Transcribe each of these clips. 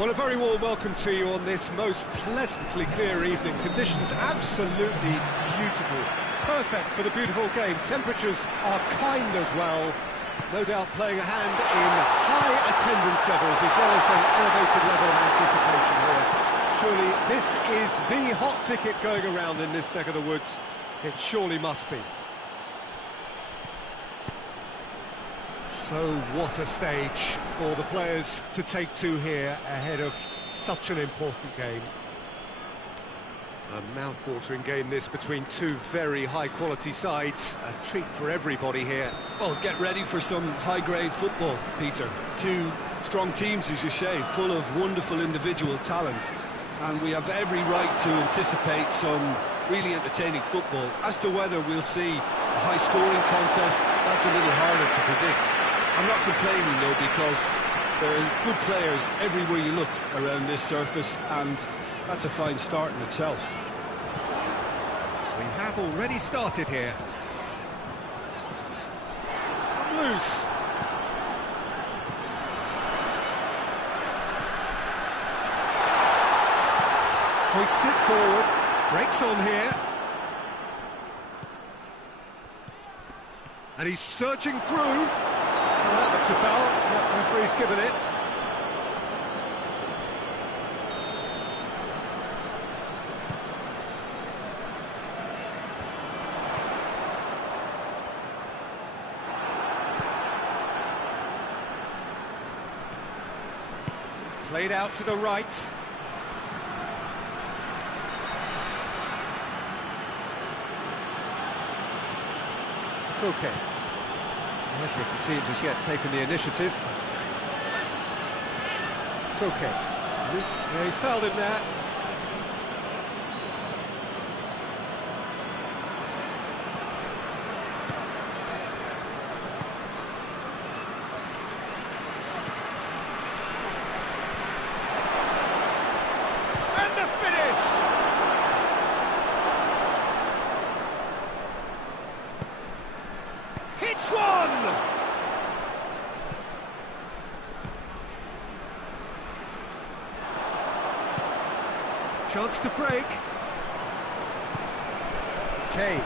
Well, a very warm welcome to you on this most pleasantly clear evening. Conditions absolutely beautiful. Perfect for the beautiful game. Temperatures are kind as well. No doubt playing a hand in high attendance levels as well as an elevated level of anticipation here. Surely this is the hot ticket going around in this neck of the woods. It surely must be. So what a stage for the players to take to here ahead of such an important game. A mouth-watering game this between two very high-quality sides. A treat for everybody here. Well, get ready for some high-grade football, Peter. Two strong teams, as you say, full of wonderful individual talent. And we have every right to anticipate some really entertaining football. As to whether we'll see a high-scoring contest, that's a little harder to predict. I'm not complaining, though, because there are good players everywhere you look around this surface, and that's a fine start in itself. We have already started here. It's come loose. Hoists it forward, breaks on here. And he's surging through. Oh, that looks a foul. Yep, referee's given it. Played out to the right. Okay. Neither of the teams has yet taken the initiative. Okay. Yeah, he's fouled him there. And the finish! Hits one! Chance to break. Kane.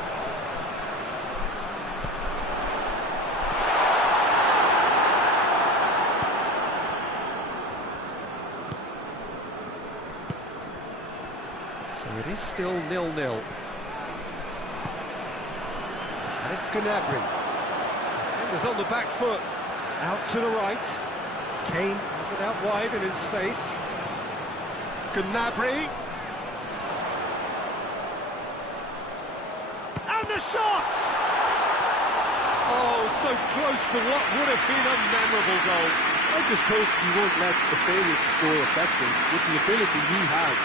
So it is still 0-0. And it's Gnabry. Defenders on the back foot. Out to the right. Kane has it out wide and in space. Gnabry. And the shot! Oh, so close to what would have been a memorable goal. I just hope he won't let the failure to score affect him. With the ability he has,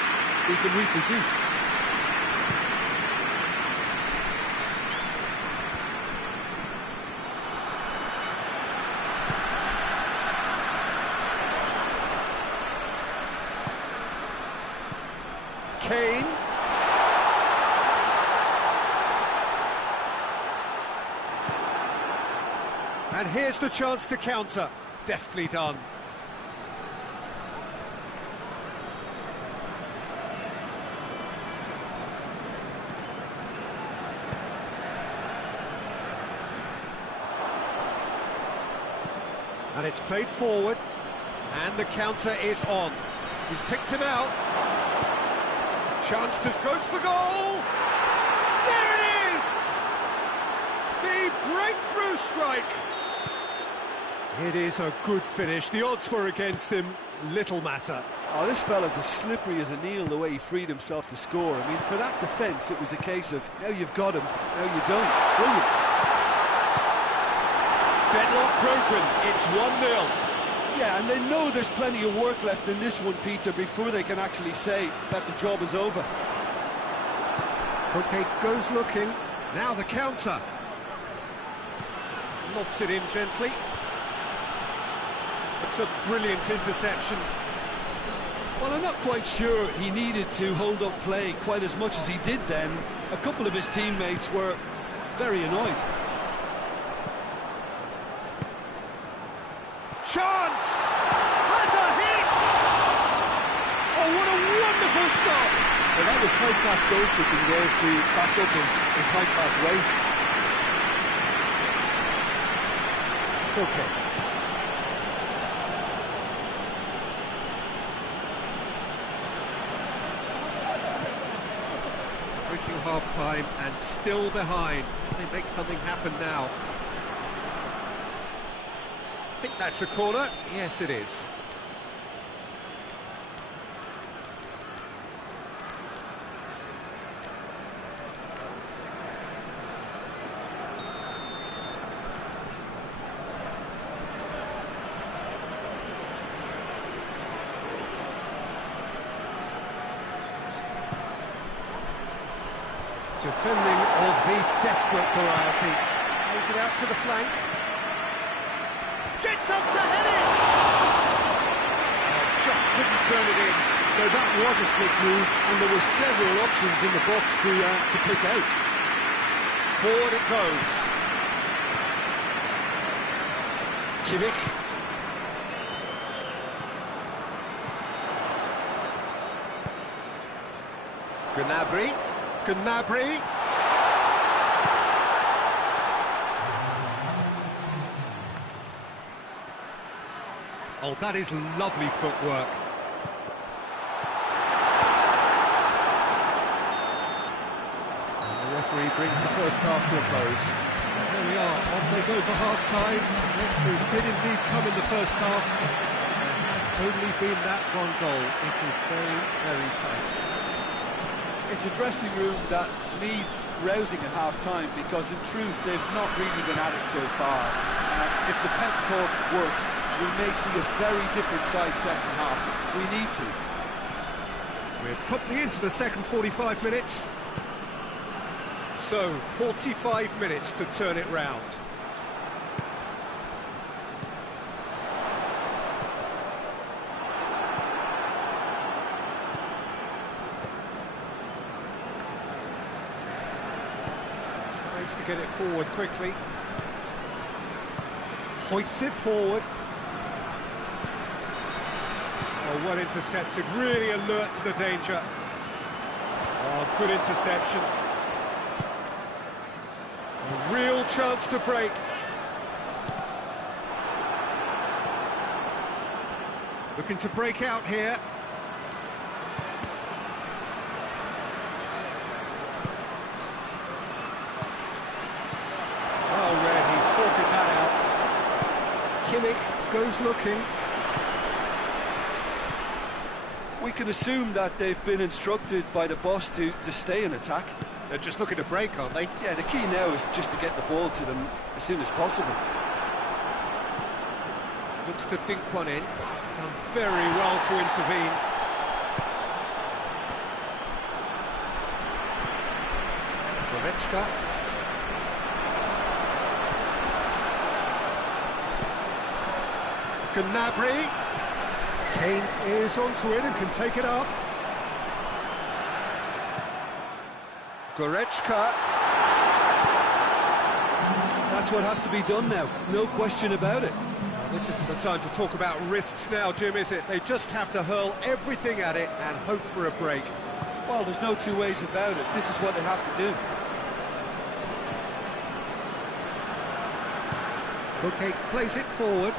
he can reproduce. Kane. And here's the chance to counter. Deftly done. And it's played forward. And the counter is on. He's picked him out. Chance to goes for goal! There it is! The breakthrough strike! It is a good finish. The odds were against him. Little matter. Oh, this fella's as slippery as a needle the way he freed himself to score. I mean, for that defence, it was a case of, now you've got him, now you don't. Brilliant. Deadlock broken. It's 1-0. Yeah, and they know there's plenty of work left in this one, Peter, before they can actually say that the job is over. Okay, goes looking. Now the counter. Lobs it in gently. It's a brilliant interception. Well, I'm not quite sure he needed to hold up play quite as much as he did then. A couple of his teammates were very annoyed. Chance! Has a hit! full stop. Well, that was high-class goalkeeping there to back up his high-class rage. Okay. Reaching half-time and still behind. Can they make something happen now? I think that's a corner. Yes, it is. Defending of the desperate variety. Plays it out to the flank. Gets up to head it! Oh, just couldn't turn it in. Now that was a slick move, and there were several options in the box to pick out. Forward it goes. Kimmich. Gnabry. Gnabry. Oh, that is lovely footwork. And the referee brings the first half to a close. There we are, off they go for half-time. We did indeed come in the first half. There has only been that one goal. It is very, very tight. It's a dressing room that needs rousing at half-time because, in truth, they've not really been at it so far. If the pep talk works, we may see a very different side second half. We need to. We're promptly into the second 45 minutes. So, 45 minutes to turn it round. To get it forward quickly. Hoists it forward. Oh, well intercepted, really alert to the danger. Oh, good interception. A real chance to break. Looking to break out here. Sorted that out. Kimmich goes looking. We can assume that they've been instructed by the boss to stay in attack. They're just looking to break, aren't they? Yeah, the key now is just to get the ball to them as soon as possible. Looks to dink one in. Done very well to intervene. Goretzka. Gnabry. Kane is onto it and can take it up. Goretzka. That's what has to be done now, no question about it. This isn't the time to talk about risks now, Jim, is it? They just have to hurl everything at it and hope for a break. Well, there's no two ways about it. This is what they have to do. Koke plays it forward.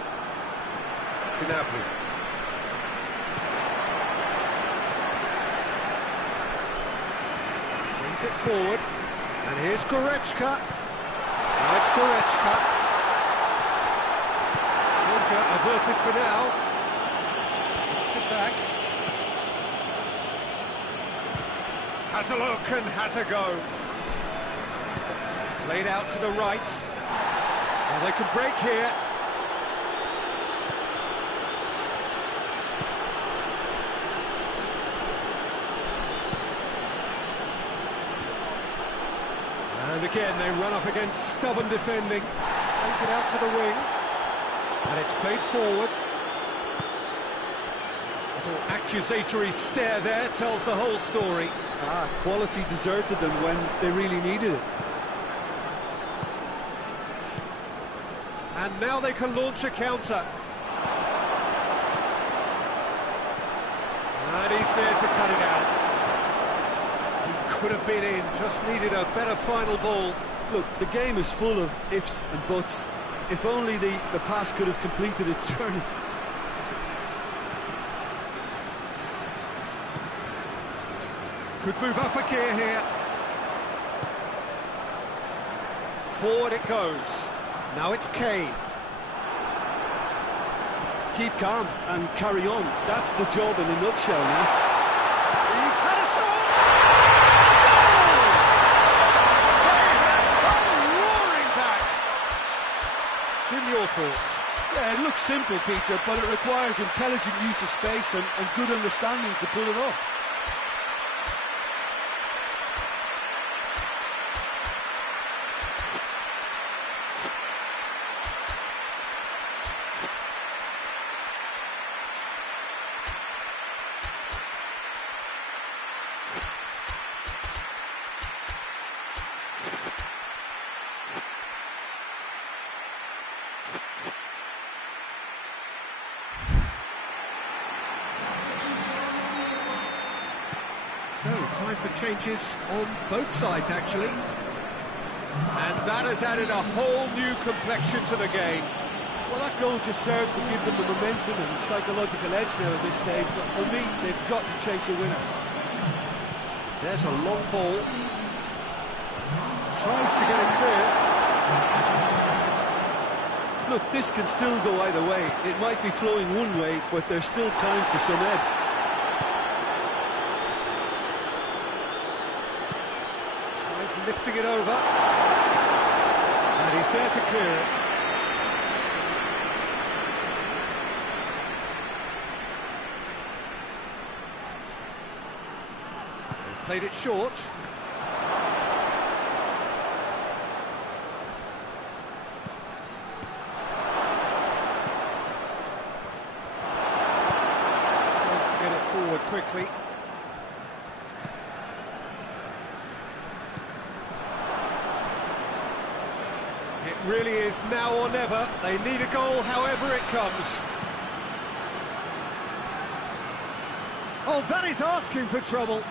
Gnabry. Brings it forward. And here's Goretzka. Now it's Goretzka. Georgia averted for now. Puts it back. Has a look and has a go. Played out to the right. Well, they can break here. And again, they run up against stubborn defending. Plays it out to the wing. And it's played forward. A little accusatory stare there tells the whole story. Quality deserted them when they really needed it. And now they can launch a counter. And he's there to cut it out. He could have been in, just needed a better final ball. Look, the game is full of ifs and buts. If only the pass could have completed its journey. Could move up a gear here. Forward it goes. Now it's Kane. Keep calm and carry on. That's the job in a nutshell now. He's had a shot! Goal! They have come roaring back! Jim, your thoughts? Yeah, it looks simple, Peter, but it requires intelligent use of space and good understanding to pull it off. So, time for changes on both sides, actually. And that has added a whole new complexion to the game. Well, that goal just serves to give them the momentum and psychological edge now at this stage, but for me, they've got to chase a winner. There's a long ball. Tries to get it clear. Look, this can still go either way. It might be flowing one way, but there's still time for some ebb. Tries lifting it over. And he's there to clear it. They've played it short. Forward quickly. It really is now or never. They need a goal however it comes. Oh, that is asking for trouble.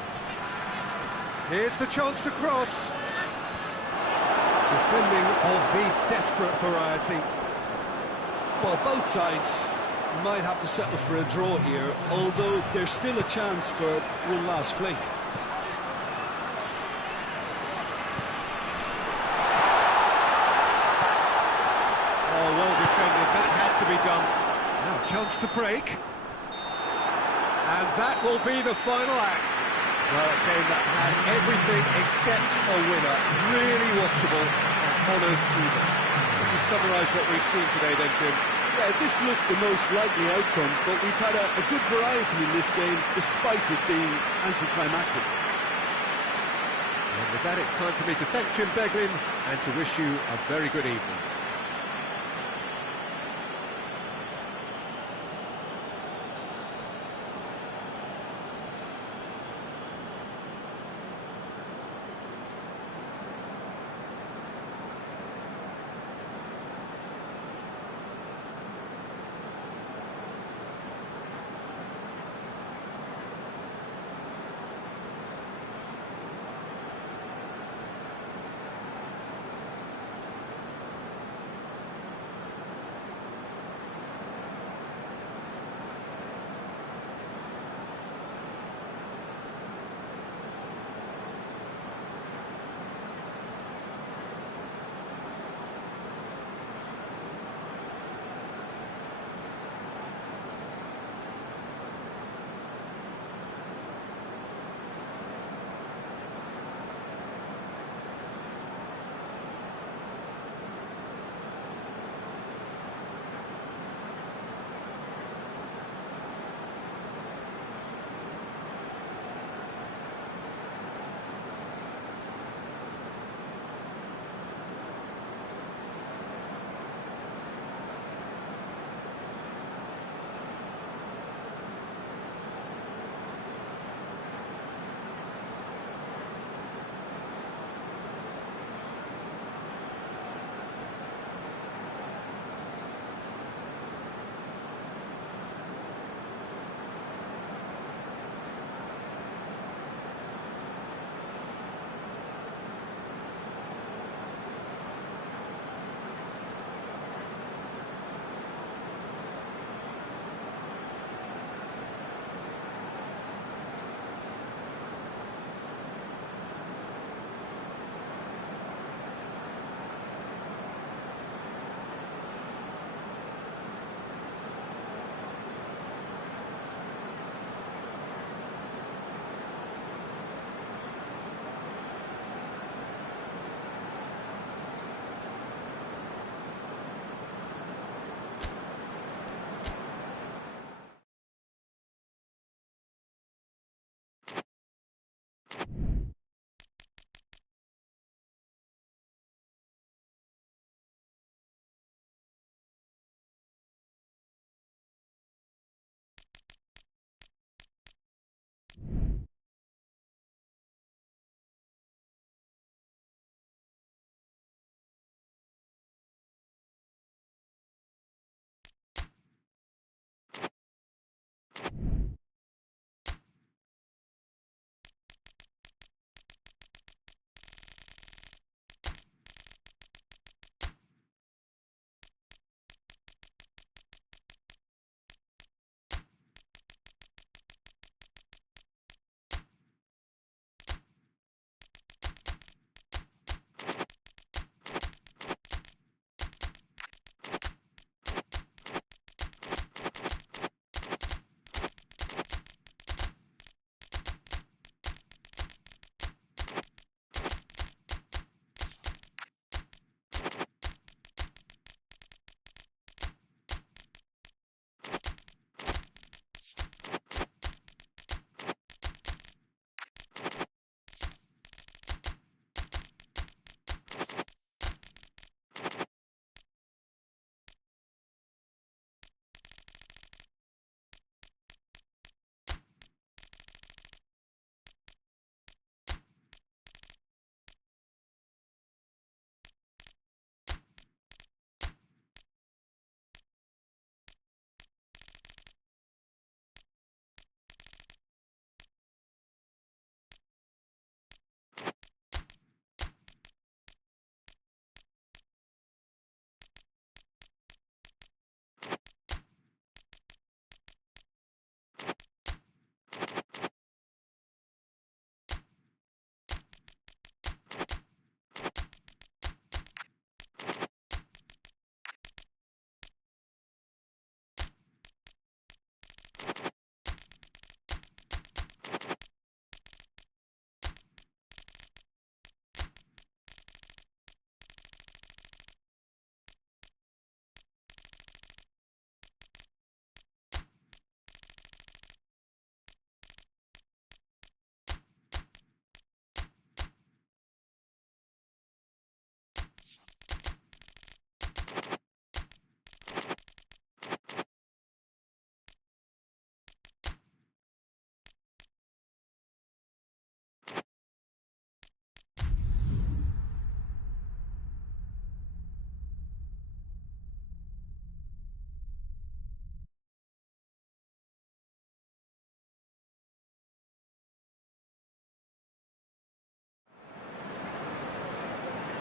Here's the chance to cross. Defending of the desperate variety. Well, both sides might have to settle for a draw here, although there's still a chance for one last fling. Oh, well defended, that had to be done. Now, chance to break. And that will be the final act. Well, a game that had everything except a winner. Really watchable and honours evens. Would you summarise what we've seen today then, Jim? Yeah, this looked the most likely outcome, but we've had a good variety in this game, despite it being anticlimactic. And with that, it's time for me to thank Jim Beglin and to wish you a very good evening.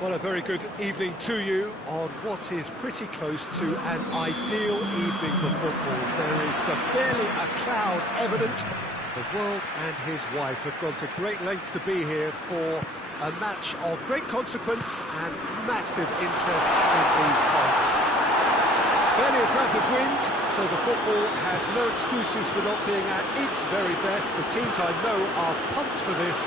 Well, a very good evening to you on what is pretty close to an ideal evening for football. There is barely a cloud evident. The world and his wife have gone to great lengths to be here for a match of great consequence and massive interest in these parts. Barely a breath of wind, so the football has no excuses for not being at its very best. The teams I know are pumped for this.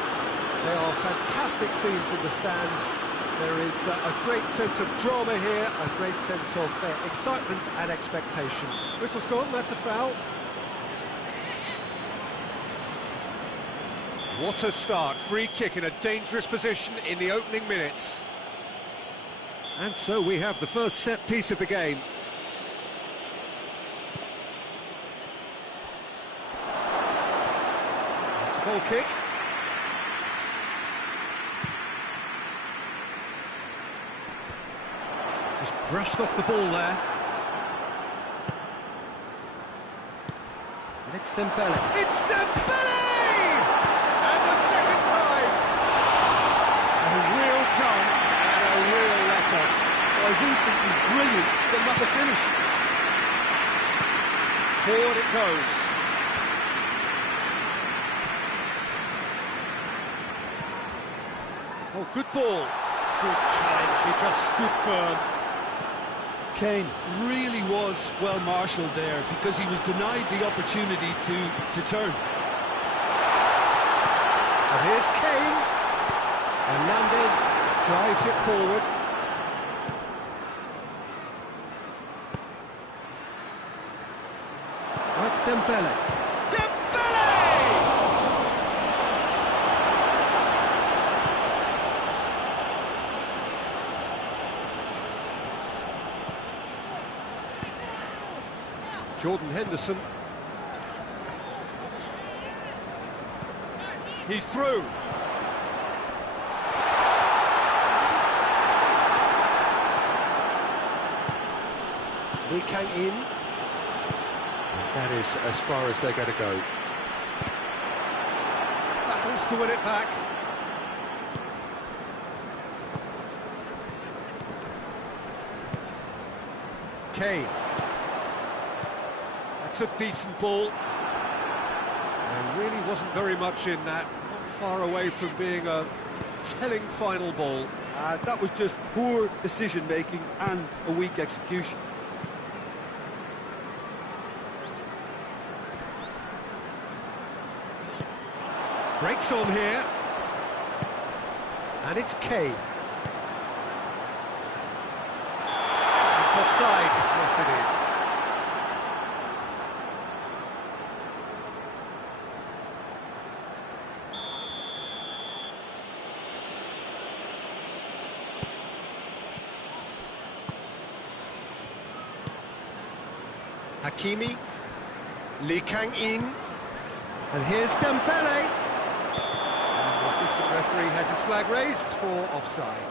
They are fantastic scenes in the stands. There is a great sense of drama here, a great sense of excitement and expectation. Whistle's gone, that's a foul. What a start, free kick in a dangerous position in the opening minutes. And so we have the first set piece of the game. It's a goal kick. Just brushed off the ball there. And it's Dembele. It's Dembele! And the second time! A real chance and a real let-off. Well, his instinct is brilliant, but not the finish. Forward it goes. Oh, good ball. Good challenge, he just stood firm. Kane really was well marshalled there because he was denied the opportunity to turn. And here's Kane. Hernandez drives it forward. Oh, it's Dembele. Dembele! Jordan Henderson. He's through. Lee Kang in. And that is as far as they're going to go. Battles to win it back. Kane. That's a decent ball. There really wasn't very much in that. Not far away from being a telling final ball. That was just poor decision-making and a weak execution. Breaks on here. And it's Kane. It's offside. Yes, it is. Hakimi, Lee Kang-in, and here's Dembele. And the assistant referee has his flag raised for offside.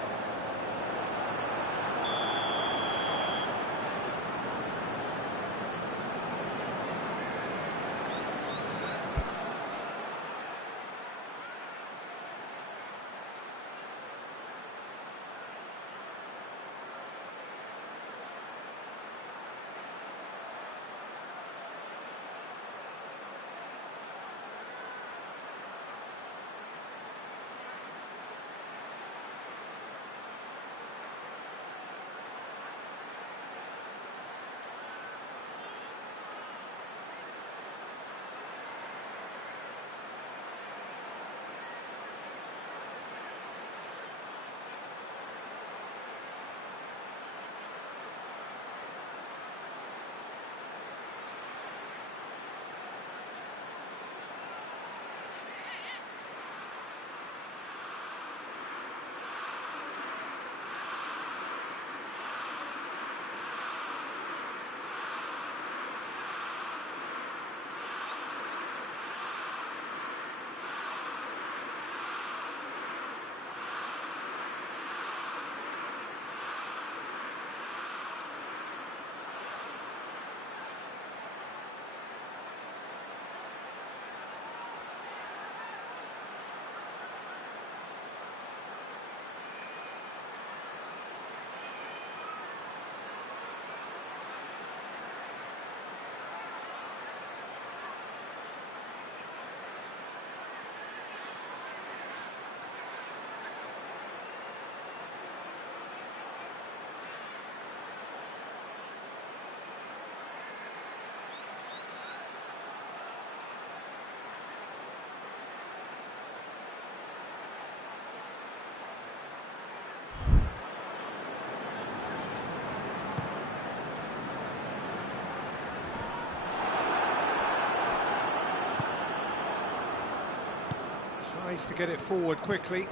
Tries to get it forward quickly.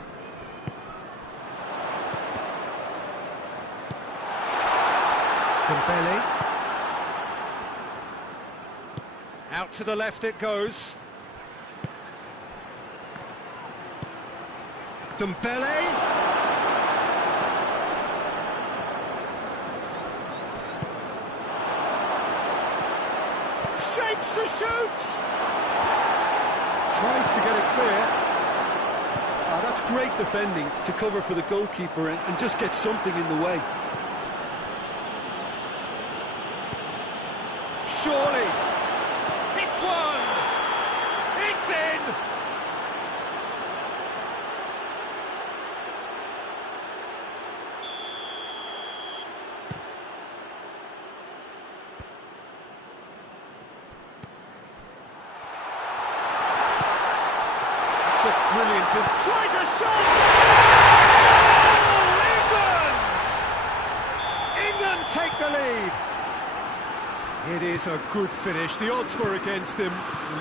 Dembele. Out to the left it goes. Dembele. Shapes to shoot! Tries to get it clear. That's great defending to cover for the goalkeeper and just get something in the way. Surely! Hits one! It's in! It's a brilliant... Tries a shot! Oh, England! England take the lead. It is a good finish. The odds were against him.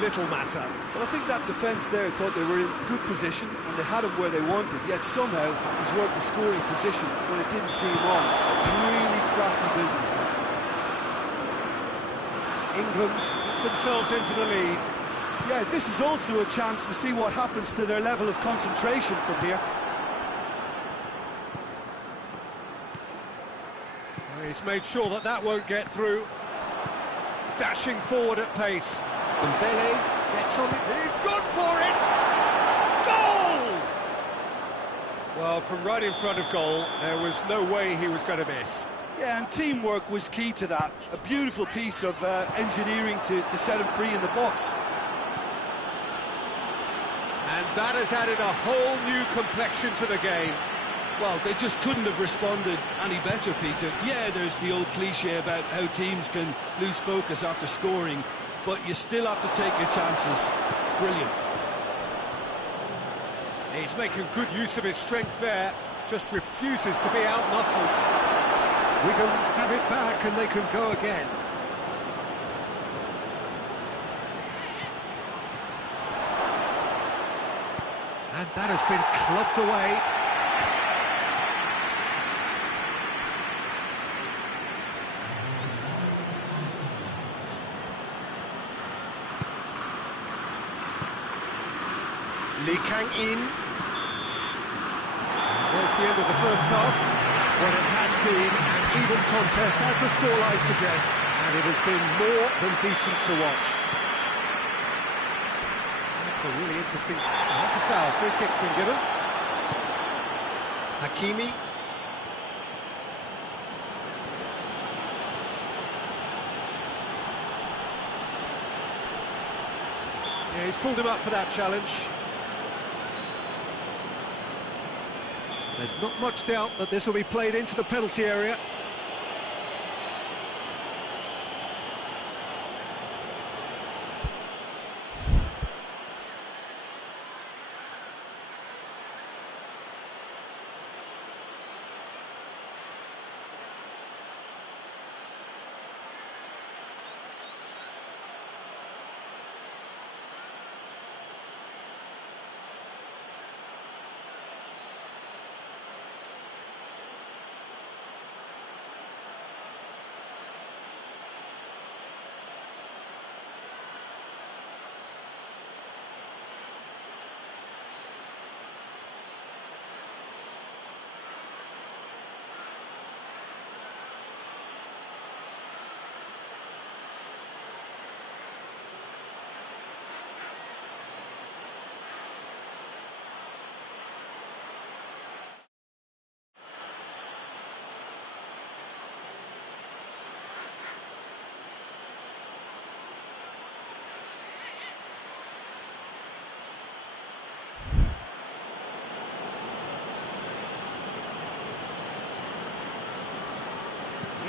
Little matter. Well, I think that defence there thought they were in good position and they had him where they wanted, yet somehow he's worked the scoring position when it didn't see him on. It's really crafty business now. England themselves into the lead. Yeah, this is also a chance to see what happens to their level of concentration from here. He's made sure that that won't get through. Dashing forward at pace. Dembele gets on it. He's good for it! Goal! Well, from right in front of goal, there was no way he was going to miss. Yeah, and teamwork was key to that. A beautiful piece of engineering to set him free in the box. And that has added a whole new complexion to the game. Well, they just couldn't have responded any better, Peter. Yeah, there's the old cliche about how teams can lose focus after scoring, but you still have to take your chances. Brilliant. He's making good use of his strength there, just refuses to be out-muscled. Wigan have it back and they can go again. And that has been clubbed away. Lee Kang-in. There's the end of the first half. Well, it has been an even contest, as the scoreline suggests, and it has been more than decent to watch. That's a really interesting... That's a foul. Free kick's been given. Hakimi. Yeah, he's pulled him up for that challenge. There's not much doubt that this will be played into the penalty area.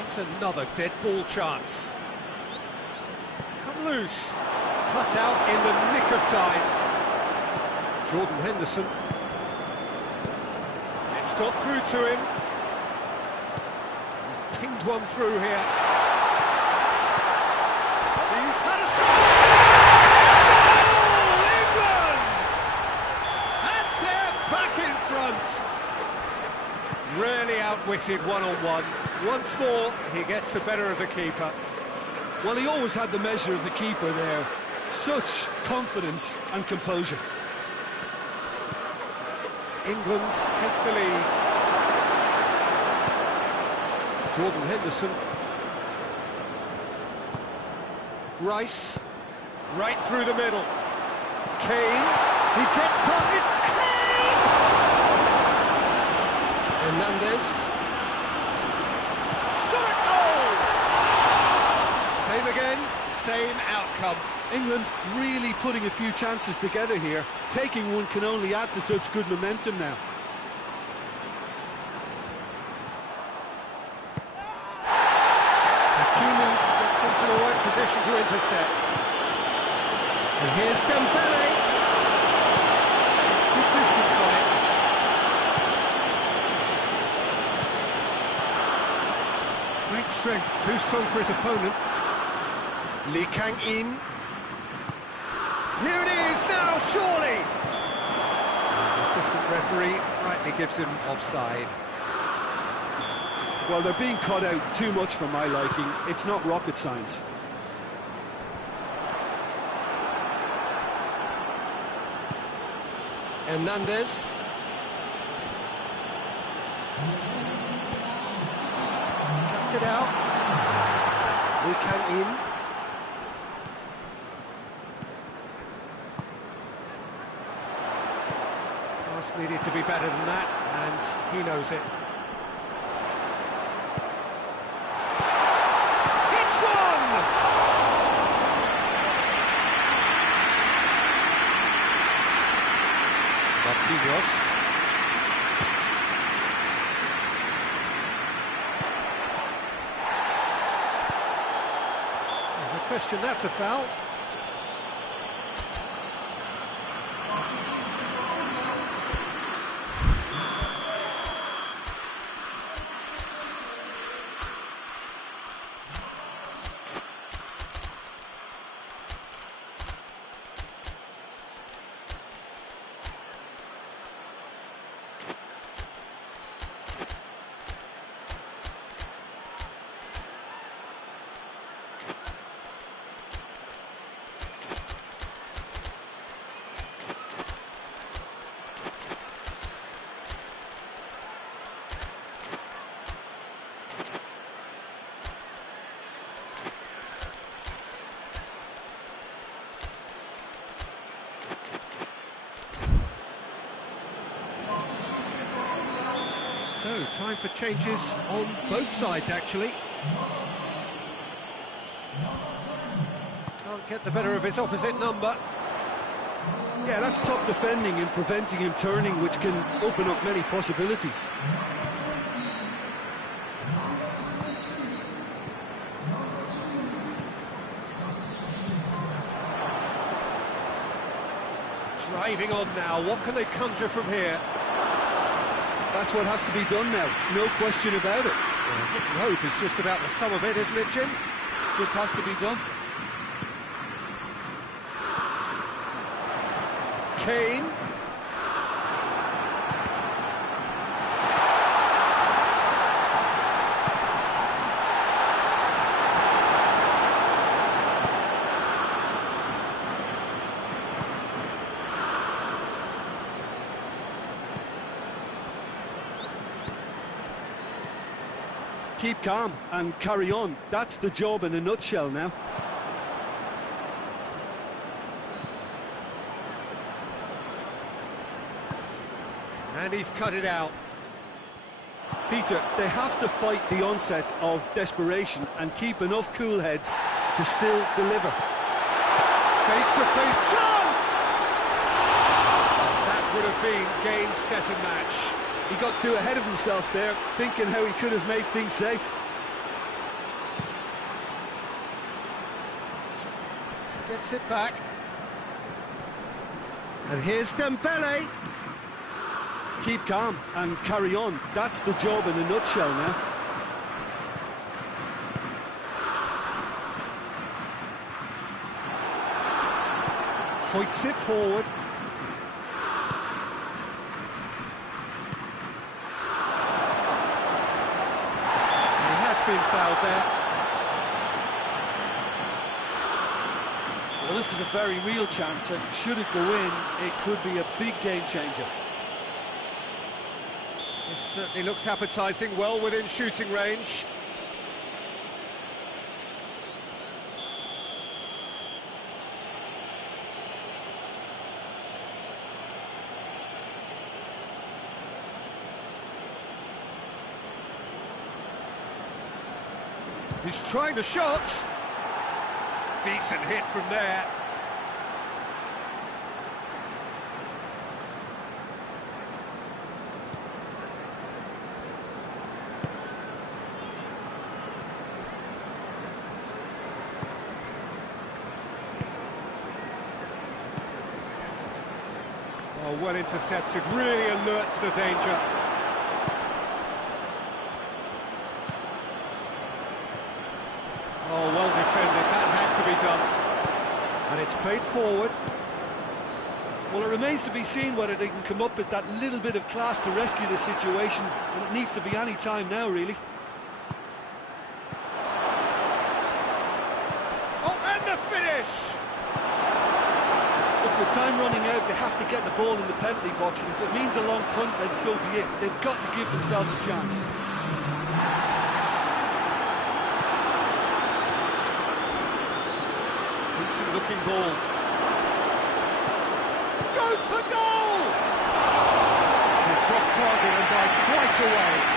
It's another dead ball chance. It's come loose. Cut out in the nick of time. Jordan Henderson. It's got through to him. He's pinged one through here. He's had a shot! Goal, England! isolated one-on-one. Once more, he gets the better of the keeper. Well, he always had the measure of the keeper there. Such confidence and composure. England take the lead. Jordan Henderson. Rice. Right through the middle. Kane. He gets past. It's Kane! Hernandez. Shot at goal! Same again, same outcome. England really putting a few chances together here. Taking one can only add to such good momentum now. Hakimi gets into the right position to intercept. And here's Dembele. It's good distance on it. Great strength, too strong for his opponent. Lee Kang-in. Here it is now, surely! The assistant referee rightly gives him offside. Well, they're being cut out too much for my liking. It's not rocket science. Hernandez. Cuts it out. Lee Kang-in. Pass needed to be better than that, and he knows it. It's one! Marquinhos. No question, that's a foul. So, time for changes on both sides, actually. Can't get the better of his opposite number. Yeah, that's top defending and preventing him turning, which can open up many possibilities. Driving on now, what can they conjure from here? That's what has to be done now, no question about it. Hit and hope is just about the sum of it, isn't it, Jim? Just has to be done. Kane. Keep calm and carry on. That's the job in a nutshell now. And he's cut it out. Peter, they have to fight the onset of desperation and keep enough cool heads to still deliver. Face-to-face chance! That would have been game, set and match. He got too ahead of himself there, thinking how he could have made things safe. Gets it back. And here's Dembele. Keep calm and carry on. That's the job in a nutshell now. Hoists it forward. Well, this is a very real chance, and should it go in, it could be a big game changer. This certainly looks appetising, well within shooting range. He's trying the shot. Decent hit from there. Oh, well intercepted, really alert to the danger. Oh, well defended, that had to be done. And it's played forward. Well, it remains to be seen whether they can come up with that little bit of class to rescue the situation, and it needs to be any time now, really. Oh, and the finish! Look, with time running out, they have to get the ball in the penalty box, and if it means a long punt, then so be it. They've got to give themselves a chance. Decent looking ball. Goes for goal! It's off target and by quite a way.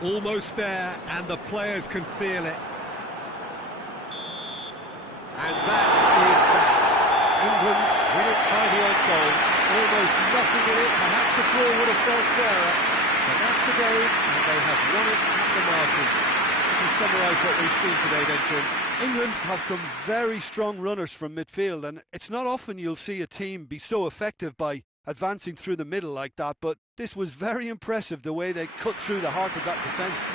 Almost there, and the players can feel it. And that is that. England win it by the odd goal. Almost nothing in it. Perhaps a draw would have felt fairer. But that's the game, and they have won it at the margin. To summarise what we've seen today, then, Jim. England have some very strong runners from midfield, and it's not often you'll see a team be so effective by advancing through the middle like that, but this was very impressive, the way they cut through the heart of that defence.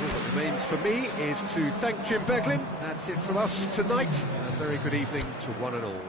All that remains for me is to thank Jim Beglin. That's it from us tonight. A very good evening to one and all.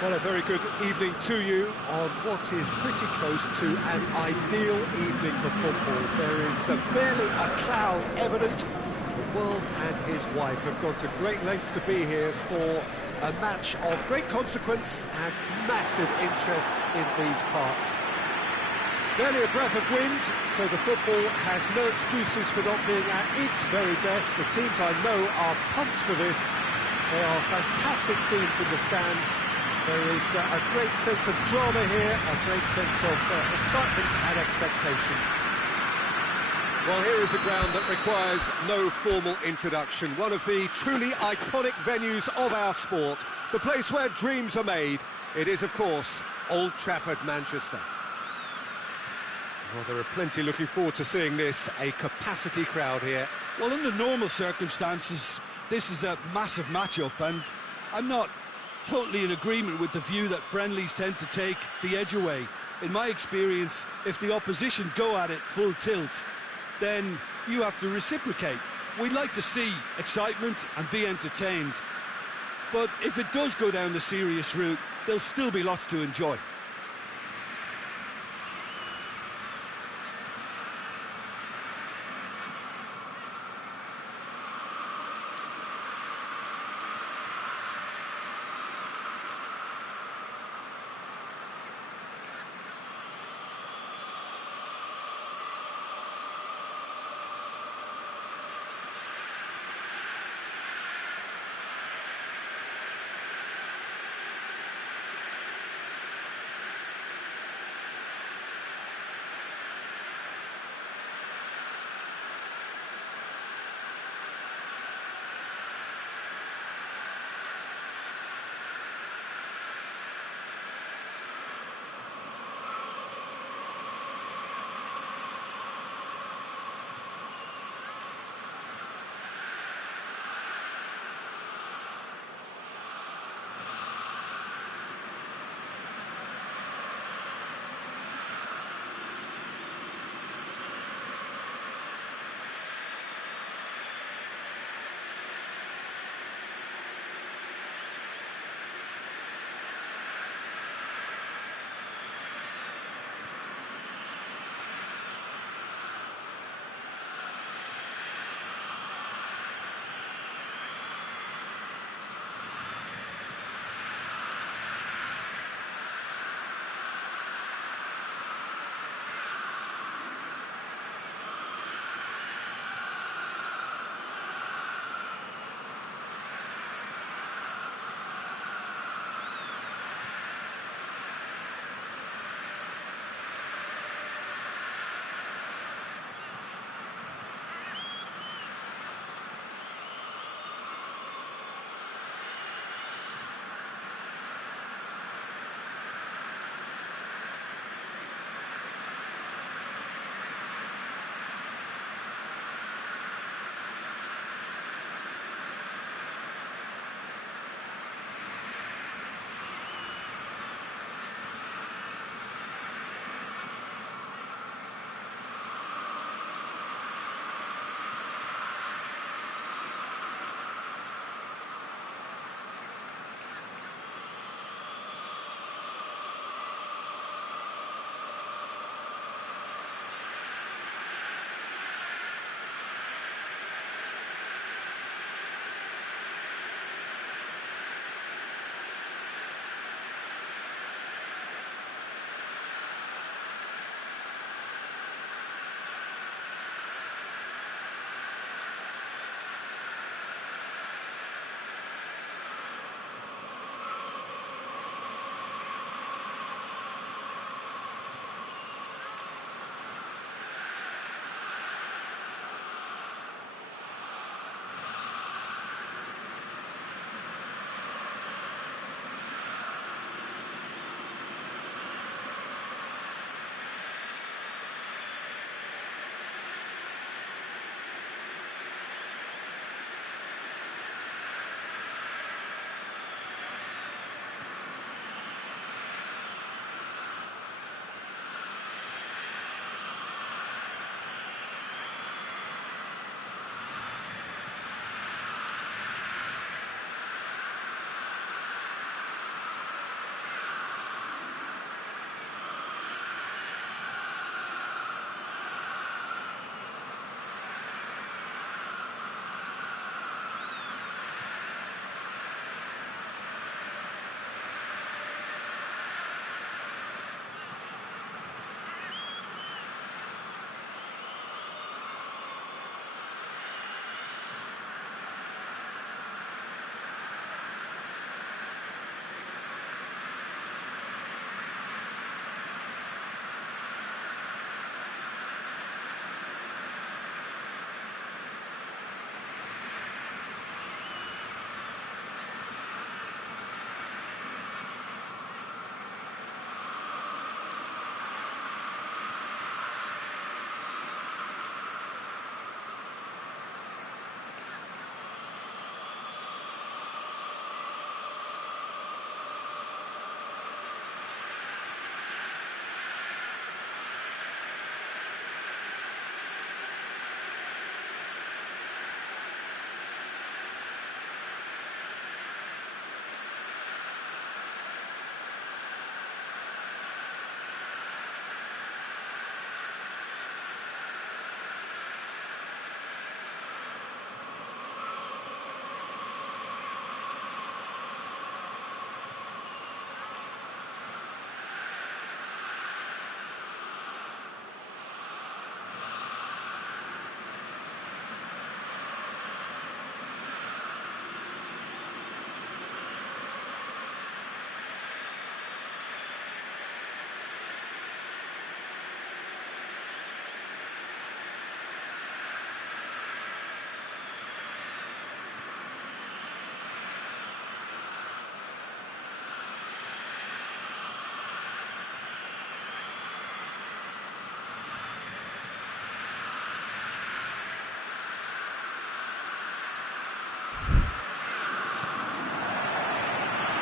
Well, a very good evening to you on what is pretty close to an ideal evening for football. There is barely a cloud evident. The world and his wife have gone to great lengths to be here for a match of great consequence and massive interest in these parts. Barely a breath of wind, so the football has no excuses for not being at its very best. The teams I know are pumped for this. There are fantastic scenes in the stands. There is a great sense of drama here, a great sense of excitement and expectation. Well, here is a ground that requires no formal introduction. One of the truly iconic venues of our sport, the place where dreams are made. It is, of course, Old Trafford, Manchester. Well, there are plenty looking forward to seeing this, a capacity crowd here. Well, under normal circumstances, this is a massive matchup, and I'm not totally in agreement with the view that friendlies tend to take the edge away. In my experience, if the opposition go at it full tilt, then you have to reciprocate. We'd like to see excitement and be entertained, but if it does go down the serious route, there'll still be lots to enjoy.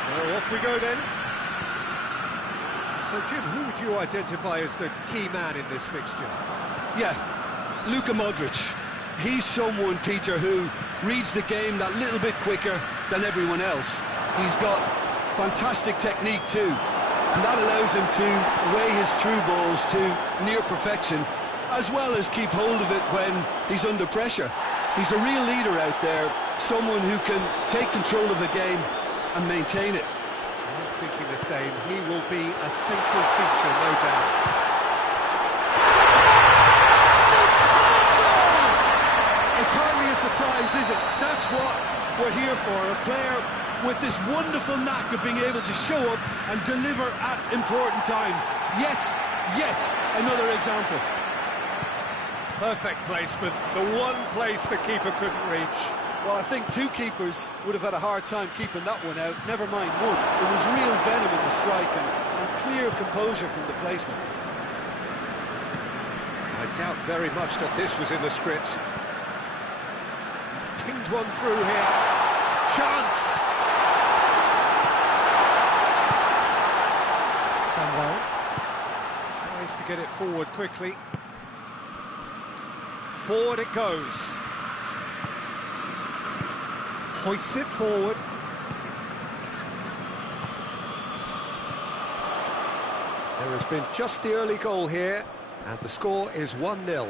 So off we go then. So Jim, who would you identify as the key man in this fixture? Yeah, Luka Modric. He's someone, Peter, who reads the game that little bit quicker than everyone else. He's got fantastic technique too, and that allows him to weigh his through balls to near perfection, as well as keep hold of it when he's under pressure. He's a real leader out there, someone who can take control of the game and maintain it. I'm thinking the same. He will be a central feature, no doubt. It's hardly a surprise, is it? That's what we're here for, a player with this wonderful knack of being able to show up and deliver at important times. Yet another example. Perfect placement, the one place the keeper couldn't reach. Well, I think two keepers would have had a hard time keeping that one out, never mind one. There was real venom in the strike and clear composure from the placement. I doubt very much that this was in the script. He's pinged one through here. Chance! Samuel tries to get it forward quickly. Forward it goes. Hoists it forward. There has been just the early goal here, and the score is 1-0. It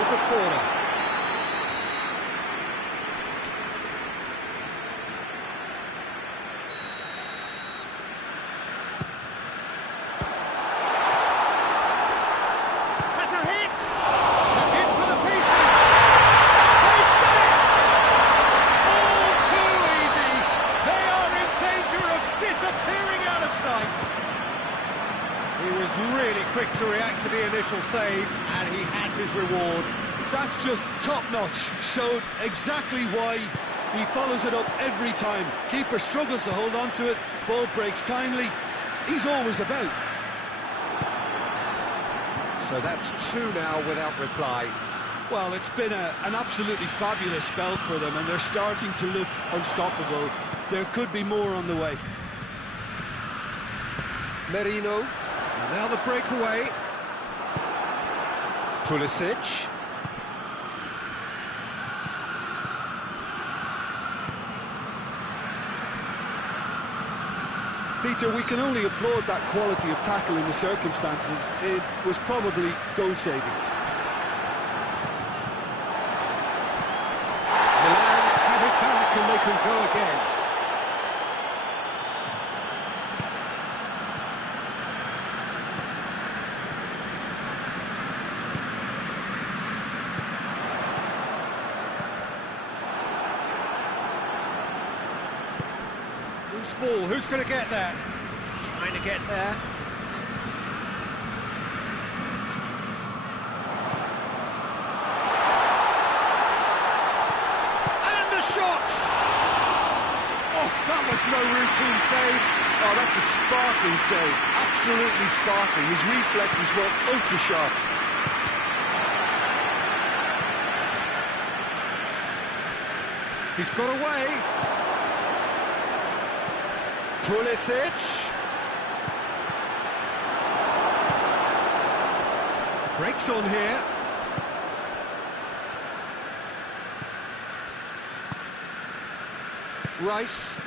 is a corner. Quick to react to the initial save, and he has his reward. That's just top-notch, showed exactly why he follows it up every time. Keeper struggles to hold on to it, ball breaks kindly, he's always about. So that's two now without reply. Well, it's been an absolutely fabulous spell for them, and they're starting to look unstoppable. There could be more on the way. Merino. And now the breakaway. Pulisic. Peter, we can only applaud that quality of tackle in the circumstances. It was probably goal-saving. Milan have it back and they can go again. Loose ball, who's going to get there? Trying to get there. And the shot! Oh, that was no routine save. Oh, that's a sparkling save. Absolutely sparkling. His reflexes were ultra-sharp. He's got away. Pulisic. Breaks on here. Rice.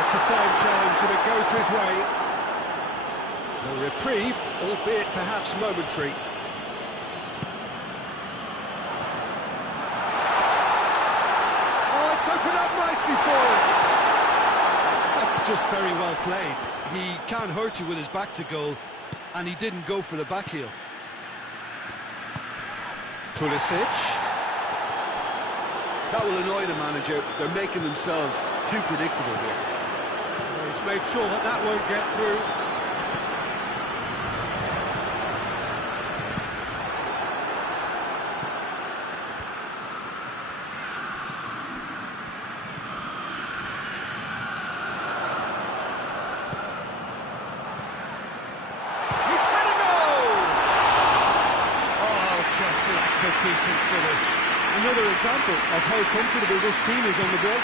It's a fine challenge and it goes his way. A reprieve, albeit perhaps momentary. Open up nicely for him. That's just very well played. He can't hurt you with his back to goal, and he didn't go for the back heel. Pulisic. That will annoy the manager. They're making themselves too predictable here. He's made sure that that won't get through. another example of how comfortable this team is on the break.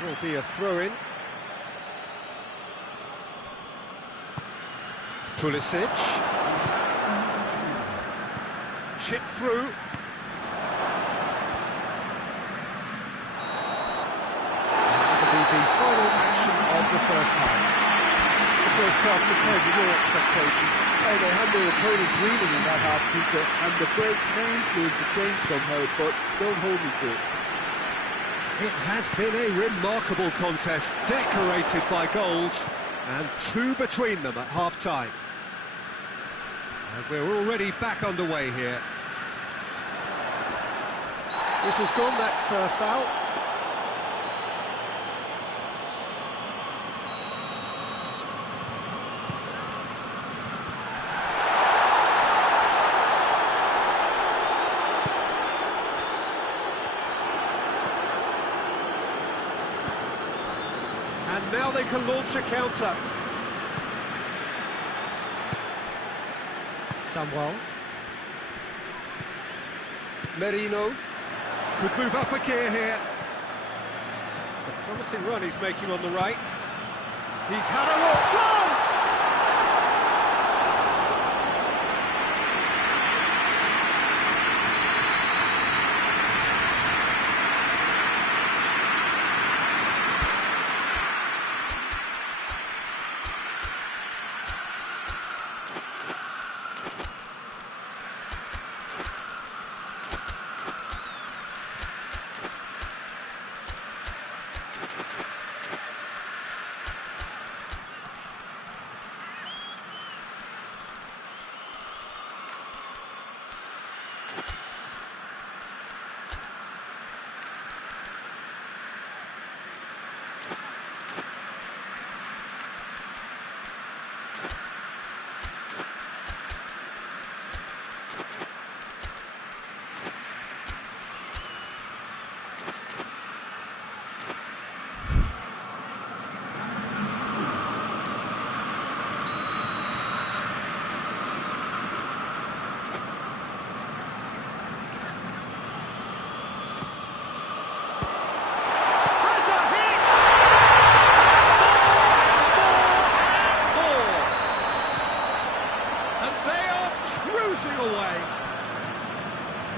There will be a throw-in. Pulisic. Chip through. That'll be the final action of the first half. The first half compared to your expectation. Oh, they had their opponents reeling in that half, Peter, and the break may influence a change somehow, but don't hold me to it. It has been a remarkable contest, decorated by goals, and two between them at half-time. And we're already back underway here. This has gone, that's a foul. And now they can launch a counter. Samuel. Merino. Could move up a gear here. It's a promising run he's making on the right. He's had a real chance!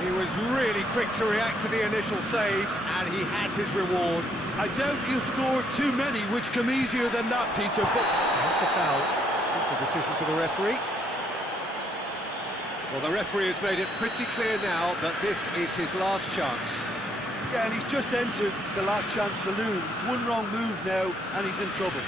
He was really quick to react to the initial save, and he has his reward. I doubt he'll score too many, which come easier than that, Peter, but... That's a foul. Simple decision for the referee. Well, the referee has made it pretty clear now that this is his last chance. Yeah, and he's just entered the last chance saloon. One wrong move now, and he's in trouble.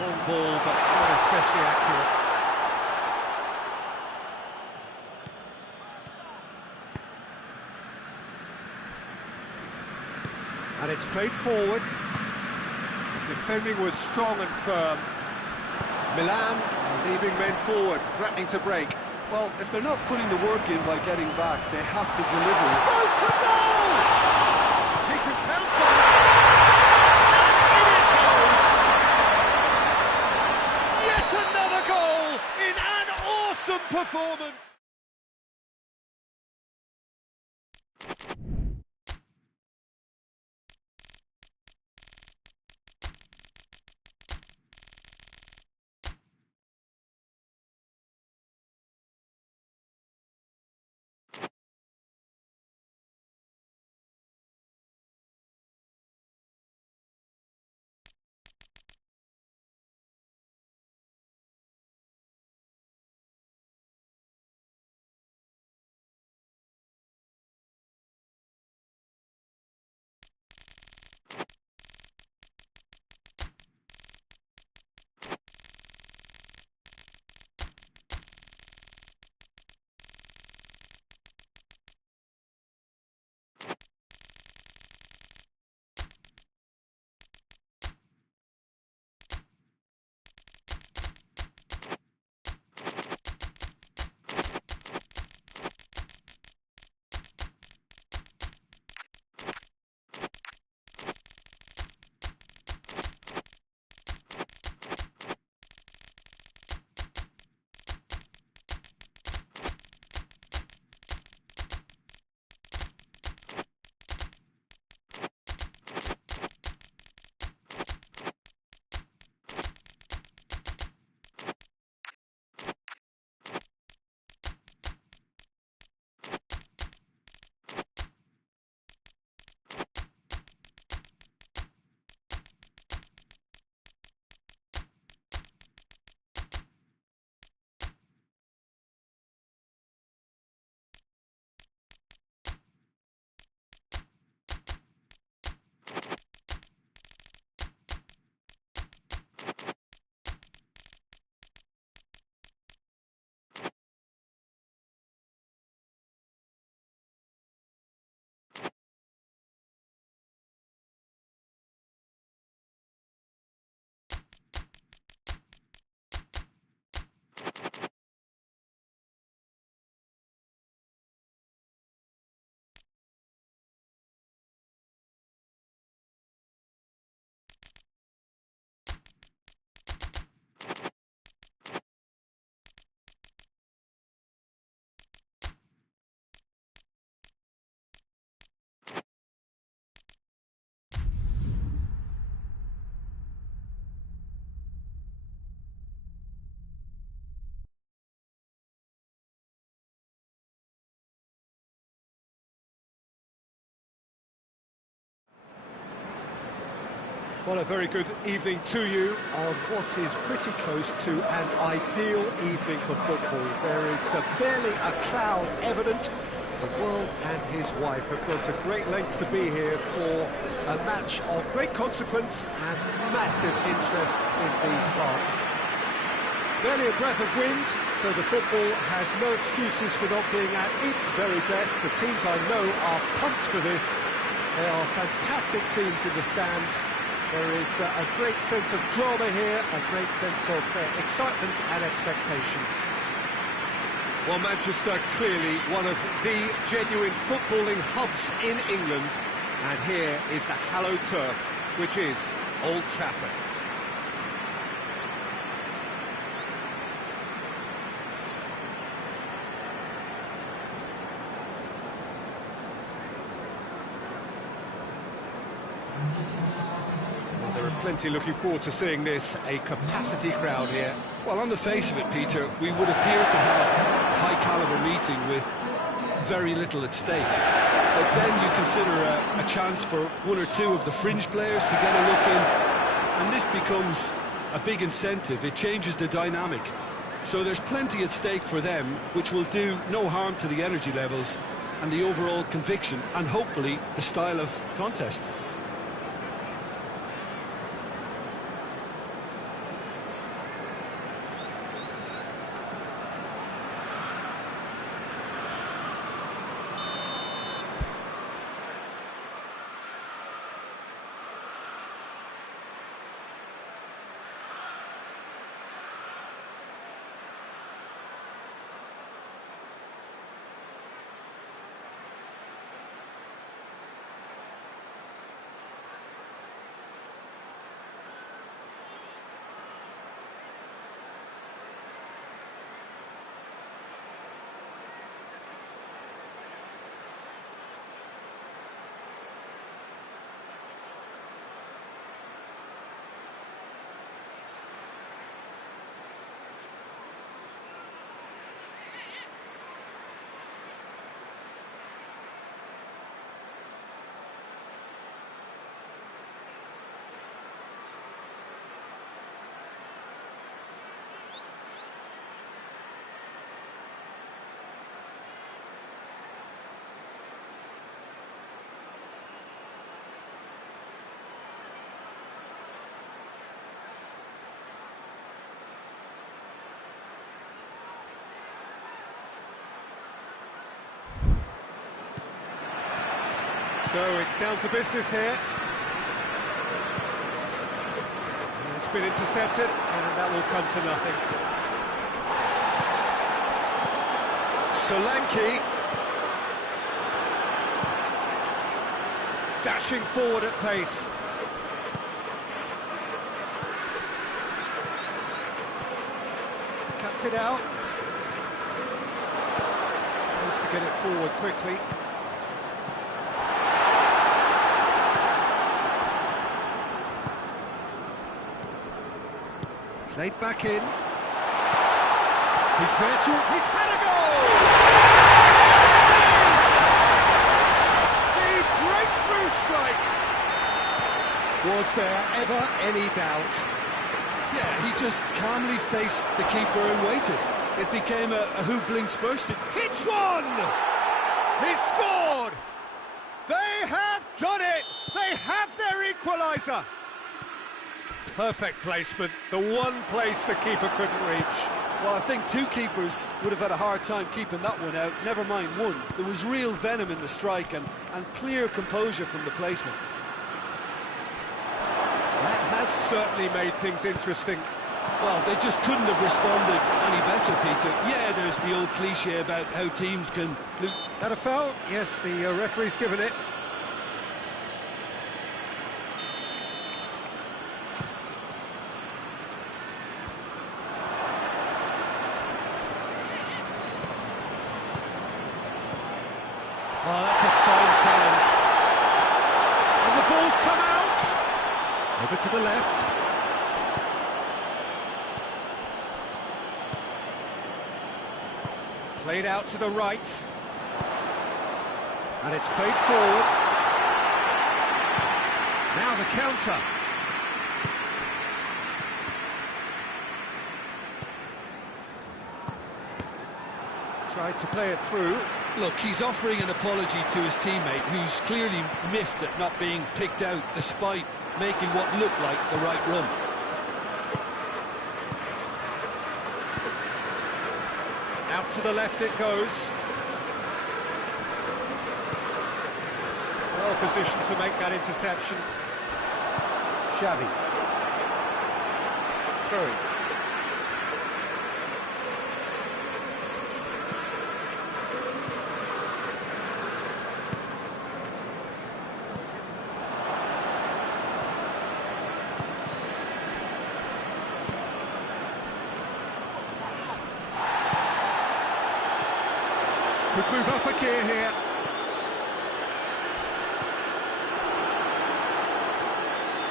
Long ball, but not especially accurate. And it's played forward. The defending was strong and firm. Milan are leaving men forward, threatening to break. Well, if they're not putting the work in by getting back, they have to deliver it. Goes for goal! He can pounce on that. In it goes! Yet another goal in an awesome performance! Well, a very good evening to you on what is pretty close to an ideal evening for football. There is barely a cloud evident. The world and his wife have gone to great lengths to be here for a match of great consequence and massive interest in these parts. Barely a breath of wind, so the football has no excuses for not being at its very best. The teams I know are pumped for this. There are fantastic scenes in the stands. There is a great sense of drama here, a great sense of excitement and expectation. Well, Manchester clearly one of the genuine footballing hubs in England, and here is the hallowed turf, which is Old Trafford. Well, there are plenty looking forward to seeing this, a capacity crowd here. Well, on the face of it, Peter, we would appear to have a high-caliber meeting with very little at stake. But then you consider a chance for one or two of the fringe players to get a look in, and this becomes a big incentive. It changes the dynamic. So there's plenty at stake for them, which will do no harm to the energy levels and the overall conviction, and hopefully the style of contest. So it's down to business here. It's been intercepted, and that will come to nothing. Solanke. Dashing forward at pace. Cuts it out. Tries to get it forward quickly. Played back in. He's there to... He's had a goal! The breakthrough strike! Was there ever any doubt? Yeah, he just calmly faced the keeper and waited. It became a who blinks first. Hits one! He scored! They have done it! They have their equaliser! Perfect placement, the one place the keeper couldn't reach. Well, I think two keepers would have had a hard time keeping that one out, never mind one. There was real venom in the strike and clear composure from the placement. That has certainly made things interesting. Well, they just couldn't have responded any better, Peter. Yeah, there's the old cliche about how teams can... That a foul? Yes, the referee's given it. Oh, that's a fine challenge. And the ball's come out. Over to the left. Played out to the right. And it's played forward. Now the counter. Tried to play it through. Look, he's offering an apology to his teammate, who's clearly miffed at not being picked out despite making what looked like the right run. Out to the left it goes. Well positioned to make that interception. Xavi. Throwing. Could move up a gear here.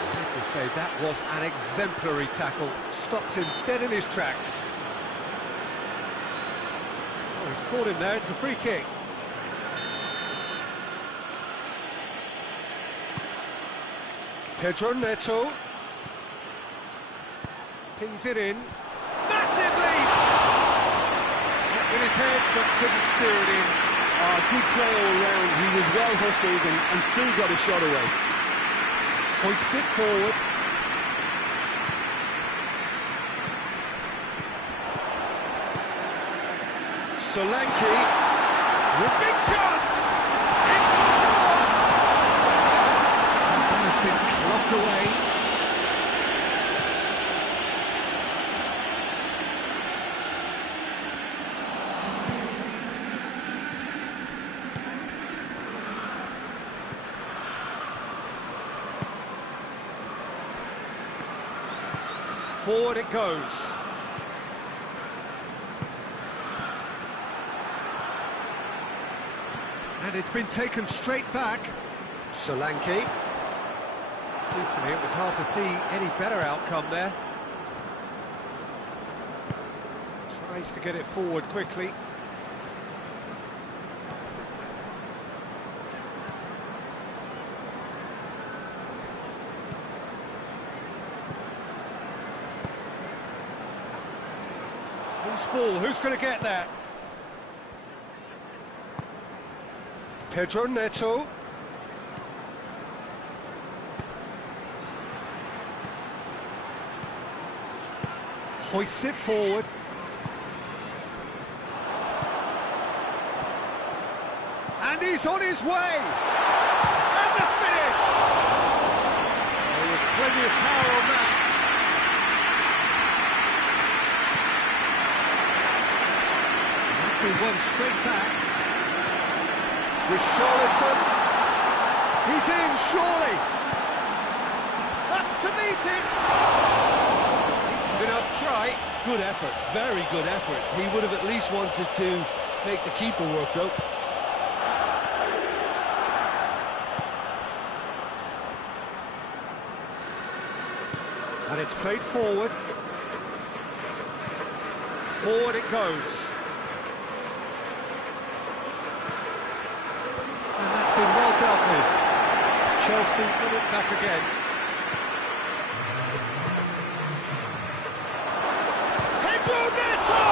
I have to say, that was an exemplary tackle. Stopped him dead in his tracks. Oh, he's caught him there, it's a free kick. Pedro Neto. Pings it in. Massive lead! With his head, but couldn't steer it in. Good play all round. He was well hustled and still got a shot away. Hoists it forward. Solanke. With big chance! In for the goal! That has been clubbed away. Forward it goes. And it's been taken straight back. Solanke. Truthfully, it was hard to see any better outcome there. Tries to get it forward quickly. Loose ball, who's going to get that? Pedro Neto. Hoists it forward. And he's on his way! And the finish! There was plenty of power on that. That's been won straight back. Richarlison. He's in, surely. Up to meet it. Decent enough try. Good effort, very good effort. He would have at least wanted to make the keeper work, though. And it's played forward. Forward it goes. And that's been well dealt with. Chelsea win it back again. Pedro Neto!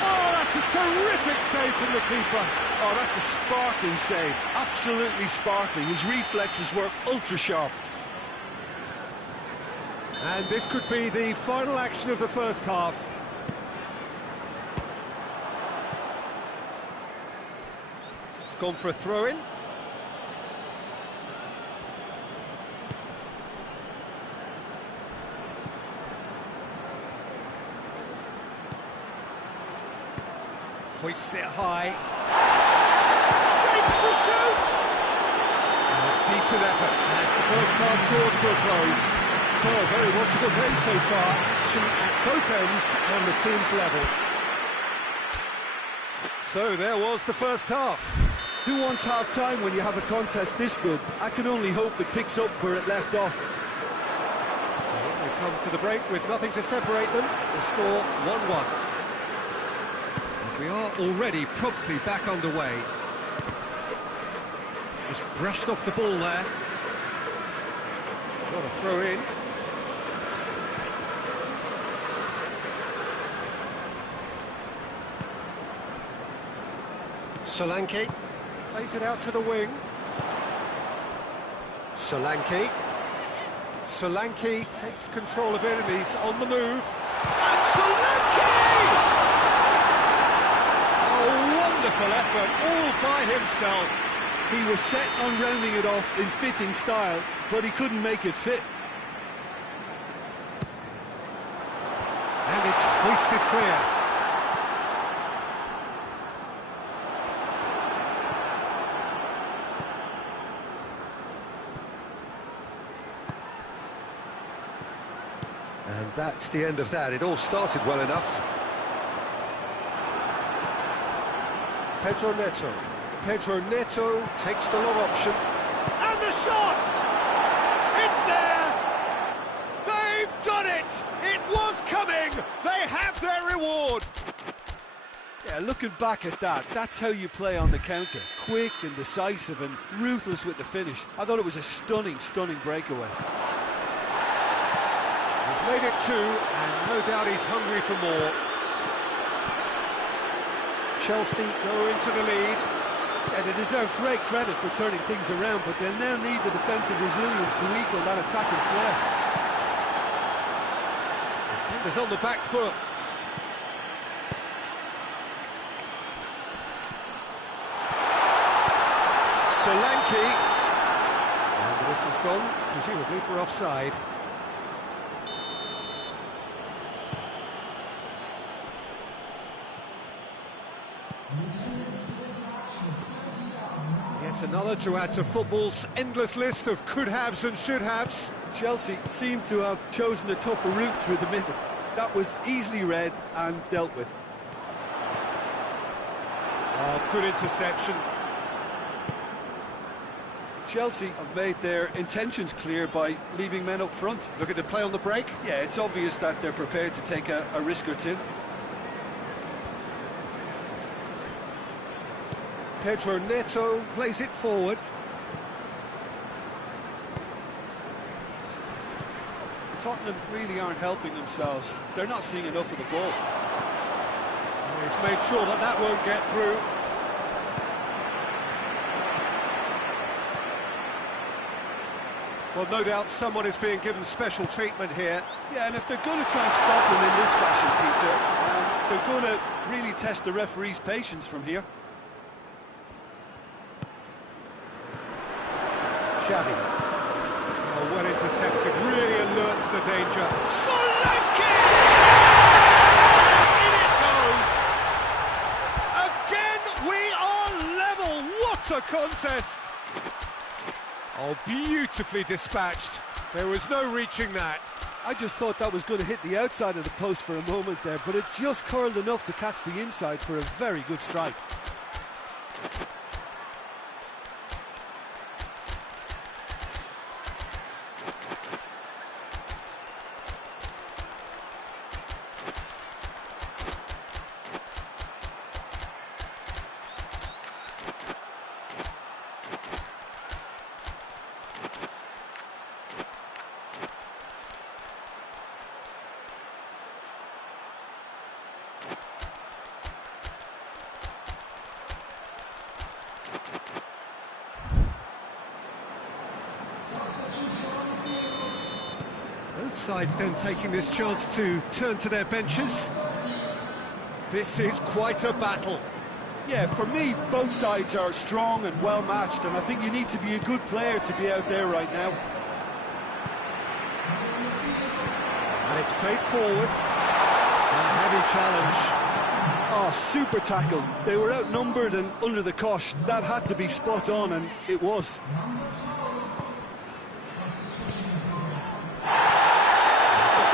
Oh, that's a terrific save from the keeper. Oh, that's a sparkling save. Absolutely sparkling. His reflexes were ultra-sharp. And this could be the final action of the first half. It's gone for a throw-in. Hoists it high. Shapes to shoot! Decent effort as the first half draws to a close. So, very watchable game so far. Action at both ends and the team's level. So, there was the first half. Who wants half-time when you have a contest this good? I can only hope it picks up where it left off. So, they come for the break with nothing to separate them. The score 1-1. We are already promptly back underway. Just brushed off the ball there. Got a throw in. Solanke plays it out to the wing. Solanke takes control of it and he's on the move. And Solanke! Oh, wonderful effort, all by himself. He was set on rounding it off in fitting style, but he couldn't make it fit. And it's hoisted clear. And that's the end of that. It all started well enough. Pedro Neto takes the long option. And the shot! It's there! They've done it! It was coming! They have their reward! Yeah, looking back at that, that's how you play on the counter. Quick and decisive and ruthless with the finish. I thought it was a stunning breakaway. He's made it 2, and no doubt he's hungry for more. Chelsea go into the lead. Yeah, they deserve great credit for turning things around, but they'll now need the defensive resilience to equal that attacking flair. Defenders on the back foot. Solanke. And the whistle's gone, presumably for offside. Yet another to add to football's endless list of could-haves and should-haves. Chelsea seem to have chosen a tougher route through the middle. That was easily read and dealt with. Oh, good interception. Chelsea have made their intentions clear by leaving men up front. Looking to play on the break. Yeah, it's obvious that they're prepared to take a risk or two. Pedro Neto plays it forward. Tottenham really aren't helping themselves. They're not seeing enough of the ball. He's made sure that that won't get through. Well, no doubt someone is being given special treatment here. Yeah, and if they're going to try and stop them in this fashion, Peter, they're going to really test the referee's patience from here. Xavi. Oh, well intercepted, really alert to the danger. Solanke! In it goes! Again, we are level! What a contest! Oh, beautifully dispatched. There was no reaching that. I just thought that was going to hit the outside of the post for a moment there, but it just curled enough to catch the inside for a very good strike. Both sides then taking this chance to turn to their benches. This is quite a battle. Yeah, for me, both sides are strong and well matched, and I think you need to be a good player to be out there right now. And it's played forward. A heavy challenge. Oh, super tackle. They were outnumbered and under the cosh. That had to be spot on, and it was.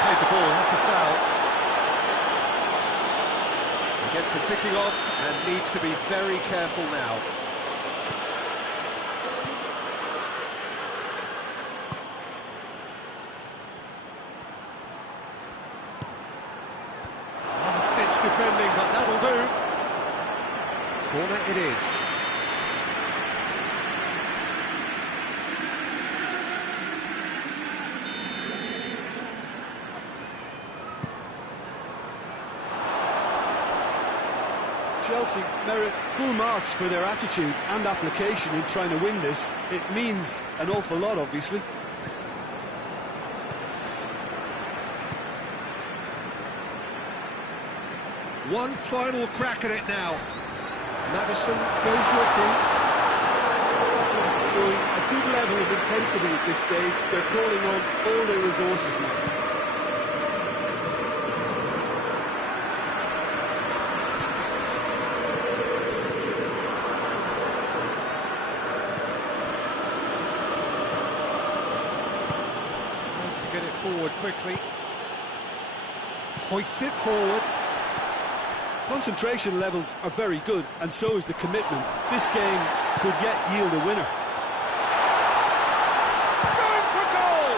Played the ball, that's a foul. He gets a ticking off and needs to be very careful now. Last-ditch defending, but that'll do. Corner it is. Chelsea merit full marks for their attitude and application in trying to win this. It means an awful lot, obviously. One final crack at it now. Maddison goes looking. Showing a good level of intensity at this stage. They're calling on all their resources now. Nice to get it forward quickly. Hoists it forward. Concentration levels are very good, and so is the commitment. This game could yet yield a winner. Going for goal!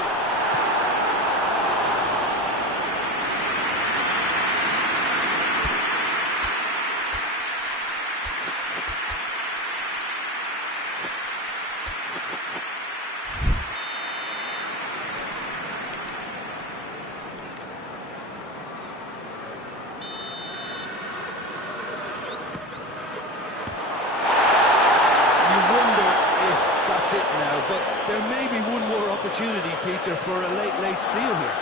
That's it now, but there may be one more opportunity, Peter, for a late steal here.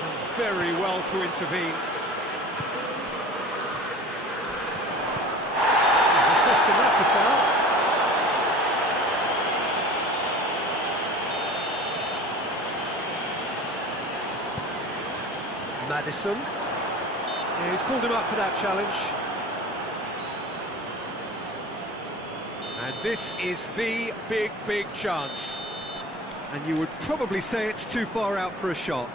Done very well to intervene. No question, that's a foul. Maddison. Yeah, he's called him up for that challenge. And this is the big chance. And you would probably say it's too far out for a shot.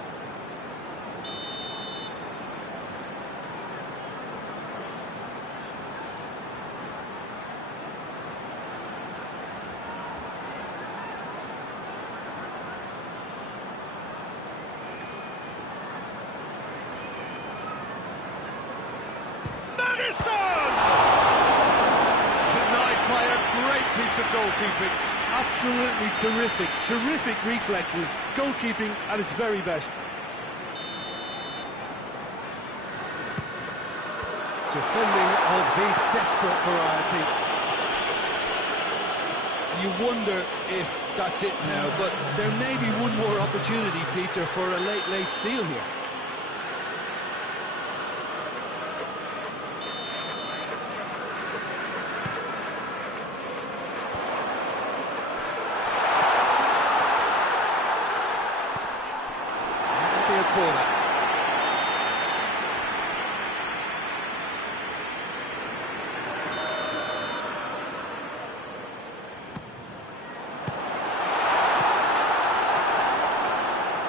Denied by a great piece of goalkeeping. Absolutely terrific reflexes, goalkeeping at its very best. Defending of the desperate variety. You wonder if that's it now, but there may be one more opportunity, Peter, for a late steal here. Corner.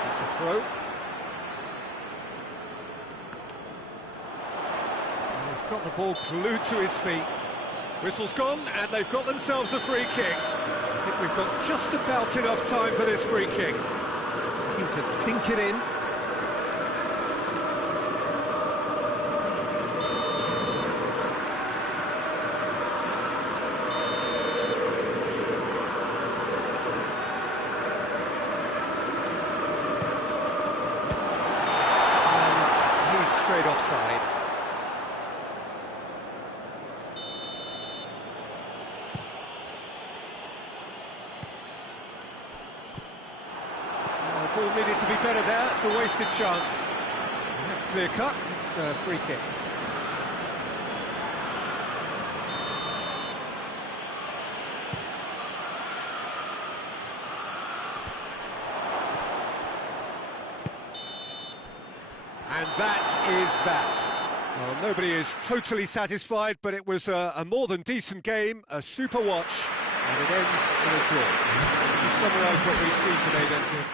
It's a throw. And he's got the ball glued to his feet. Whistle's gone, and they've got themselves a free kick. I think we've got just about enough time for this free kick. Looking to think it in. Straight offside. The ball needed to be better there. It's a wasted chance. That's clear cut. It's a free kick. And that is that. Well, nobody is totally satisfied, but it was a more than decent game, a super watch, and it ends in a draw. Let's just summarise what we've seen today then, Jim.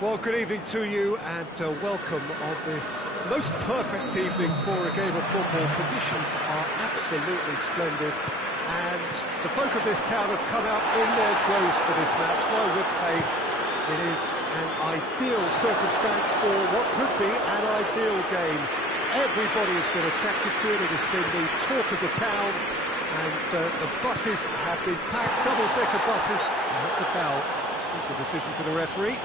Well, good evening to you and welcome on this most perfect evening for a game of football. Conditions are absolutely splendid and the folk of this town have come out in their droves for this match. Why wouldn't they? It is an ideal circumstance for what could be an ideal game. Everybody has been attracted to it. It has been the talk of the town and the buses have been packed, double-decker buses. And that's a foul. Simple decision for the referee.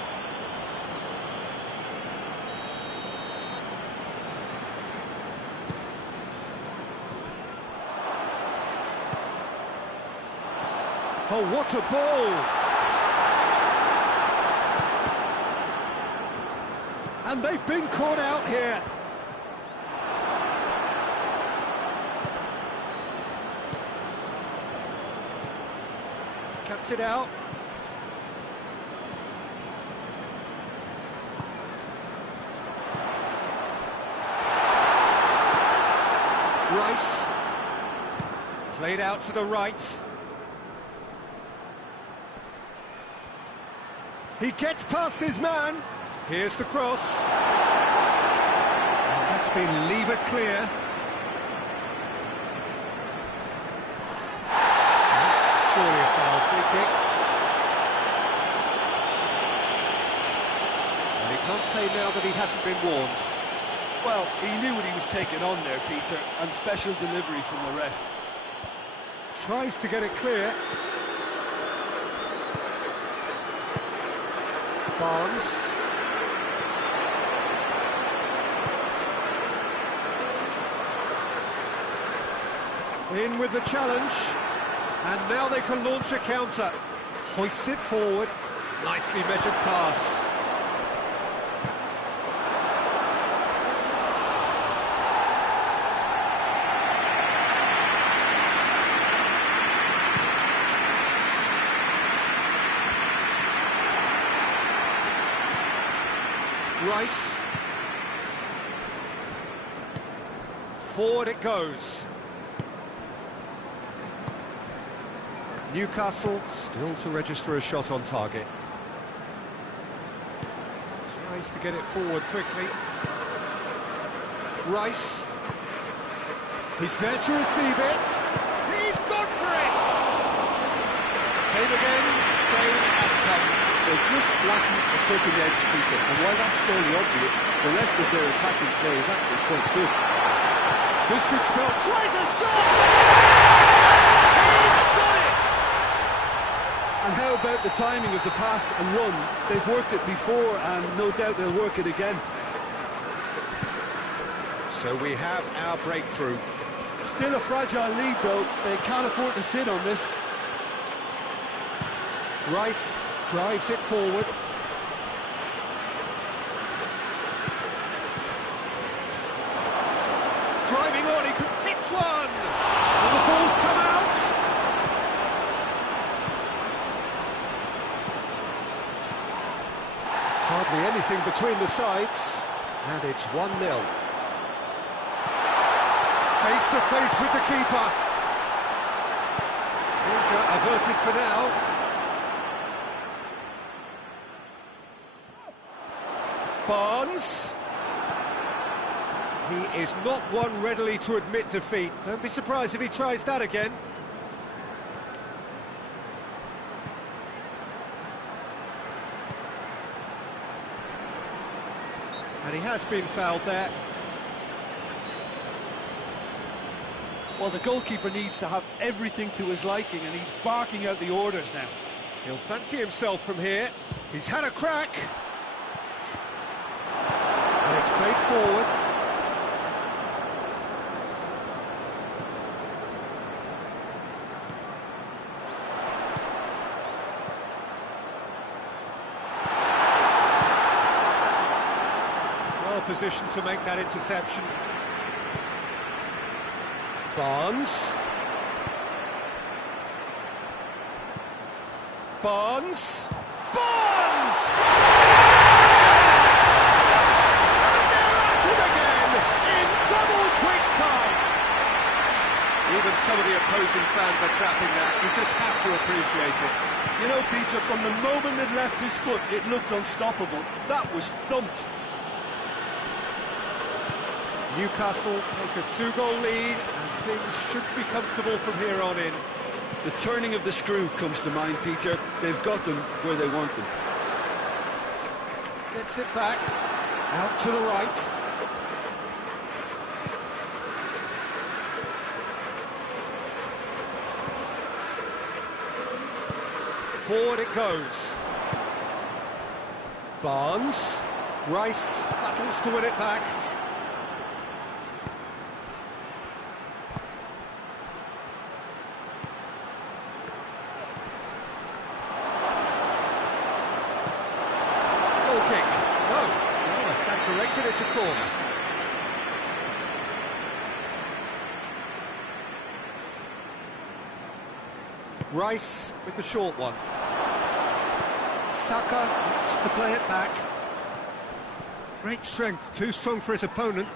Oh, what a ball! And they've been caught out here. Cuts it out. Rice. Played out to the right. He gets past his man. Here's the cross. And that's been levered clear. That's surely a foul, free kick. And he can't say now that he hasn't been warned. Well, he knew what he was taking on there, Peter, and special delivery from the ref. Tries to get it clear. Barnes. In with the challenge, and now they can launch a counter. Hoists it forward. Nicely measured pass. Rice. Forward it goes. Newcastle still to register a shot on target. Tries to get it forward quickly. Rice. He's there to receive it. He's gone for it! Same again, same outcome. They're just lacking a cutting edge, Peter, and while that's fairly obvious, the rest of their attacking play is actually quite good. This could spell... Tries a shot! He's done it! And how about the timing of the pass and run? They've worked it before and no doubt they'll work it again. So we have our breakthrough. Still a fragile lead though, they can't afford to sit on this. Rice drives it forward. Driving on, he hits one! And the ball's come out! Hardly anything between the sides, and it's 1-0. Face to face with the keeper. Danger averted for now. Barnes. He is not one readily to admit defeat. Don't be surprised if he tries that again. And he has been fouled there. Well, the goalkeeper needs to have everything to his liking and he's barking out the orders now. He'll fancy himself from here. He's had a crack. And it's played forward. Well positioned to make that interception. Barnes. Barnes. Barnes! Even some of the opposing fans are clapping that. You just have to appreciate it. You know, Peter, from the moment it left his foot, it looked unstoppable. That was thumped. Newcastle take a 2-goal lead, and things should be comfortable from here on in. The turning of the screw comes to mind, Peter. They've got them where they want them. Gets it back, out to the right. Forward it goes. Barnes. Rice battles to win it back. Goal kick. No, I stand corrected, it's a corner. Rice with the short one. Saka opts to play it back. Great strength, too strong for his opponent.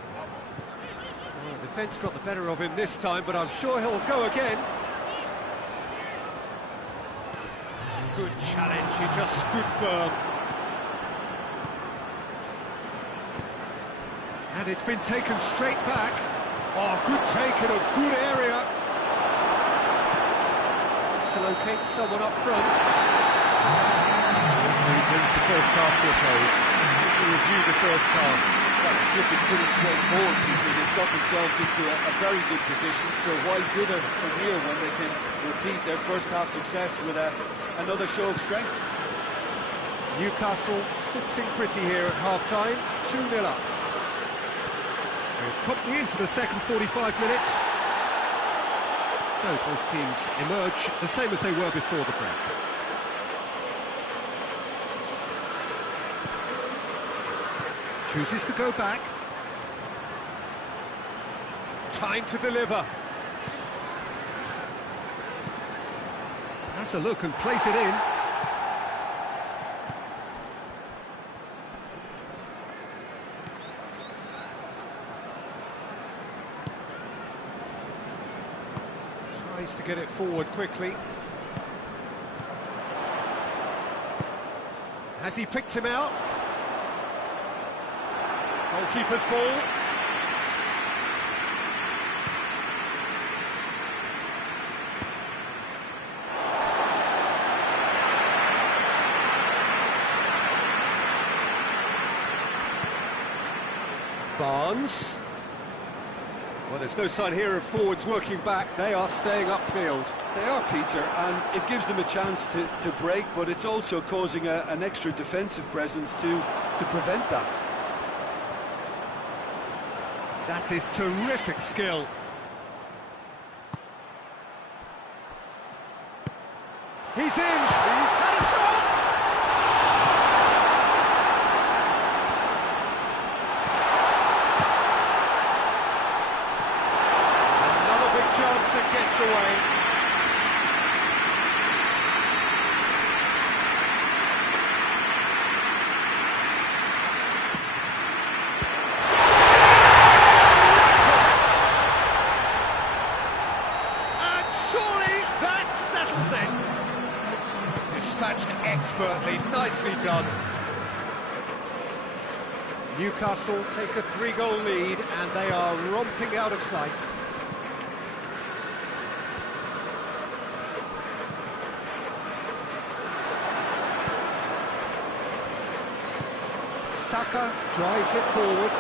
Well, defence got the better of him this time, but I'm sure he'll go again. Good challenge, he just stood firm. And it's been taken straight back. Oh, good take in a good area. Tries to locate someone up front. He brings the first half to a close. To review the first half. That's looking pretty straightforward, Peter. They've got themselves into a very good position, so why dither from here when they can repeat their first half success with another show of strength? Newcastle sitting pretty here at half-time, 2-0 up. We're promptly into the second 45 minutes. So both teams emerge the same as they were before the break. Chooses to go back. Time to deliver. Has a look and plays it in. Tries to get it forward quickly. Has he picked him out? Goalkeeper's ball. Barnes. Well, there's no sign here of forwards working back. They are staying upfield. They are, Peter, and it gives them a chance to break, but it's also causing an extra defensive presence to prevent that. That is terrific skill. He's in. He's had a shot. Another big chance that gets away. Dispatched expertly, nicely done. Newcastle take a 3-goal lead and they are romping out of sight. Saka drives it forward.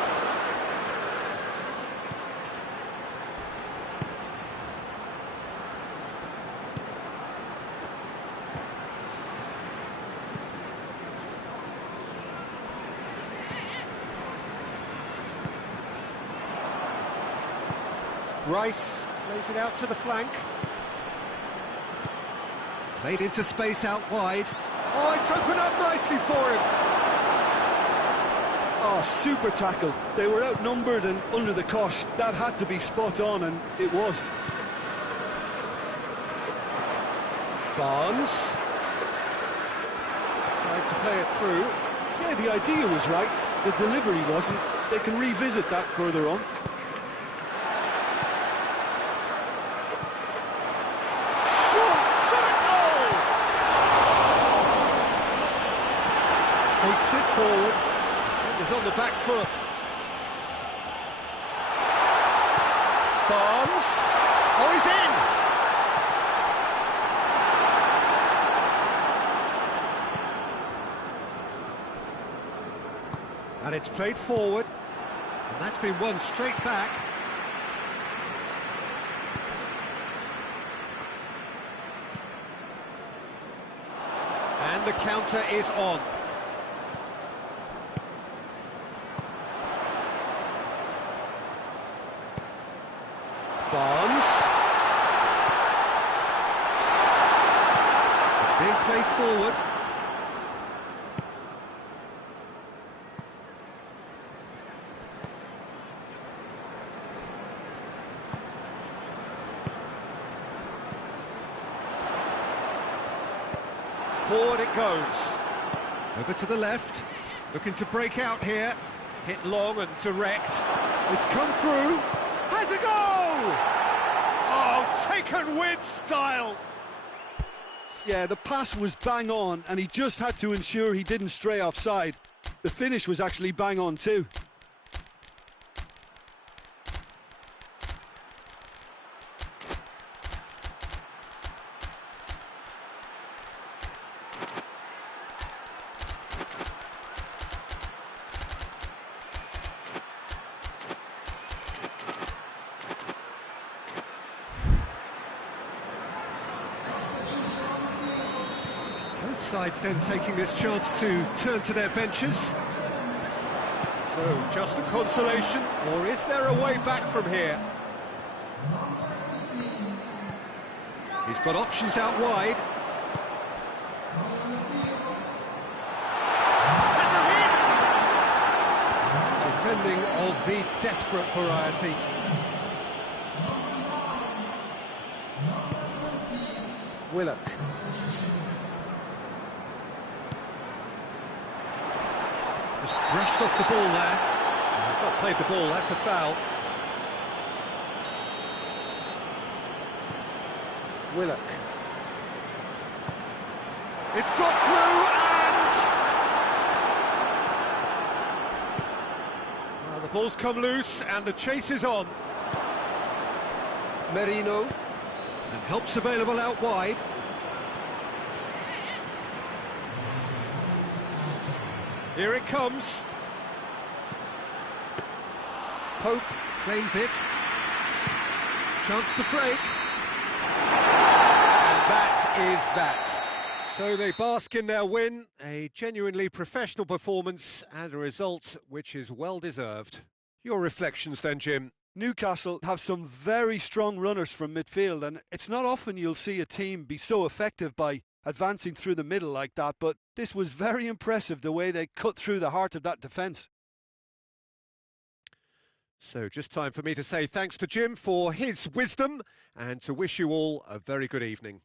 Rice plays it out to the flank. Played into space out wide. Oh, it's opened up nicely for him. Oh, super tackle. They were outnumbered and under the cosh. That had to be spot on, and it was. Barnes. Tried to play it through. Yeah, the idea was right. The delivery wasn't. They can revisit that further on. Gets it forward. Defender's on the back foot. Barnes. Oh, he's in! And it's played forward. And that's been won straight back. And the counter is on. Barnes. It's being played forward. Forward it goes. Over to the left. Looking to break out here. Hit long and direct. It's come through. Has a goal! Oh, taken with style. Yeah, the pass was bang on, and he just had to ensure he didn't stray offside. The finish was actually bang on too. Both sides then taking this chance to turn to their benches. So, just a consolation, or is there a way back from here? He's got options out wide. That's a hit! Defending of the desperate variety. Willock. Just brushed off the ball there. He's not played the ball, that's a foul. Willock. It's got through and... Well, the ball's come loose and the chase is on. Merino. And help's available out wide. Here it comes. Pope claims it. Chance to break. And that is that. So they bask in their win, a genuinely professional performance and a result which is well deserved. Your reflections then, Jim? Newcastle have some very strong runners from midfield, and it's not often you'll see a team be so effective by advancing through the middle like that, but this was very impressive the way they cut through the heart of that defence. So just time for me to say thanks to Jim for his wisdom and to wish you all a very good evening.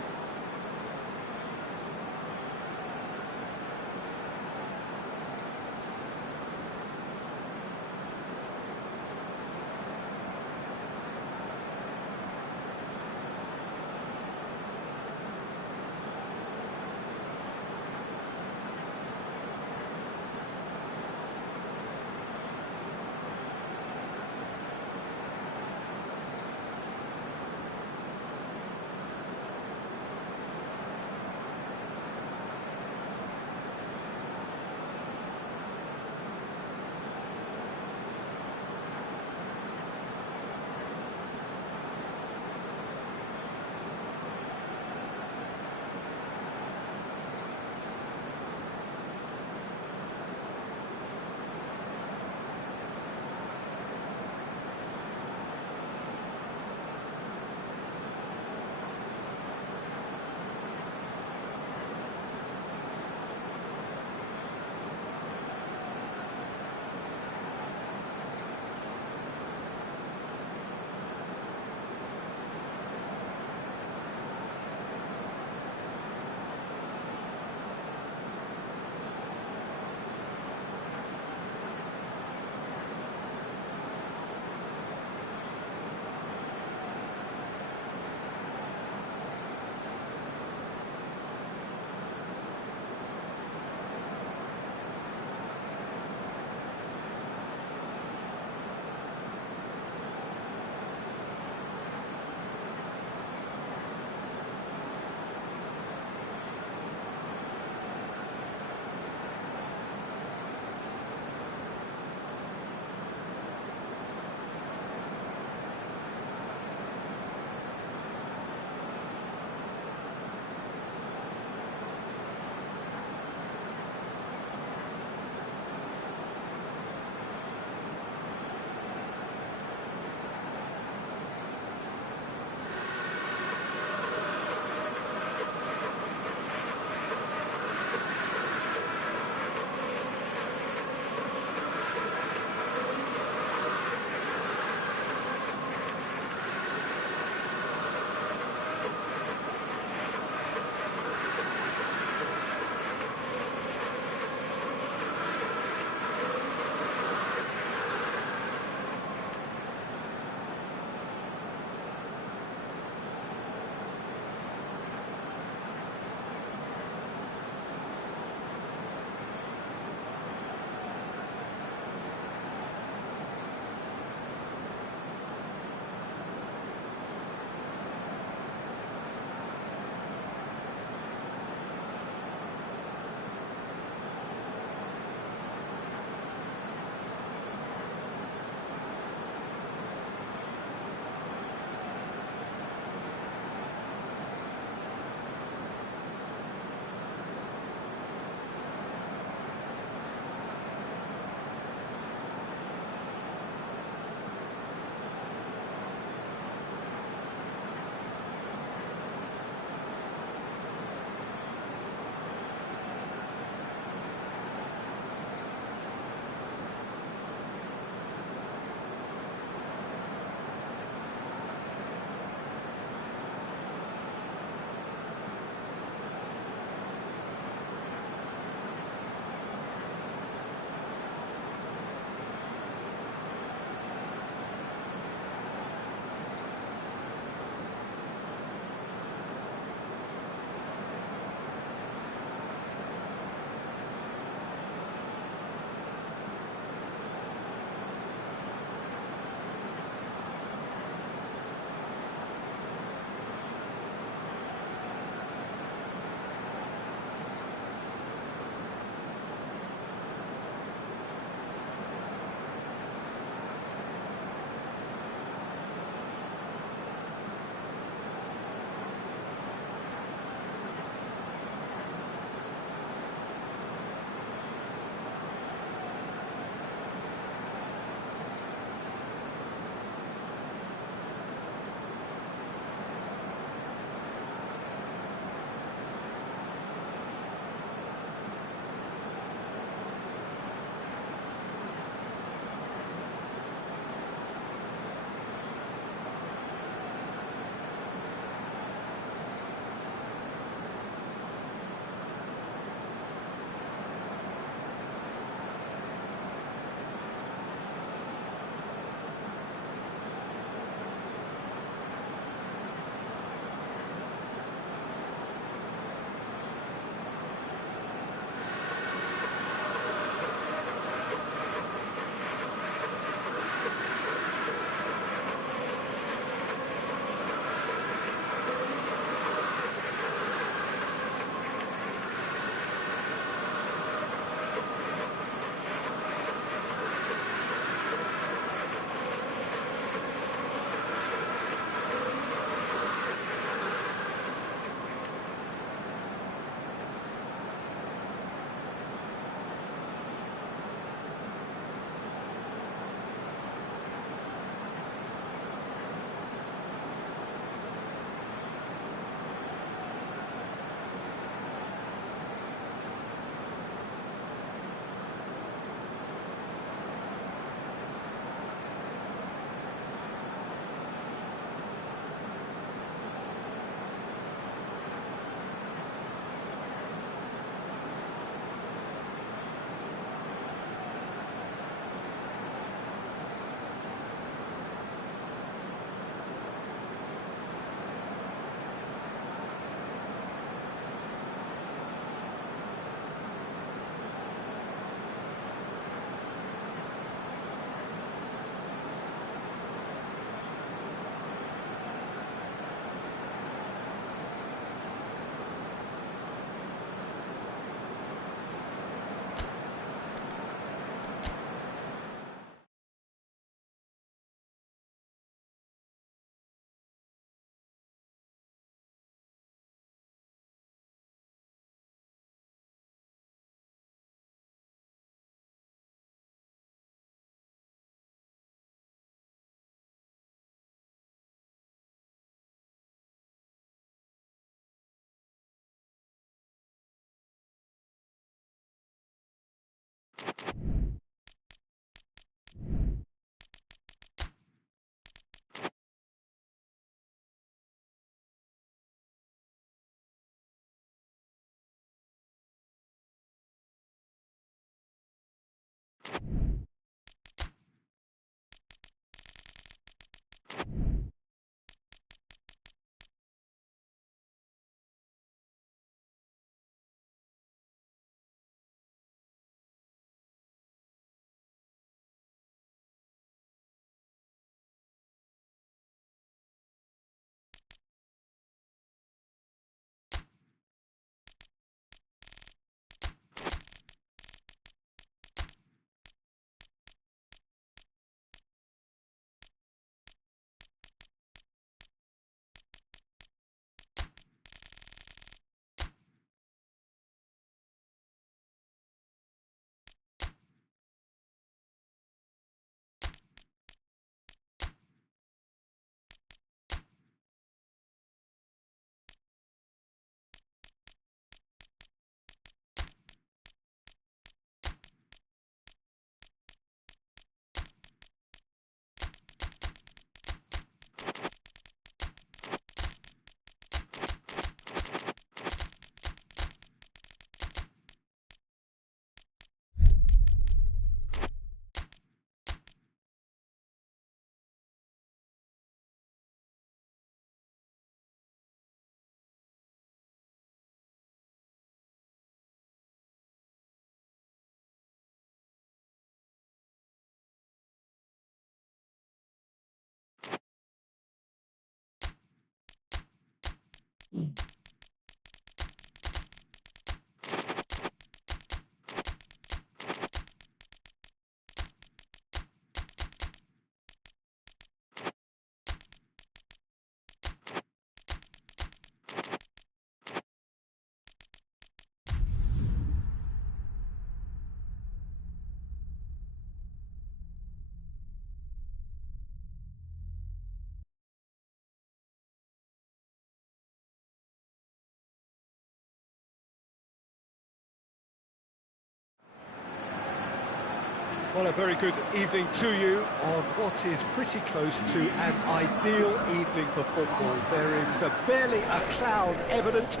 Well, a very good evening to you on what is pretty close to an ideal evening for football. There is barely a cloud evident.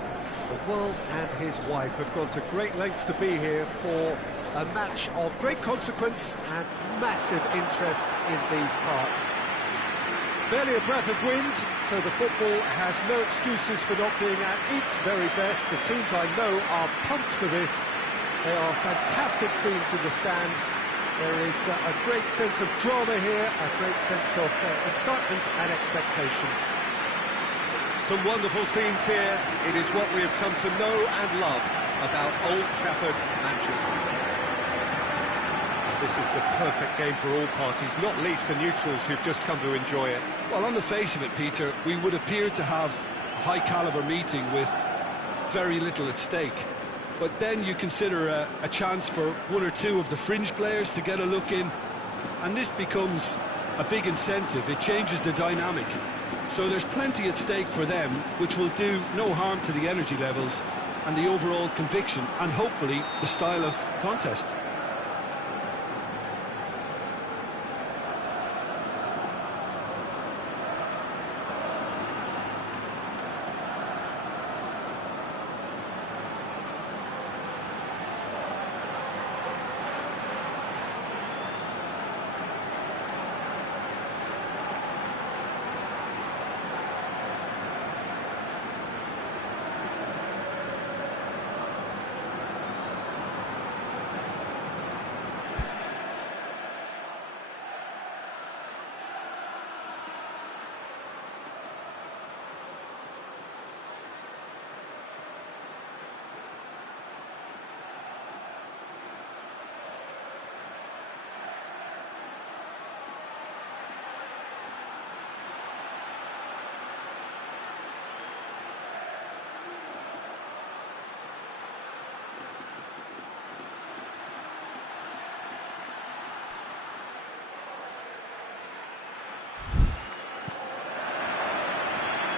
The world and his wife have gone to great lengths to be here for a match of great consequence and massive interest in these parts. Barely a breath of wind, so the football has no excuses for not being at its very best. The teams I know are pumped for this. They are fantastic scenes in the stands. There is a great sense of drama here, a great sense of excitement and expectation. Some wonderful scenes here. It is what we have come to know and love about Old Trafford, Manchester. This is the perfect game for all parties, not least the neutrals who've just come to enjoy it. Well, on the face of it, Peter, we would appear to have a high-caliber meeting with very little at stake. But then you consider a chance for one or two of the fringe players to get a look in, and this becomes a big incentive. It changes the dynamic. So there's plenty at stake for them, which will do no harm to the energy levels and the overall conviction, and hopefully the style of contest.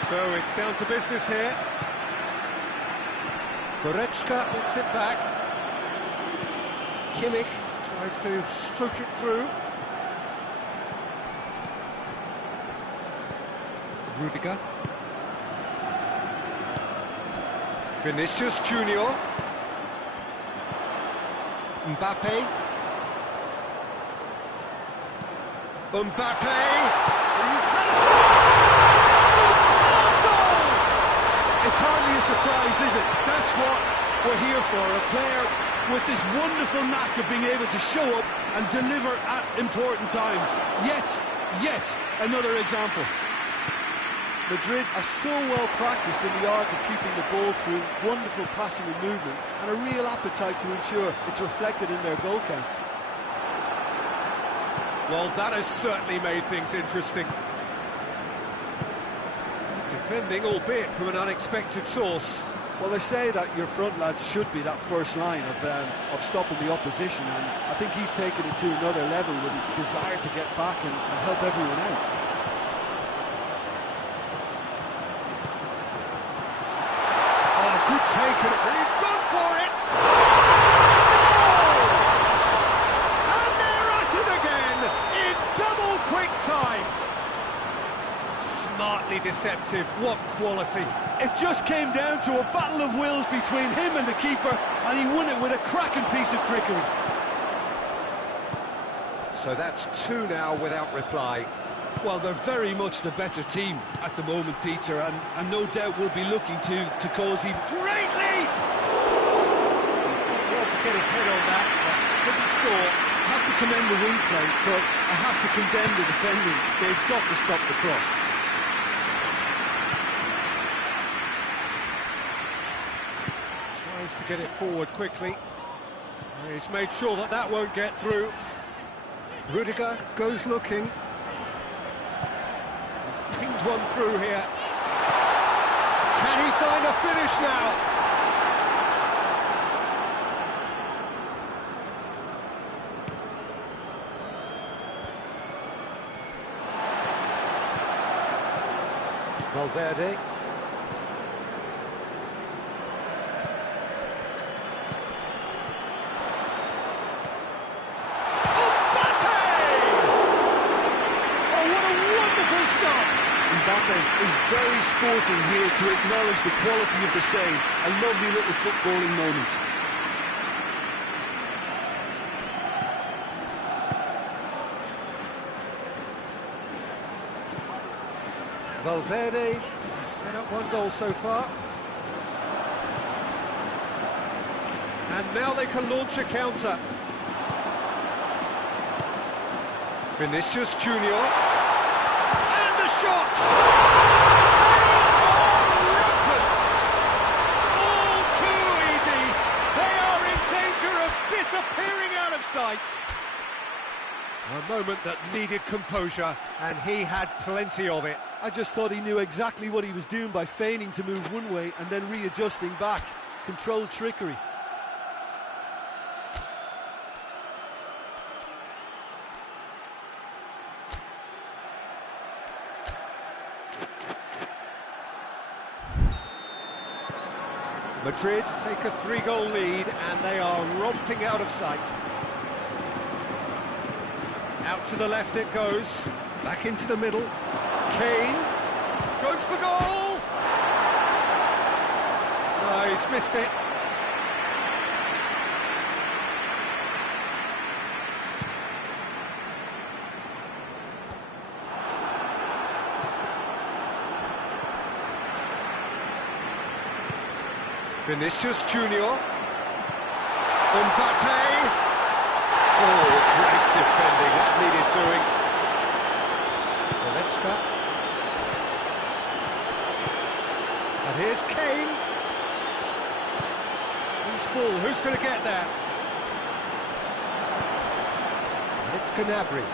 So it's down to business here. Goretzka puts it back. Kimmich Tries to stroke it through. Rudiger. Vinicius Junior. Mbappe. Mbappe. He's had a shot. Superb goal. It's hardly a surprise, is it? That's what we're here for. A player with this wonderful knack of being able to show up and deliver at important times. Yet another example. Madrid are so well practiced in the art of keeping the ball through, wonderful passing and movement, and a real appetite to ensure it's reflected in their goal count. Well, that has certainly made things interesting. Good defending, albeit from an unexpected source. Well, they say that your front lads should be that first line of stopping the opposition, and I think he's taken it to another level with his desire to get back and help everyone out. Good take, and he's gone for it! And they're at it again, in double quick time! Smartly deceptive, what quality! It just came down to a battle of wills between him and the keeper, and he won it with a cracking piece of trickery. So that's two now without reply. Well, they're very much the better team at the moment, Peter, and no doubt will be looking to cause even... Great leap! He's done well to get his head on that, but couldn't score. I have to commend the wing play, but I have to condemn the defending. They've got to stop the cross. Tries to get it forward quickly. He's made sure that that won't get through. Rudiger goes looking. He's pinged one through here. Can he find a finish now? Valverde. Mbappe is very sporting here to acknowledge the quality of the save. A lovely little footballing moment. Valverde set up one goal so far. And now they can launch a counter. Vinicius Junior. And the shot! They are rampant! All too easy! They are in danger of disappearing out of sight! A moment that needed composure, and he had plenty of it. I just thought he knew exactly what he was doing by feigning to move one way and then readjusting back. Controlled trickery. Madrid take a 3-goal lead, and they are romping out of sight. Out to the left it goes, back into the middle. Kane goes for goal! No, he's missed it. Vinicius Junior. Mbappe. Oh, great defending, that needed doing. Goretzka. And here's Kane. Who's ball? Who's going to get there? And it's Gnabry.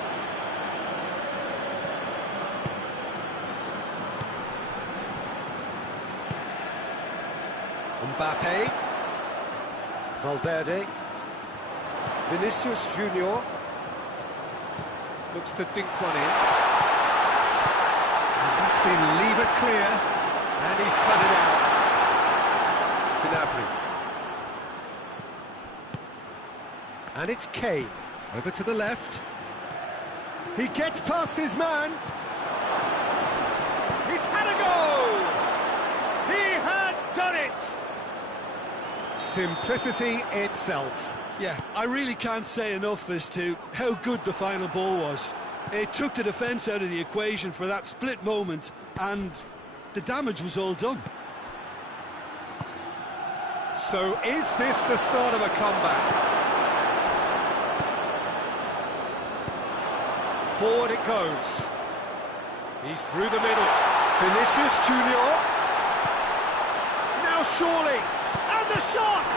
Mbappe. Valverde. Vinicius Junior. Looks to dink one in. And that's been levered clear. And he's cut it out. Gnabry. And it's Kane. Over to the left. He gets past his man. He's had a go! He has done it! Simplicity itself. Yeah, I really can't say enough as to how good the final ball was. It took the defence out of the equation for that split moment, and the damage was all done. So is this the start of a comeback? Forward it goes. He's through the middle. Vinicius Junior. Now surely. And the shot!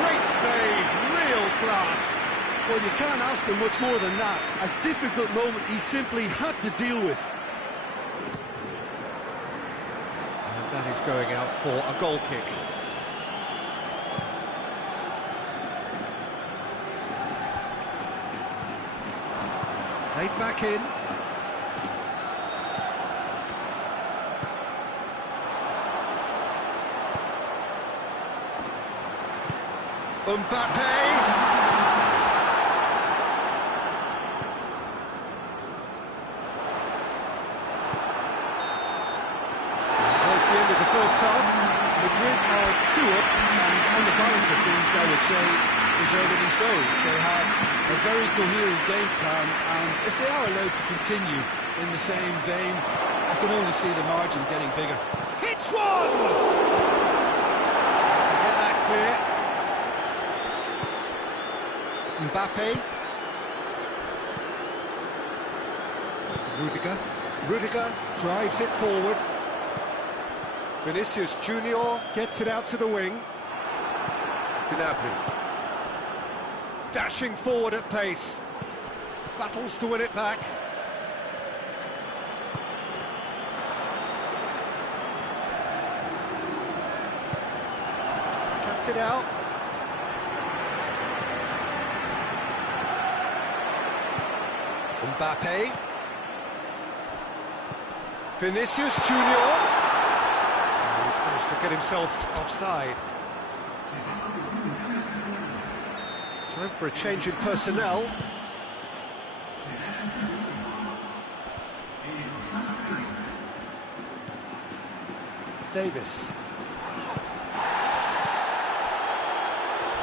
Great save, real class. Well, you can't ask for much more than that. A difficult moment he simply had to deal with. And that is going out for a goal kick. Played back in. Mbappe! There's the end of the first half. Madrid are 2 up, and on the balance of things, I would say, deservedly so. They have a very coherent game plan, and if they are allowed to continue in the same vein, I can only see the margin getting bigger. Hits one! Get that clear. Mbappe. Rudiger drives it forward. Vinicius Junior gets it out to the wing. Gnabry. Dashing forward at pace. Battles to win it back. Cuts it out. Mbappe. Vinicius Junior. He's managed to get himself offside. Time for a change in personnel. Davis.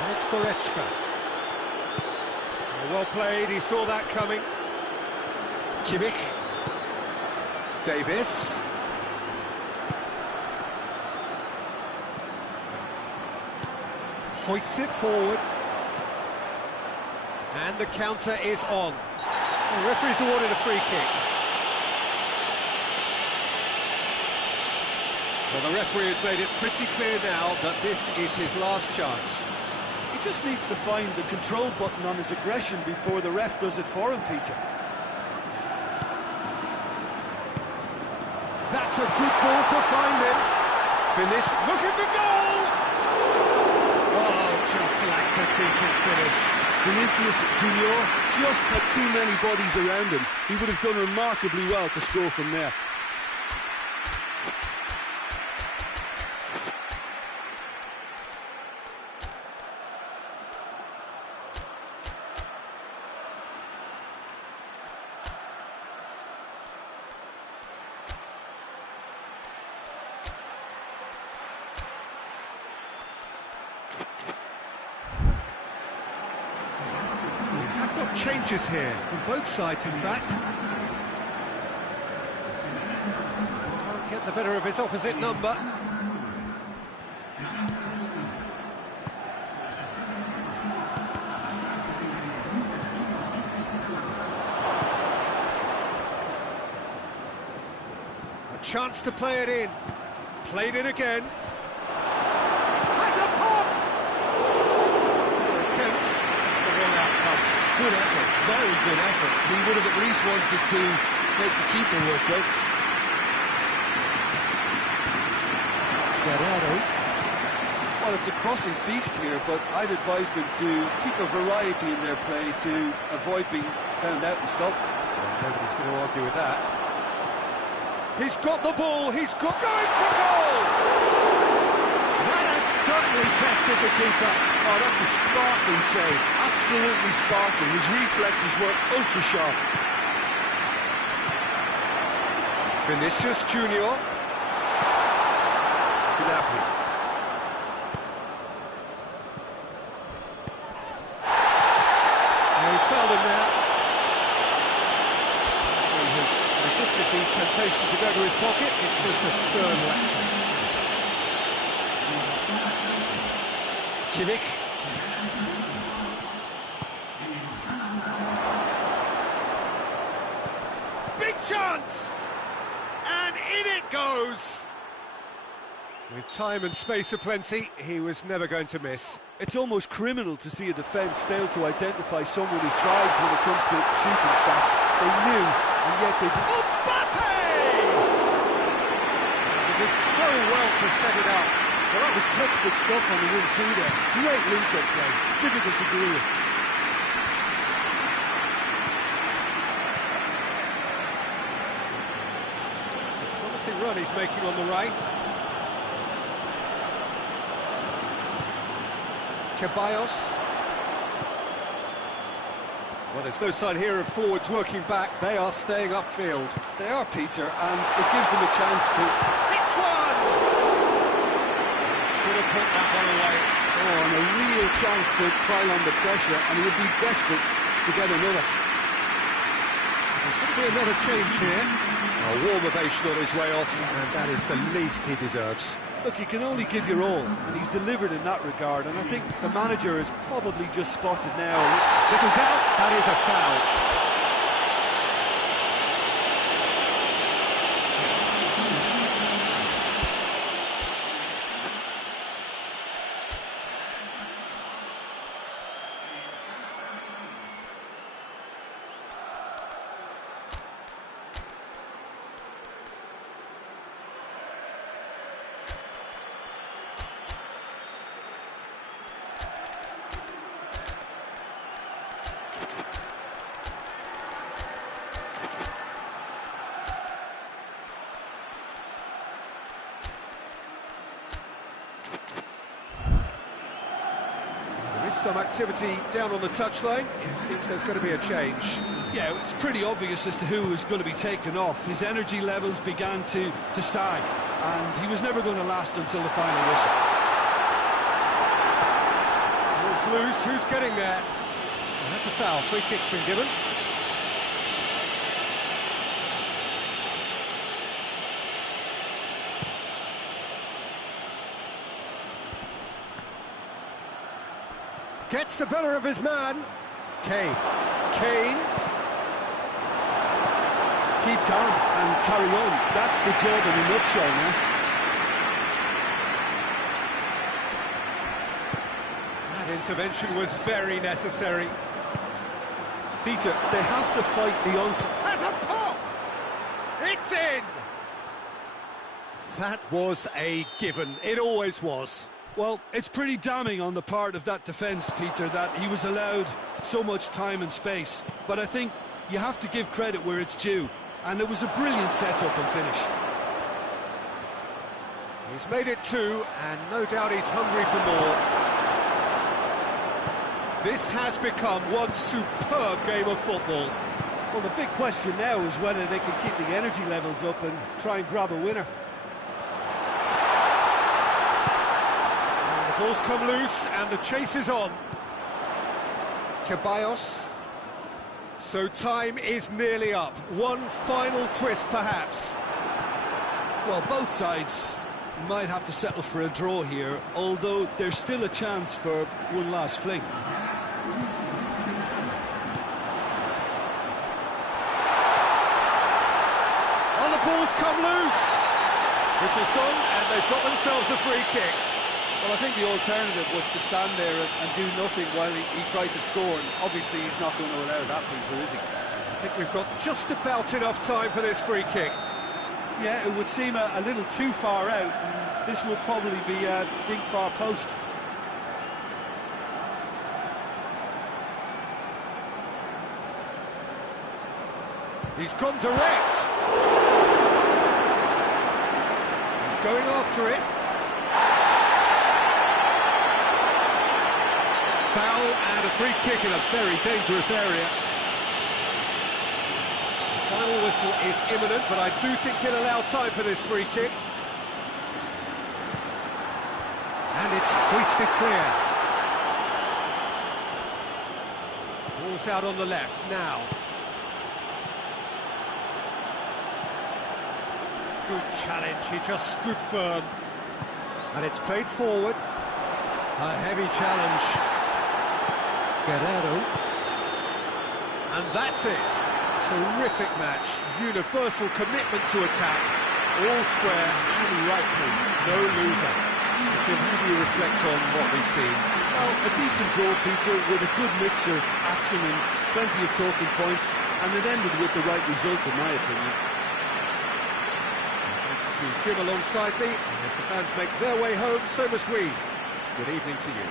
And it's Goretzka. Well played, he saw that coming. Kimmich. Davis. Hoists it forward. And the counter is on. The referee's awarded a free kick. Well, the referee has made it pretty clear now that this is his last chance. He just needs to find the control button on his aggression before the ref does it for him, Peter. That's a good ball to find him. Vinicius, look at the goal! Oh, just lacked a decent finish. Vinicius Junior just had too many bodies around him. He would have done remarkably well to score from there. Changes here from both sides, in fact. Can't get the better of his opposite number. A chance to play it in. Played it again. Has a pop! Attempts the wrong outcome. Good effort, very good effort. He would have at least wanted to make the keeper work out. Guerrero. Well, it's a crossing feast here, but I'd advise them to keep a variety in their play to avoid being found out and stopped. Well, nobody's going to argue with that. He's got the ball, he's got going for goal! That has certainly tested the keeper. Oh, that's a sparkling save. Absolutely sparkling. His reflexes were ultra sharp. Vinicius Junior. Gnabry. He's fouled him there. He has resisted the temptation to go to his pocket. It's just a stern lecture. Kimmich. Big chance! And in it goes! With time and space aplenty, he was never going to miss. It's almost criminal to see a defence fail to identify someone who thrives when it comes to shooting stats. They knew, and yet they did. Mbappe! They did so well to set it up. Well, that was textbook stuff on the 1-2 there. Great link-up play, difficult to deal with. It's a promising run he's making on the right. Ceballos. Well, there's no sign here of forwards working back. They are staying upfield. They are, Peter, and it gives them a chance to... It's one! Should have put that one away. Oh, and a real chance to pile on the pressure, and he would be desperate to get another. There's going to be another change here. A warm ovation on his way off, and that is the least he deserves. Look, you can only give your all, and he's delivered in that regard, and I think the manager has probably just spotted now. Little doubt, that is a foul. Some activity down on the touchline. It seems there's going to be a change. Yeah, it's pretty obvious as to who was going to be taken off. His energy levels began to sag, and he was never going to last until the final whistle. Ball's loose, who's getting there? Well, that's a foul, free kick's been given. Gets the better of his man. Kane. Keep calm and carry on. That's the job in a nutshell now. That intervention was very necessary. Peter, they have to fight the onset. Has a pop! It's in! That was a given. It always was. Well, it's pretty damning on the part of that defence, Peter, that he was allowed so much time and space. But I think you have to give credit where it's due, and it was a brilliant setup and finish. He's made it two, and no doubt he's hungry for more. This has become one superb game of football. Well, the big question now is whether they can keep the energy levels up and try and grab a winner. Ball's come loose and the chase is on. Ceballos. So time is nearly up. One final twist, perhaps. Well, both sides might have to settle for a draw here, although there's still a chance for one last fling. Oh, the ball's come loose. This is gone and they've got themselves a free kick. Well, I think the alternative was to stand there and do nothing while he tried to score, and obviously he's not going to allow that, Peter, is he? I think we've got just about enough time for this free kick. Yeah, it would seem a little too far out, and this will probably be a think far post. He's gone direct. He's going after it. Foul and a free kick in a very dangerous area. The final whistle is imminent, but I do think he'll allow time for this free kick. And it's hoisted clear. Ball's out on the left now. Good challenge, he just stood firm. And it's played forward. A heavy challenge. Guerrero. And that's it. Terrific match. Universal commitment to attack. All square and right clean. No loser. Jim, how do you reflect on what we've seen? Well, a decent draw, Peter, with a good mix of action and plenty of talking points, and it ended with the right result, in my opinion. Thanks to Jim alongside me, and as the fans make their way home, so must we. Good evening to you.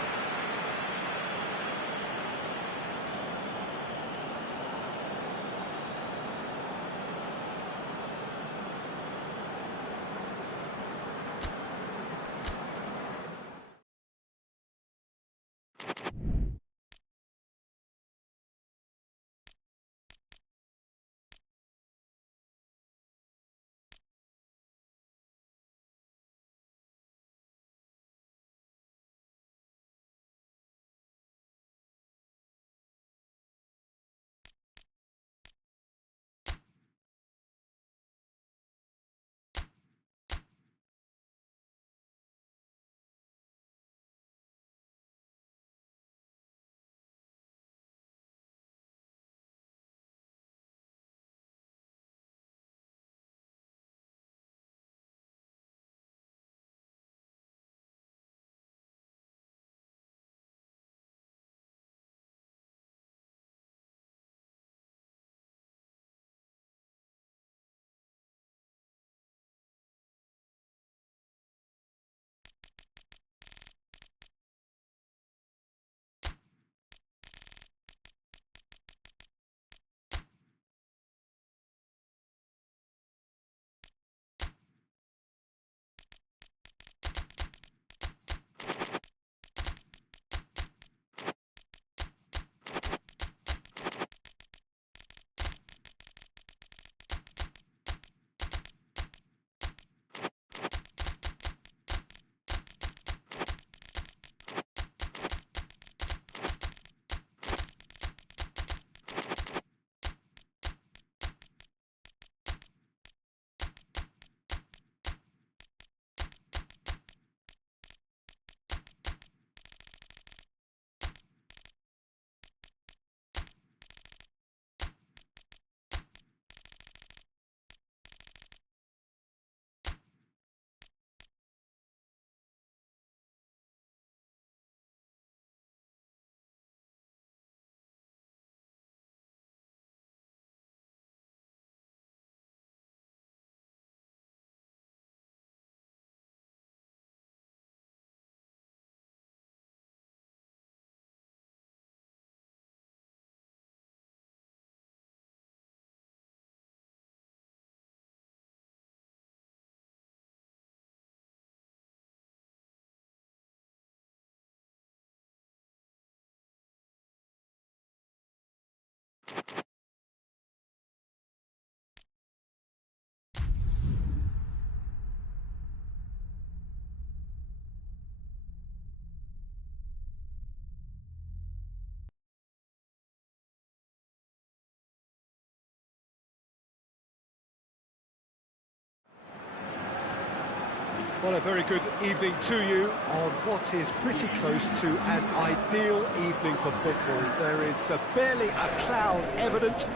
Well, a very good evening to you on what is pretty close to an ideal evening for football. There is barely a cloud evident.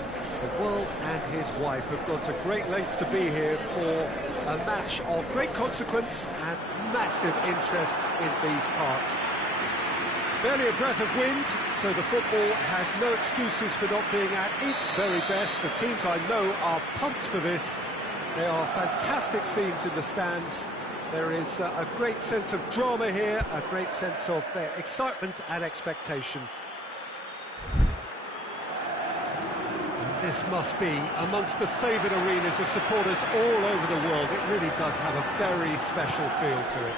The world and his wife have gone to great lengths to be here for a match of great consequence and massive interest in these parts. Barely a breath of wind, so the football has no excuses for not being at its very best. The teams I know are pumped for this. There are fantastic scenes in the stands. There is a great sense of drama here, a great sense of excitement and expectation. And this must be amongst the favoured arenas of supporters all over the world. It really does have a very special feel to it.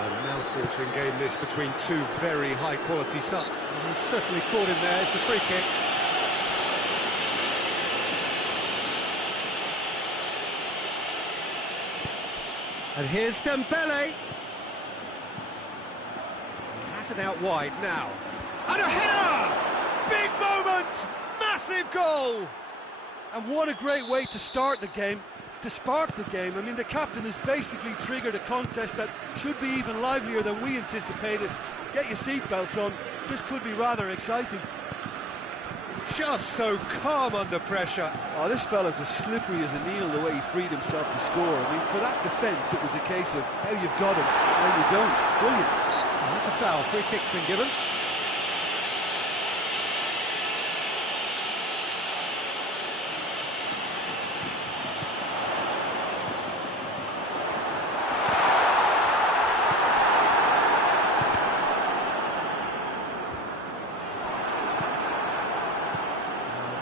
A mouth-watering game this between two very high-quality subs. He's certainly caught him there. It's a free kick. And here's Dembele. He has it out wide now. And a header! Big moment! Massive goal! And what a great way to start the game, to spark the game. I mean, the captain has basically triggered a contest that should be even livelier than we anticipated. Get your seatbelts on, this could be rather exciting. Just so calm under pressure. Oh, this fella's as slippery as a needle the way he freed himself to score. I mean, for that defence, it was a case of how you've got him, how you don't. Brilliant. Oh, that's a foul. Free kick's been given.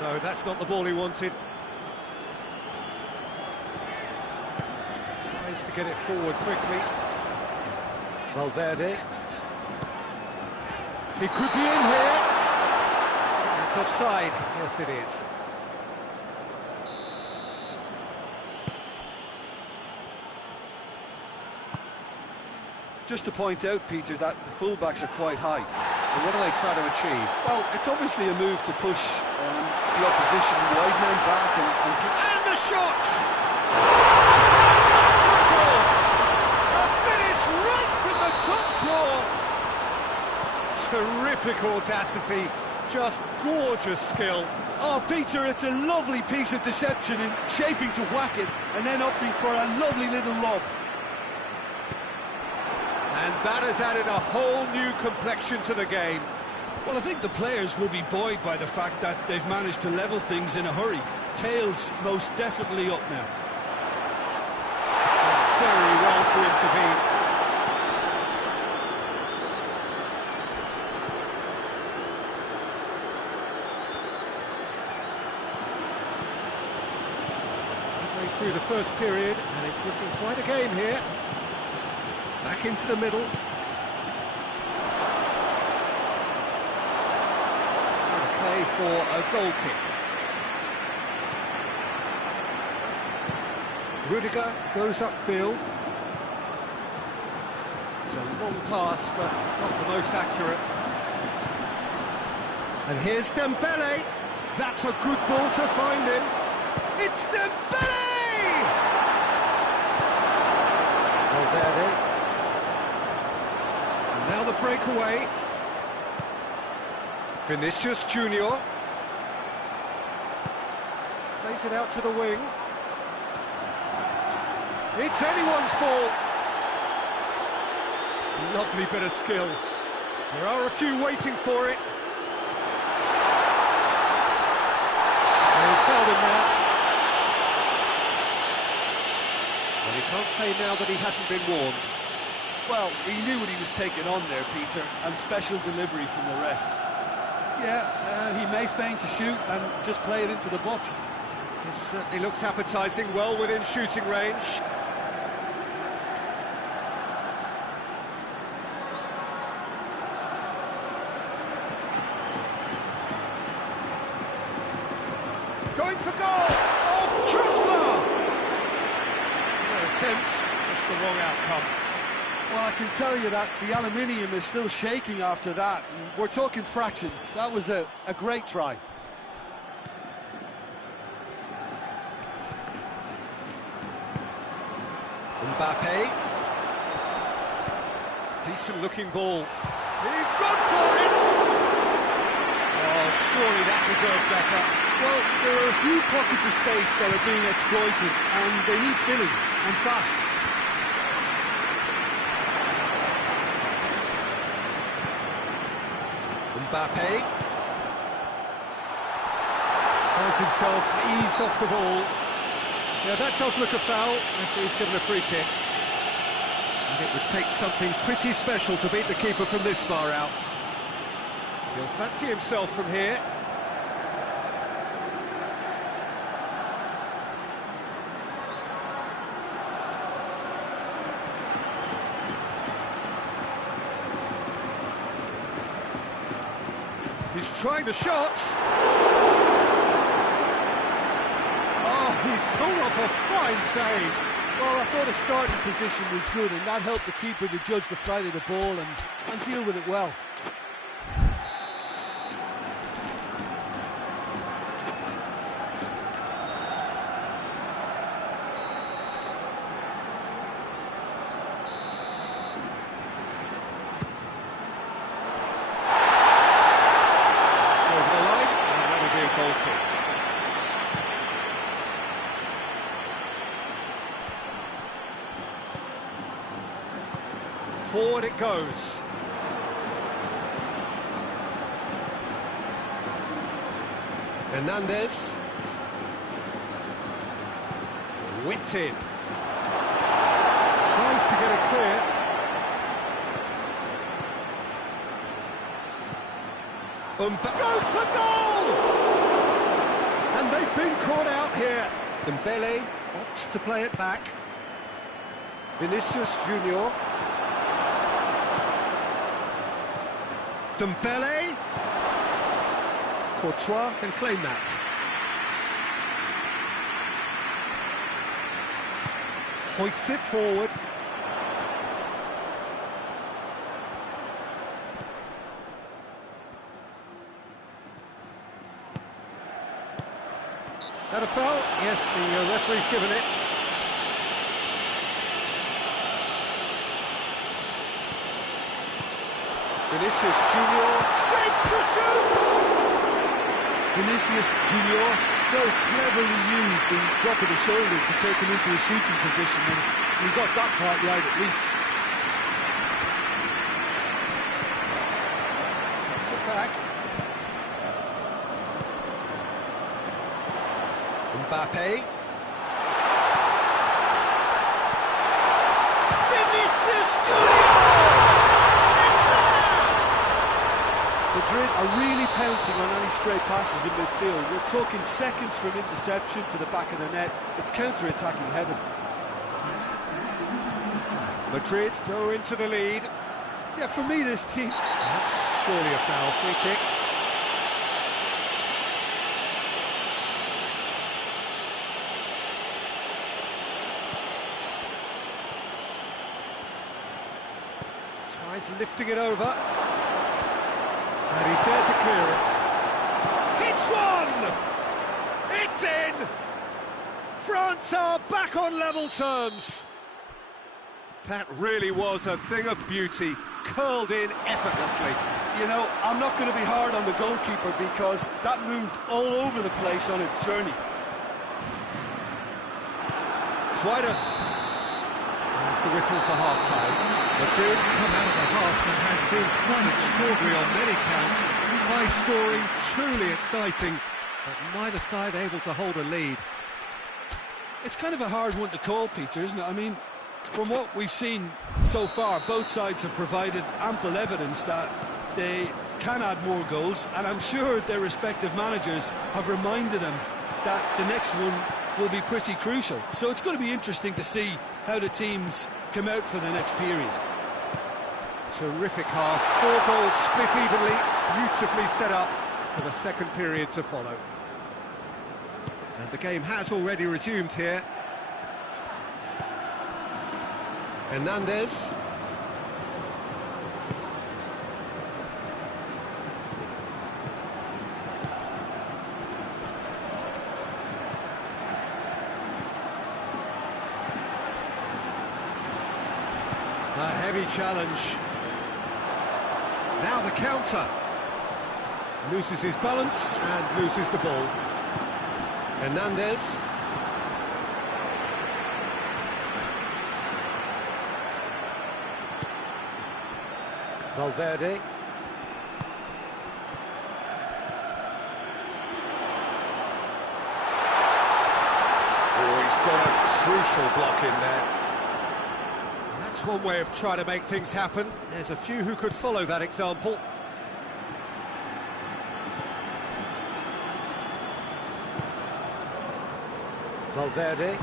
No, that's not the ball he wanted. Tries to get it forward quickly. Valverde. He could be in here. That's offside. Yes, it is. Just to point out, Peter, that the fullbacks are quite high. And what do they try to achieve? Well, it's obviously a move to push the opposition, widen them back And the shot! A finish right from the top draw! Terrific audacity, just gorgeous skill. Oh, Peter, it's a lovely piece of deception in shaping to whack it and then opting for a lovely little lob. And that has added a whole new complexion to the game. Well, I think the players will be buoyed by the fact that they've managed to level things in a hurry. Tails most definitely up now. Very well to intervene. Halfway through the first period, and it's looking quite a game here. Back into the middle. Play for a goal kick. Rudiger goes upfield. It's a long pass, but not the most accurate. And here's Dembele. That's a good ball to find him. It's Dembele! Valverde. And now the breakaway. Vinicius Junior plays it out to the wing. It's anyone's ball. Lovely bit of skill. There are a few waiting for it. He's fouled him now. Well, you can't say now that he hasn't been warned. Well, he knew what he was taking on there, Peter, and special delivery from the ref. Yeah, he may feign to shoot and just play it into the box. It certainly looks appetising, well within shooting range. Going for goal! Oh, crossbar! No attempts, just the wrong outcome. Well, I can tell you that the aluminium is still shaking after that. We're talking fractions. That was a great try. Mbappe. Decent looking ball. He's gone for it! Oh, surely that deserved better. Well, there are a few pockets of space that are being exploited, and they need filling, and fast. Mbappe finds himself eased off the ball. Yeah, that does look a foul. Referee's given a free kick. And it would take something pretty special to beat the keeper from this far out. He'll fancy himself from here. He's trying the shot. Oh, he's pulled off a fine save. Well, I thought his starting position was good, and that helped the keeper to judge the flight of the ball and deal with it well. Forward it goes. Hernandez. Whipped in. Tries to get it clear. Goes for goal! And they've been caught out here. Dembele opts to play it back. Vinicius Junior. Dembele. Courtois can claim that. Hoists it forward. That a foul? Yes, the referee's given it. Vinicius Junior shapes to shoot! Vinicius Junior so cleverly used the drop of the shoulder to take him into a shooting position, and he got that part right at least. Gets it back. Mbappe. Vinicius Junior! Madrid are really pouncing on any stray passes in midfield. We're talking seconds from interception to the back of the net. It's counter-attacking heaven. Madrid go into the lead. Yeah, for me, this team... That's surely a foul. Free kick. Tries lifting it over. And he's there to clear it. Hits one! It's in! France are back on level terms. That really was a thing of beauty, curled in effortlessly. You know, I'm not going to be hard on the goalkeeper because that moved all over the place on its journey. Quite a... That's the whistle for half-time. Madrid come out of the half that has been quite extraordinary on many counts. High-scoring, truly exciting, but neither side able to hold a lead. It's kind of a hard one to call, Peter, isn't it? I mean, from what we've seen so far, both sides have provided ample evidence that they can add more goals, and I'm sure their respective managers have reminded them that the next one will be pretty crucial. So it's going to be interesting to see how the teams come out for the next period. Terrific half, 4 goals split evenly, beautifully set up for the second period to follow. And the game has already resumed here. Hernandez. A heavy challenge. Now the counter. Loses his balance and loses the ball. Hernandez. Valverde. Oh, he's got a crucial block in there. That's one way of trying to make things happen. There's a few who could follow that example. Valverde.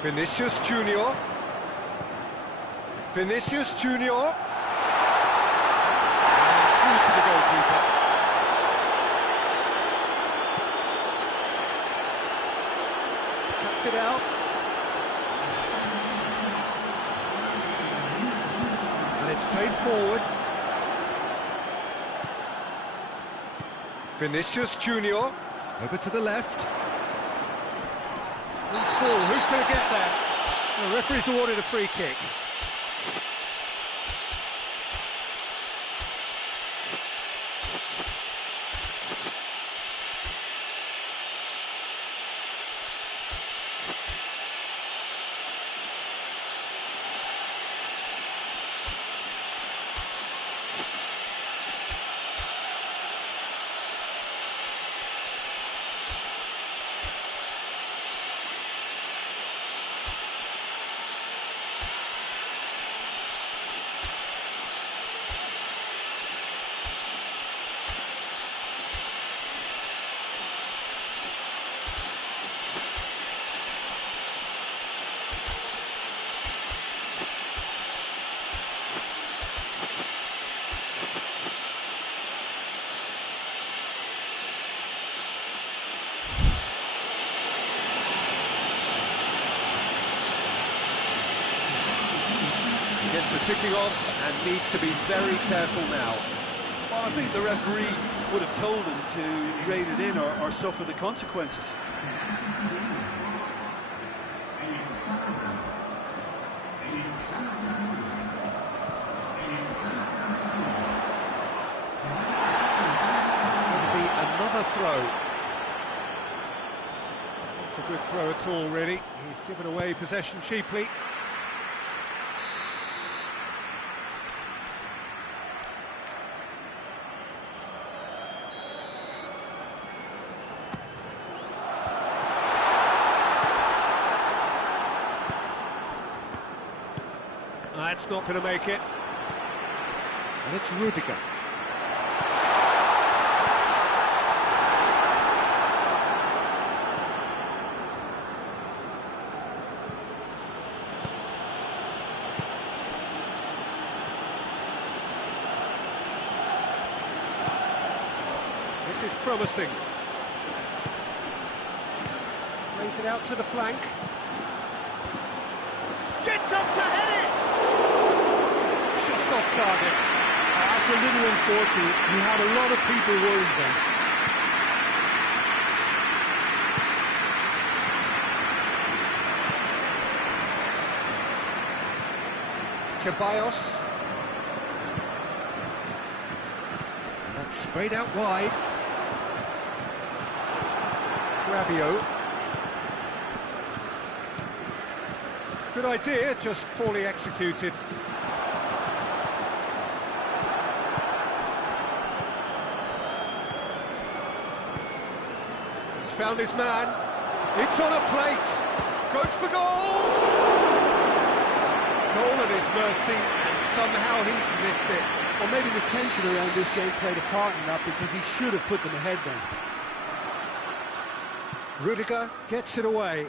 Vinicius Junior. Vinicius Junior. And through to the goalkeeper. Played forward. Vinicius Junior over to the left. Loose ball, who's going to get there? The referee's awarded a free kick. Gets the ticking off and needs to be very careful now. Well, I think the referee would have told him to rein it in or suffer the consequences. It's going to be another throw. Not a good throw at all, really. He's given away possession cheaply. That's not going to make it. And it's Rudiger. This is promising. Plays it out to the flank. Gets up to head it! Just off target. That's a little unfortunate. He had a lot of people worried then. Ceballos. That's sprayed out wide. Rabiot. Good idea, just poorly executed. He's found his man. It's on a plate. Goes for goal! Goal at his mercy, and somehow he's missed it. Or maybe the tension around this game played a part in that, because he should have put them ahead then. Rudiger gets it away.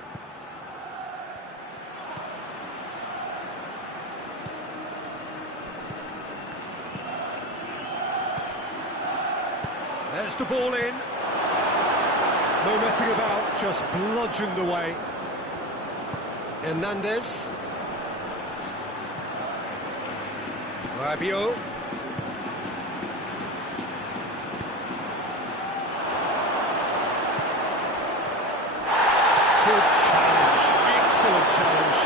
There's the ball in. No messing about, just bludgeoned away. Hernandez. Rabiot. Good challenge, excellent challenge.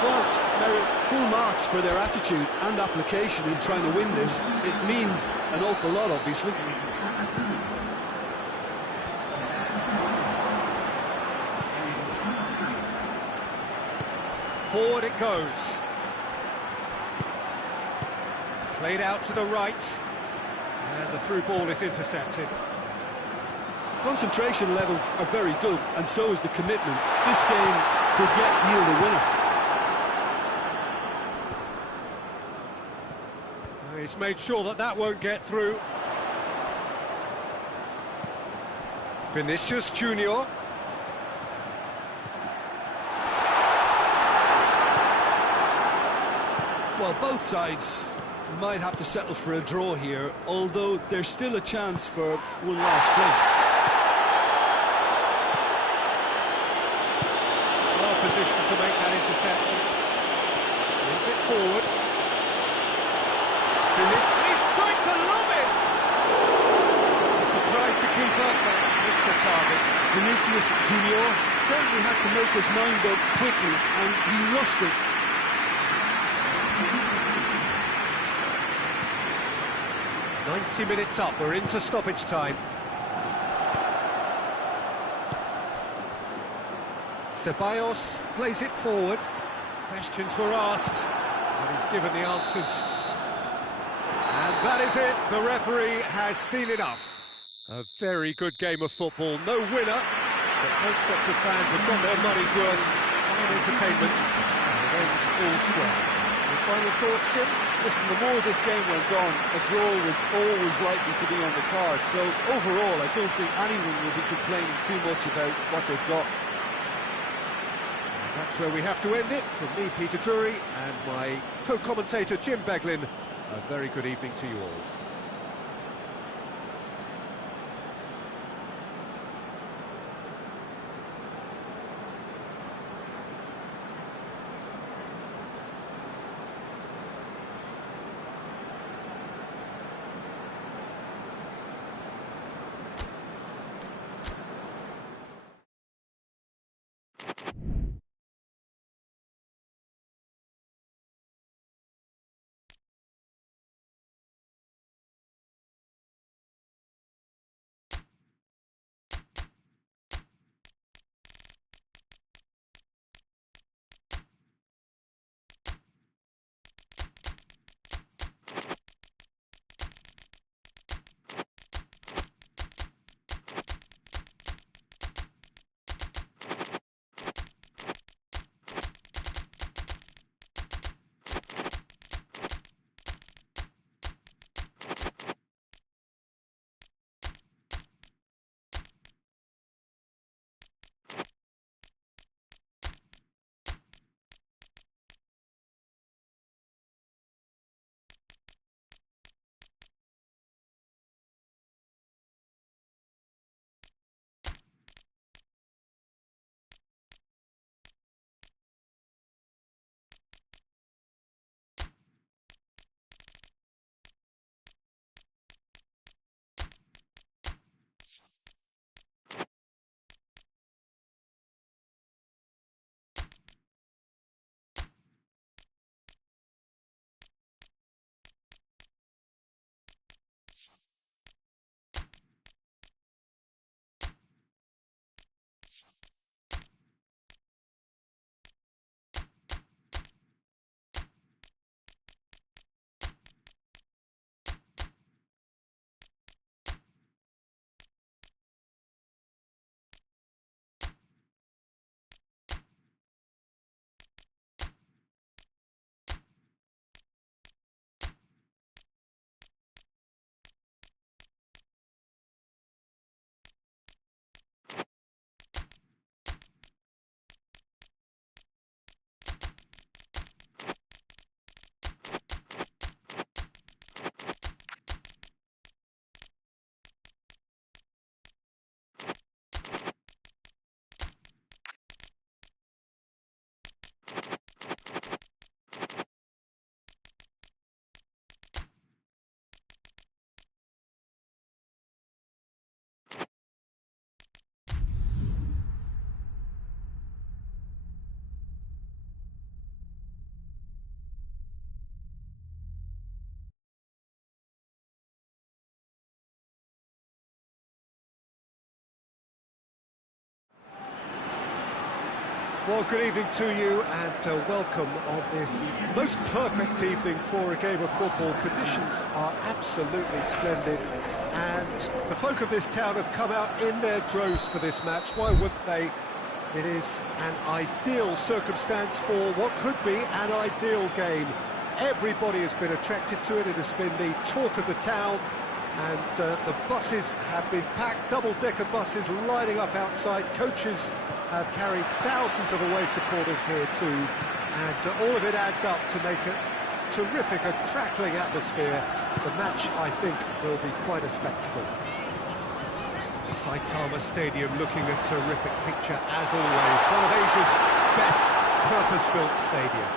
France merit full marks for their attitude and application in trying to win this. It means an awful lot, obviously. Forward it goes. Played out to the right. And the through ball is intercepted. Concentration levels are very good, and so is the commitment. This game could yet yield a winner. He's made sure that that won't get through. Vinicius Junior. Well, both sides might have to settle for a draw here, although there's still a chance for one last fling. Well positioned to make that interception. Brings it forward. He's trying to lob it! To surprise the keeper, but missed the target. Vinicius Junior certainly had to make his mind up quickly, and he rushed it. Minutes up, we're into stoppage time. Ceballos plays it forward. Questions were asked, and he's given the answers. And that is it, the referee has seen enough. A very good game of football, no winner, but both sets of fans have got their money's worth. Fine entertainment, and it ends all square. Your final thoughts, Jim? Listen, the more this game went on, a draw was always likely to be on the card. So overall, I don't think anyone will be complaining too much about what they've got. And that's where we have to end it. From me, Peter Drury, and my co-commentator, Jim Beglin, a very good evening to you all. Well, good evening to you, and welcome on this most perfect evening for a game of football. Conditions are absolutely splendid, and the folk of this town have come out in their droves for this match. Why wouldn't they? It is an ideal circumstance for what could be an ideal game. Everybody has been attracted to it. It has been the talk of the town, and the buses have been packed, double-decker buses lining up outside. Coaches have carried thousands of away supporters here too, and all of it adds up to make a terrific, a crackling atmosphere. The match, I think, will be quite a spectacle. Saitama Stadium looking a terrific picture as always, one of Asia's best purpose-built stadia.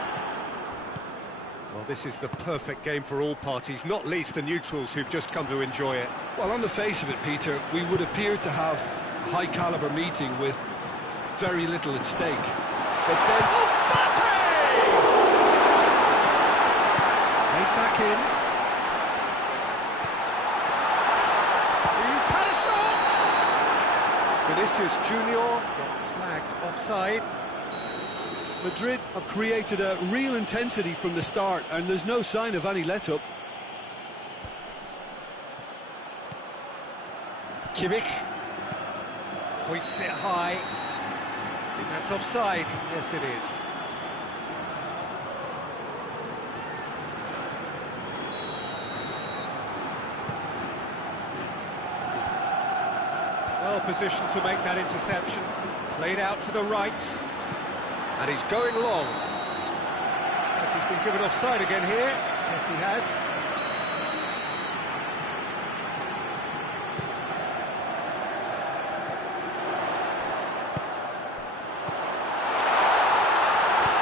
Well, this is the perfect game for all parties, not least the neutrals who've just come to enjoy it. Well, on the face of it, Peter, we would appear to have a high-caliber meeting with very little at stake. But then... Laid back in. He's had a shot! Vinicius Junior gets flagged offside. Madrid have created a real intensity from the start, and there's no sign of any let-up. Kimmich hoists it high. I think that's offside. Yes, it is. Well positioned to make that interception. Played out to the right. And he's going long. Looks like he's been given offside again here. Yes, he has.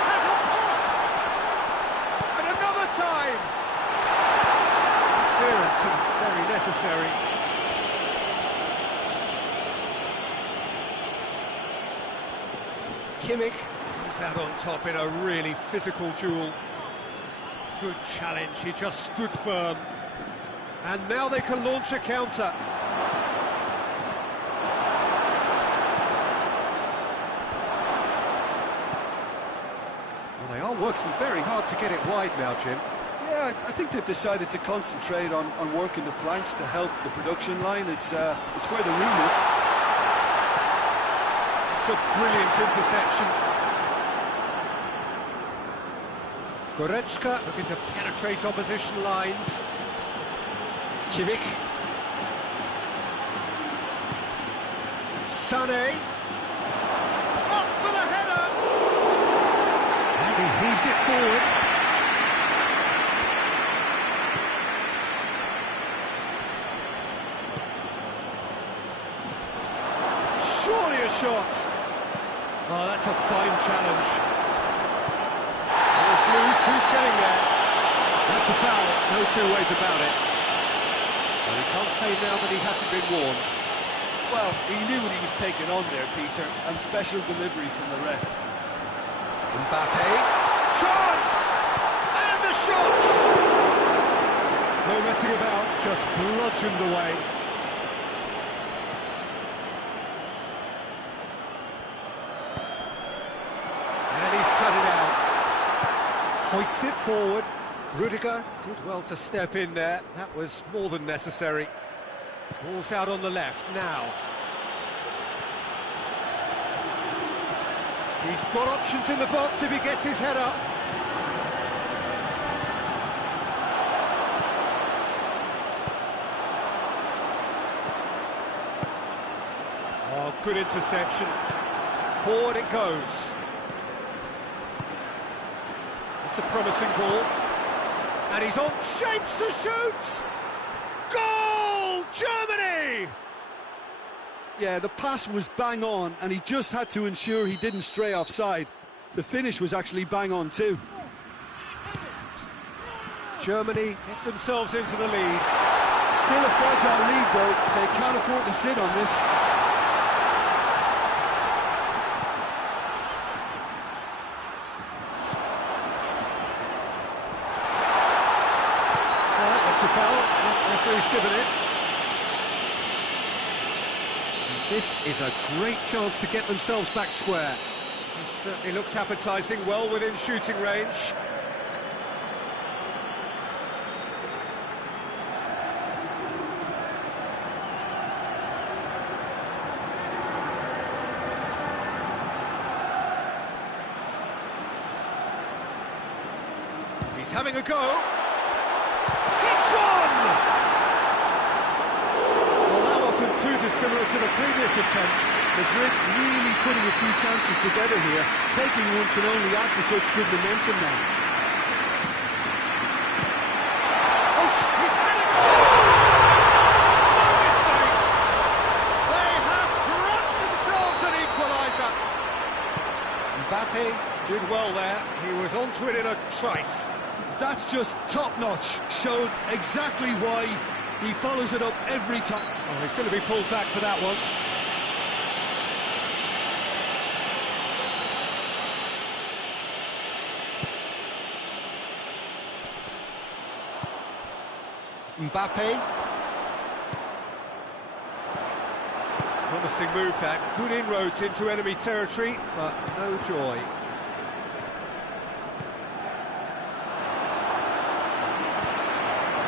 Has a pop! And another time! Clearance and very necessary. Kimmich comes out on top in a really physical duel. Good challenge, he just stood firm. And now they can launch a counter. Well, they are working very hard to get it wide now, Jim. Yeah, I think they've decided to concentrate on working the flanks to help the production line. It's where the room is. It's a brilliant interception. Goretzka looking to penetrate opposition lines. Kimmich. Sané. Up for the header! And he heaves it forward. Surely a shot. Oh, that's a fine challenge. It's loose, who's getting there? That's a foul, no two ways about it. Well, he can't say now that he hasn't been warned. Well, he knew what he was taking on there, Peter, and special delivery from the ref. Mbappe. Chance! And the shot! No messing about, just bludgeoned away. And he's cut it out. Hoists it forward. Rudiger did well to step in there. That was more than necessary. Ball's out on the left now. He's got options in the box if he gets his head up. Oh, good interception. Forward it goes. It's a promising ball. And he's on shapes to shoot! Goal! Germany! Yeah, the pass was bang on, and he just had to ensure he didn't stray offside. The finish was actually bang on too. Germany get themselves into the lead. Still a fragile lead though, they can't afford to sit on this. That's a foul. Referee's given it. This is a great chance to get themselves back square. This certainly looks appetising, well within shooting range. He's having a go. Hits one! Well, that wasn't too dissimilar to the previous attempt. Madrid really putting a few chances together here. Taking one can only add to such good momentum now. Oh, he's had a goal! No mistake! They have brought themselves an equaliser. Mbappe did well there. He was onto it in a trice. That's just top-notch. Showed exactly why he follows it up every time. Oh, he's going to be pulled back for that one. Mbappe. Promising move that. Good inroads into enemy territory, but no joy.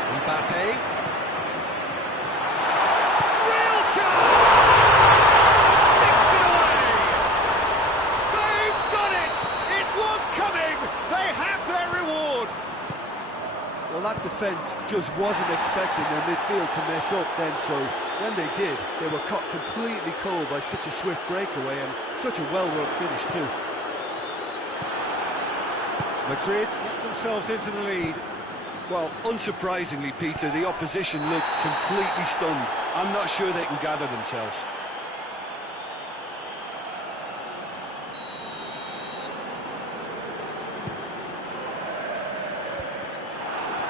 Mbappe. Real chance! Sticks it away! They've done it! It was coming! They have their reward! Well, that defence just wasn't expecting their midfield to mess up then, so when they did, they were caught completely cold by such a swift breakaway and such a well-worked finish too. Madrid get themselves into the lead. Well, unsurprisingly, Peter, the opposition look completely stunned. I'm not sure they can gather themselves.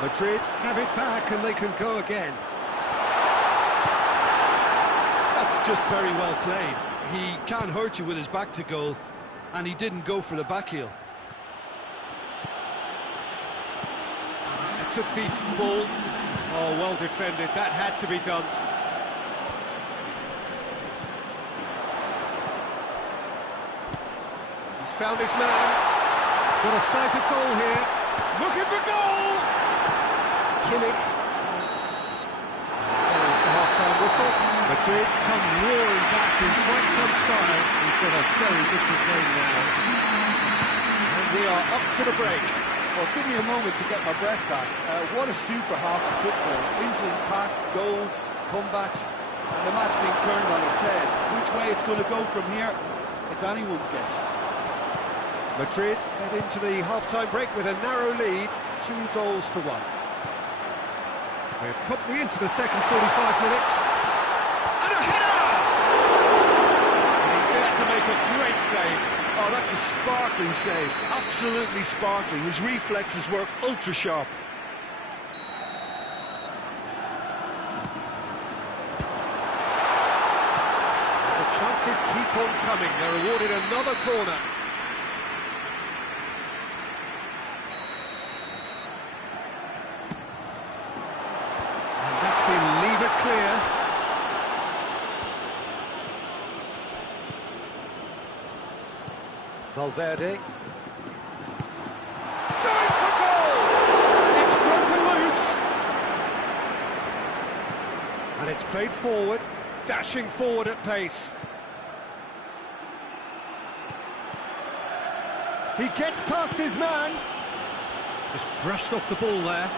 Madrid have it back and they can go again. That's just very well played. He can't hurt you with his back to goal, and he didn't go for the back heel. It's a decent ball. Oh, well defended. That had to be done. He's found his man. Got a decisive goal here. Looking for goal! Kimmich. There is the half-time whistle. Madrid come roaring back in quite some style. We've got a very different game now. And we are up to the break. Well, give me a moment to get my breath back. What a super half of football. Incident-packed, goals, comebacks, and the match being turned on its head. Which way it's going to go from here, it's anyone's guess. Madrid head into the half-time break with a narrow lead, 2-1. We're promptly into the second 45 minutes. And a header! And he's there to make a great save. Oh, that's a sparkling save. Absolutely sparkling. His reflexes were ultra-sharp. The chances keep on coming. They're awarded another corner. And that's been levered clear. Valverde. Going for goal! It's broken loose. And it's played forward, dashing forward at pace. He gets past his man. Just brushed off the ball there.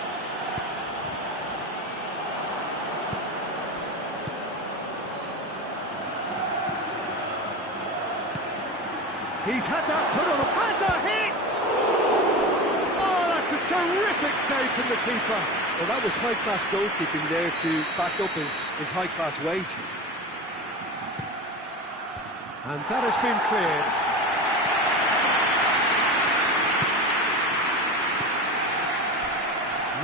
He's had that put on. Has a hit! Oh, that's a terrific save from the keeper. Well, that was high-class goalkeeping there to back up his high-class wage. And that has been cleared.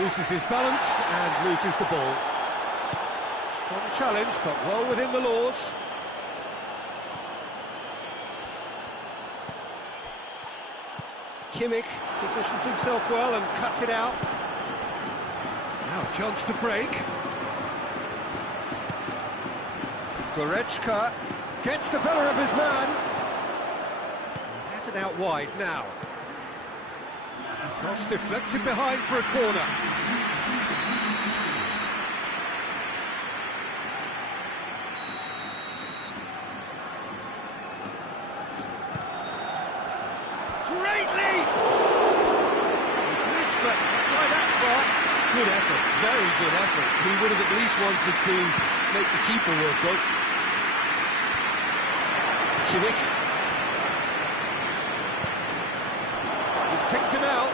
Loses his balance and loses the ball. Strong challenge, but well within the laws. Kimmich positions himself well and cuts it out. Now a chance to break. Goretzka gets the better of his man. He has it out wide now. Cross deflected behind for a corner. Great leap! He's missed, but not by that far. Good effort, very good effort. He would have at least wanted to make the keeper work, though. Kimmich. He's picked him out.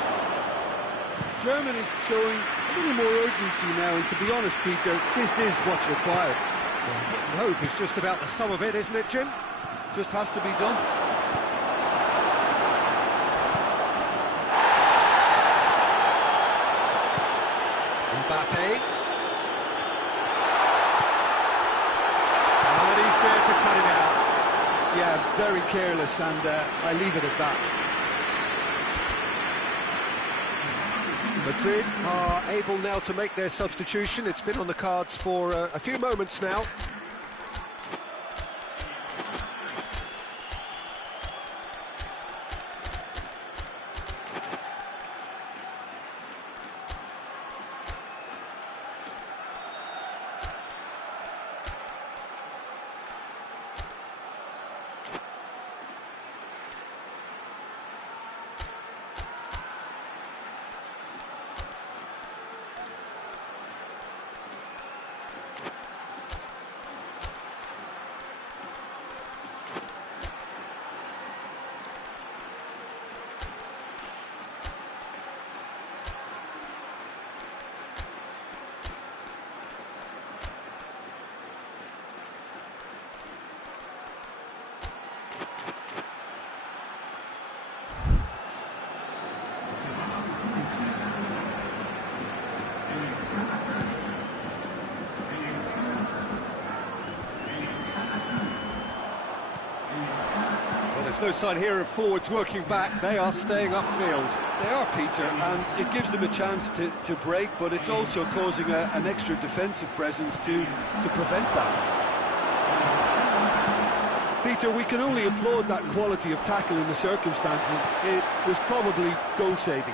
Germany showing a little more urgency now, and to be honest, Peter, this is what's required. Well, hit and hope is just about the sum of it, isn't it, Jim? Just has to be done. Mbappe. And he's there to cut it out. Yeah, very careless, and I leave it at that. Madrid are able now to make their substitution. It's been on the cards for a few moments now. There's no sign here of forwards working back. They are staying upfield. They are, Peter, and it gives them a chance to break, but it's also causing an extra defensive presence to prevent that. Peter, we can only applaud that quality of tackle in the circumstances. It was probably goal-saving.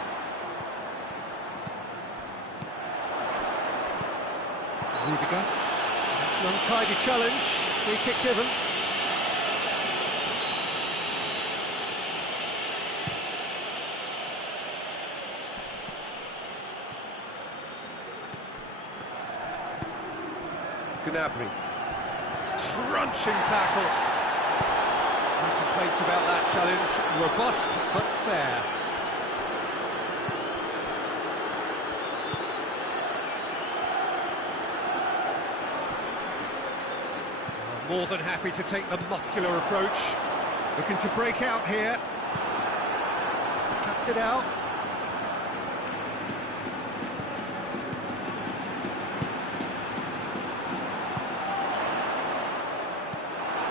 Rudiger. It's an untidy challenge. Free kick given. Gnabry. Crunching tackle. No complaints about that challenge. Robust but fair. More than happy to take the muscular approach. Looking to break out here. Cuts it out.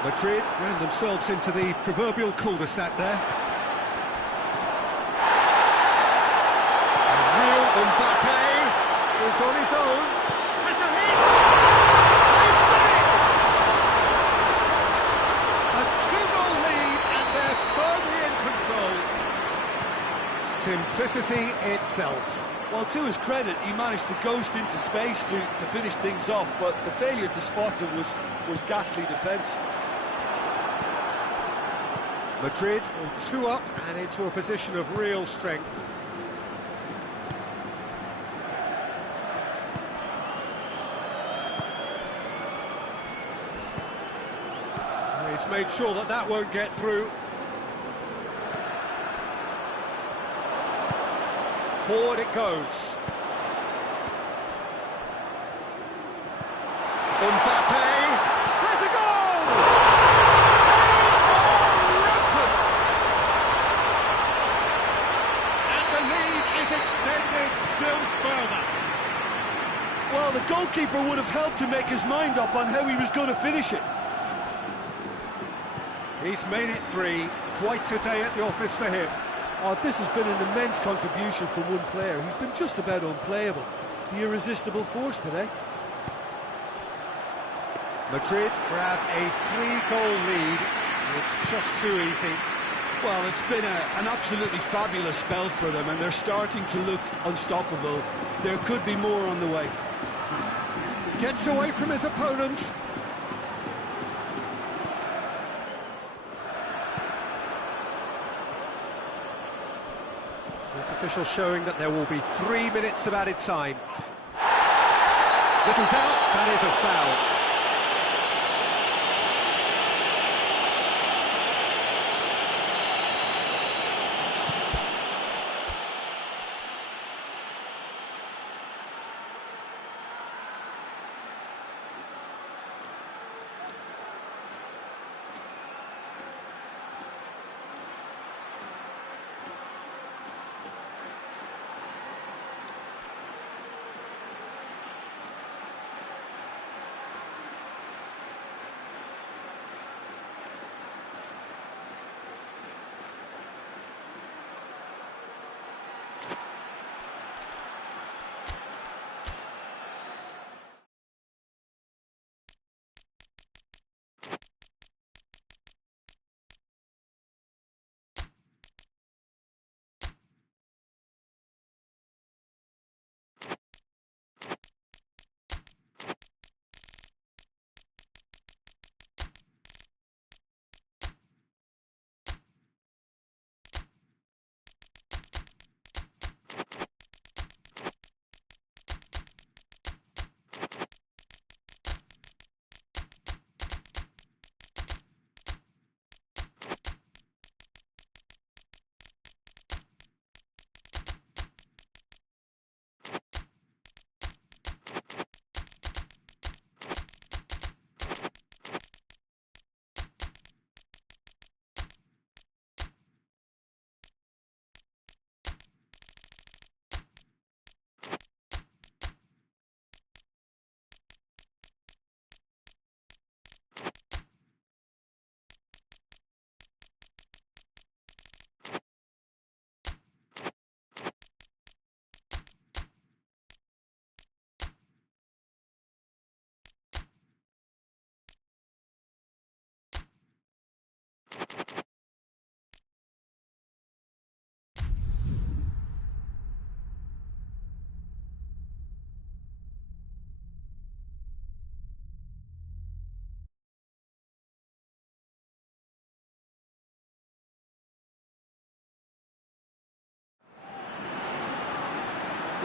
Madrid ran themselves into the proverbial cul-de-sac there. And real Mbappe is on his own. Has a hit! They've done it! A 2-goal lead and they're firmly in control. Simplicity itself. Well, to his credit, he managed to ghost into space to finish things off, but the failure to spot him was ghastly defence. Madrid all 2 up and into a position of real strength. He's made sure that that won't get through. Forward it goes. Mbappe has a goal! And the lead is extended still further. Well, the goalkeeper would have helped to make his mind up on how he was going to finish it. He's made it 3. Quite a day at the office for him. Oh, this has been an immense contribution from one player. He's been just about unplayable. The irresistible force today. Madrid grab a 3-goal lead. It's just too easy. Well, it's been an absolutely fabulous spell for them, and they're starting to look unstoppable. There could be more on the way. Gets away from his opponents. Fourth official showing that there will be 3 minutes of added time. Little doubt, that is a foul.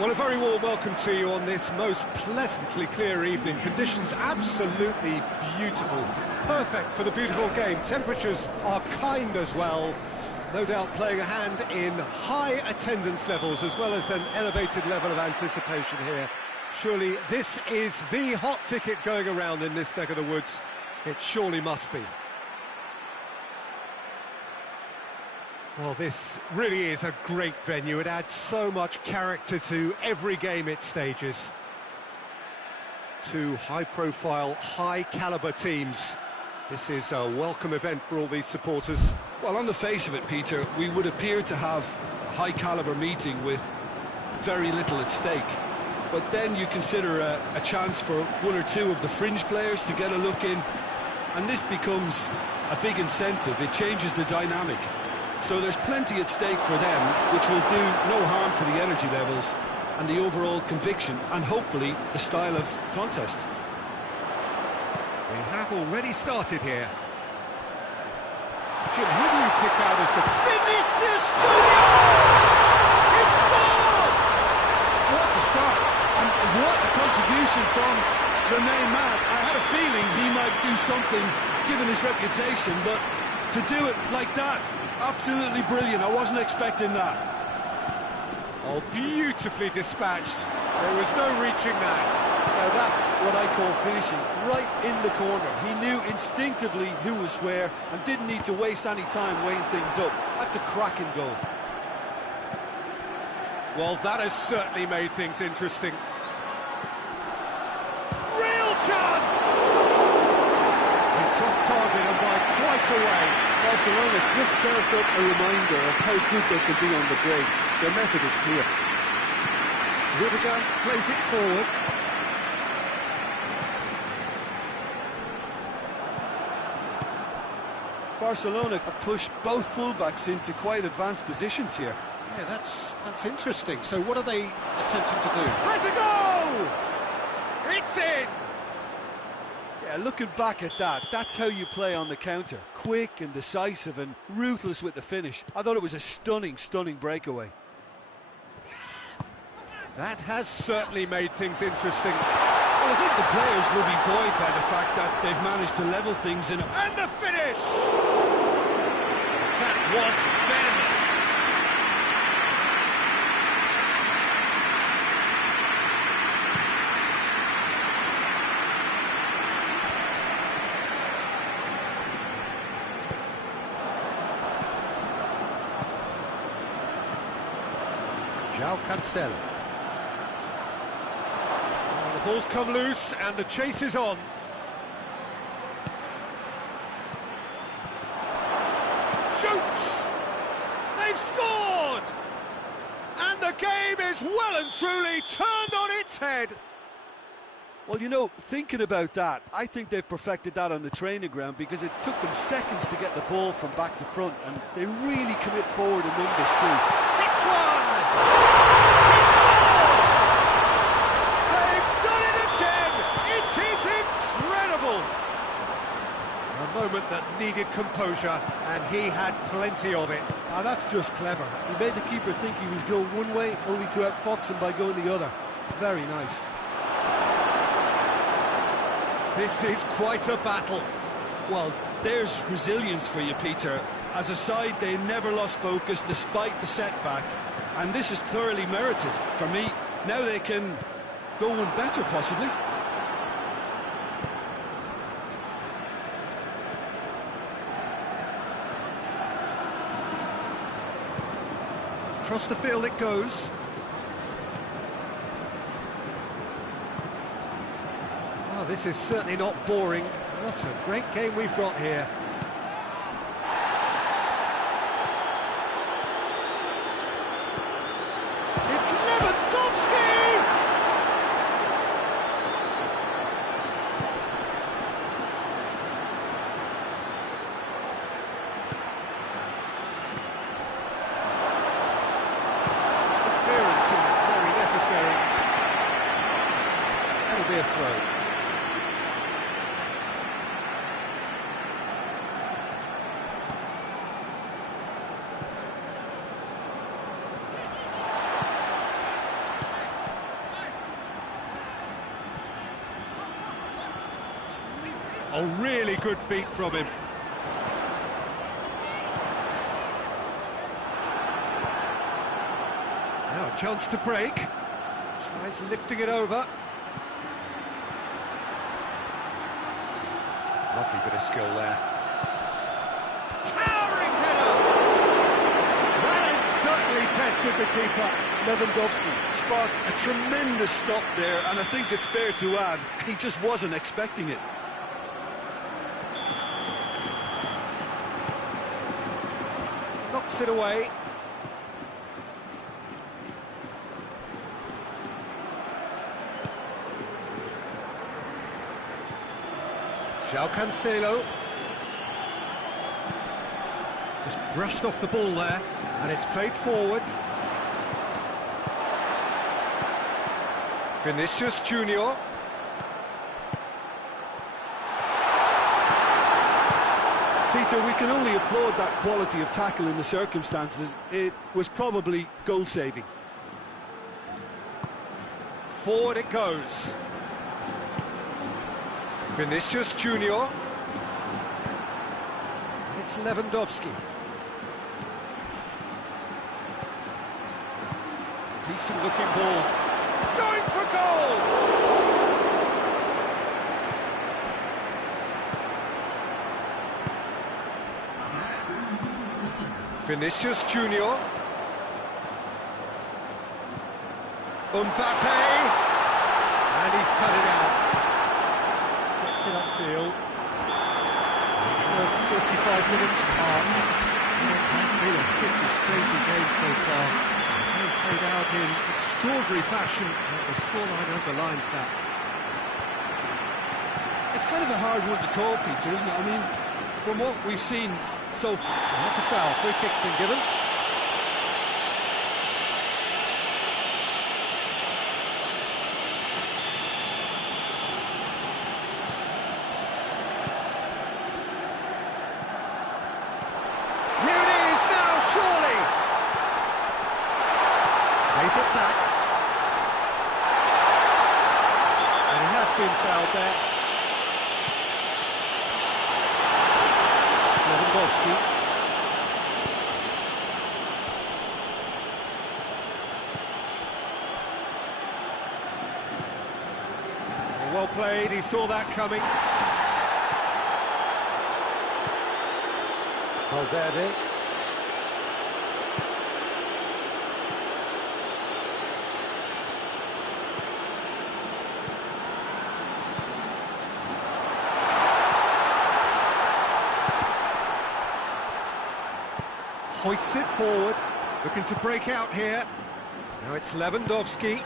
Well, a very warm welcome to you on this most pleasantly clear evening. Conditions absolutely beautiful. Perfect for the beautiful game. Temperatures are kind as well. No doubt playing a hand in high attendance levels as well as an elevated level of anticipation here. Surely this is the hot ticket going around in this neck of the woods. It surely must be. Well, this really is a great venue. It adds so much character to every game it stages. Two high-profile, high-caliber teams. This is a welcome event for all these supporters. Well, on the face of it, Peter, we would appear to have a high-caliber meeting with very little at stake. But then you consider a chance for one or two of the fringe players to get a look in, and this becomes a big incentive. It changes the dynamic. So there's plenty at stake for them, which will do no harm to the energy levels and the overall conviction, and hopefully the style of contest. We have already started here. Jim, who do you pick out as the... Vinicius Junior! He scored! What a start, and what a contribution from the main man. I had a feeling he might do something, given his reputation, but to do it like that, absolutely brilliant. I wasn't expecting that. Oh, beautifully dispatched. There was no reaching that. Now that's what I call finishing, right in the corner. He knew instinctively who was where and didn't need to waste any time weighing things up. That's a cracking goal. Well, that has certainly made things interesting. Real chance! It's off target and by quite a way. Barcelona just served up a reminder of how good they can be on the break. Their method is clear. Rudiger plays it forward. Barcelona have pushed both fullbacks into quite advanced positions here. Yeah, that's interesting. So what are they attempting to do? Has a go! It's in! Yeah, looking back at that, that's how you play on the counter. Quick and decisive and ruthless with the finish. I thought it was a stunning, stunning breakaway. That has certainly made things interesting. Well, I think the players will be buoyed by the fact that they've managed to level things in. And the finish! That was venomous. João Cancelo. The ball's come loose and the chase is on. Shoots! They've scored! And the game is well and truly turned on its head. Well, you know, thinking about that, I think they've perfected that on the training ground because it took them seconds to get the ball from back to front, and they really commit forward in numbers too. Hits one! He scores! They've done it again! It is incredible! A moment that needed composure, and he had plenty of it. Now that's just clever. He made the keeper think he was going one way, only to outfox him by going the other. Very nice. This is quite a battle. Well, there's resilience for you, Peter. As a side, they never lost focus despite the setback, and this is thoroughly merited. For me, now they can go one better, possibly. Across the field it goes. Oh, this is certainly not boring. What a great game we've got here. It's Lewandowski! Clearance very necessary. That'll be a throw. Oh, really good feet from him. Now a chance to break. Tries lifting it over. Lovely bit of skill there. Towering header! That has certainly tested the keeper. Lewandowski sparked a tremendous stop there, and I think it's fair to add, he just wasn't expecting it. Knocks it away. Cancelo. Just brushed off the ball there, and it's played forward. Vinicius Junior. Peter, we can only applaud that quality of tackle in the circumstances. It was probably goal-saving. Forward it goes. Vinicius Junior. It's Lewandowski. Decent looking ball. Going for goal! Vinicius Junior. Mbappe. And he's cut it out. It upfield. First 45 minutes start. It has been a pretty crazy game so far. It played out in extraordinary fashion, and the scoreline underlines that. It's kind of a hard one to call, Peter, isn't it? I mean, from what we've seen so far... That's a foul. Free kick's been given. Plays it back. And he has been fouled there. Lewandowski. Well played, he saw that coming. Valverde. Hoists it forward, looking to break out here. Now it's Lewandowski.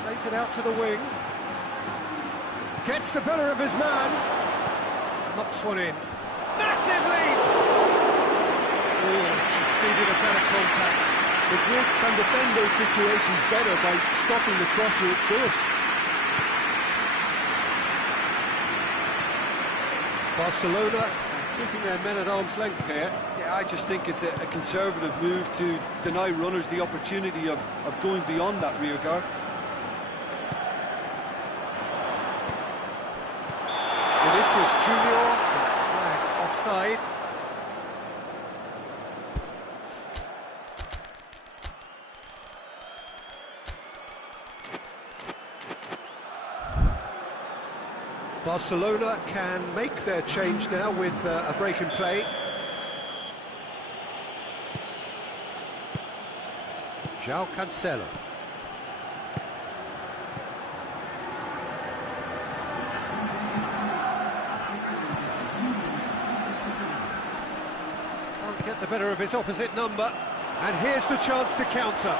Plays it out to the wing. Gets the better of his man. Knocks one in. Massive leap! Oh, she's needed a better contact. Madrid can defend those situations better by stopping the crosser at source. Barcelona keeping their men at arm's length here. Yeah, I just think it's a conservative move to deny runners the opportunity of going beyond that rear guard. Vinicius Junior gets flagged offside. Barcelona can make their change now with a break in play. Cancelo. Can't get the better of his opposite number. And here's the chance to counter.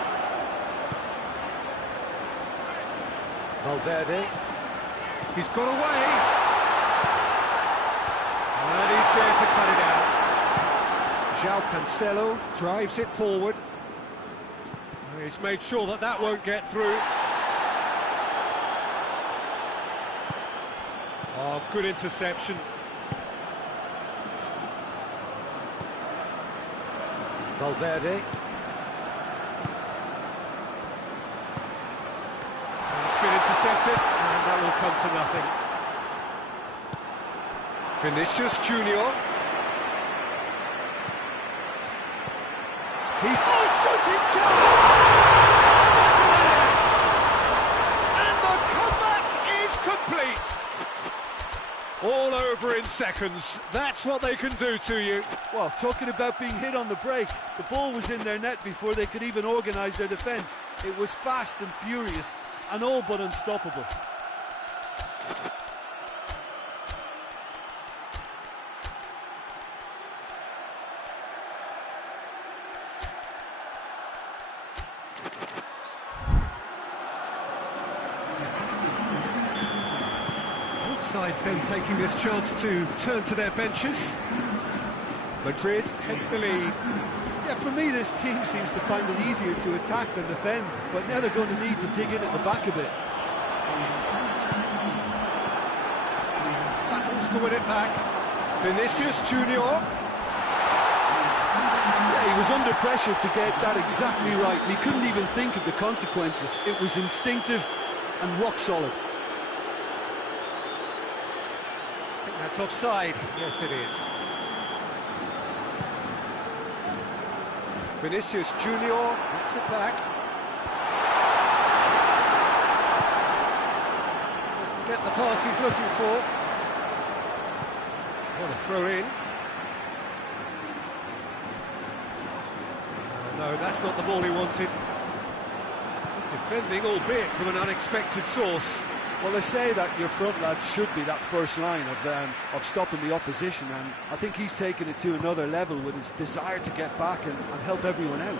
Valverde. He's got away. And he's there to cut it out. Cancelo drives it forward. He's made sure that that won't get through. Oh, good interception. Valverde. It's been intercepted, and that will come to nothing. Vinicius Junior. He's shooting chance! And the comeback is complete! All over in seconds. That's what they can do to you. Well, talking about being hit on the break, the ball was in their net before they could even organise their defence. It was fast and furious, and all but unstoppable. Sides then taking this chance to turn to their benches. Madrid take the lead. Yeah, for me, this team seems to find it easier to attack than defend, but now they're going to need to dig in at the back a bit. Battles to win it back. Vinicius Junior. Yeah, he was under pressure to get that exactly right, and he couldn't even think of the consequences. It was instinctive and rock solid. That's offside. Yes, it is. Vinicius Junior gets it back. Doesn't get the pass he's looking for. What a throw in. No, that's not the ball he wanted. Good defending, albeit from an unexpected source. Well, they say that your front lads should be that first line of stopping the opposition, and I think he's taken it to another level with his desire to get back and help everyone out.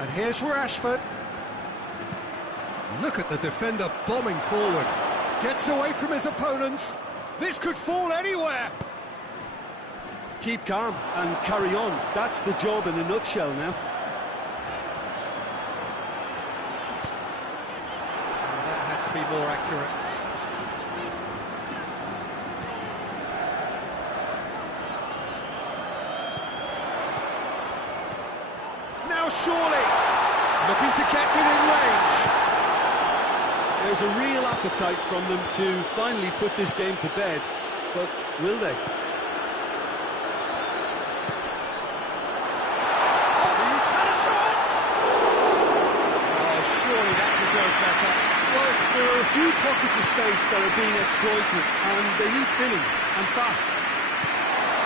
And here's Rashford. Look at the defender bombing forward. Gets away from his opponents. This could fall anywhere. Keep calm and carry on. That's the job in a nutshell now. Be more accurate. Now surely looking to get within range. There's a real appetite from them to finally put this game to bed, but will they? Oh, he's had a shot! Oh, surely that deserved better. Well, there are a few pockets of space that are being exploited, and they need filling, and fast.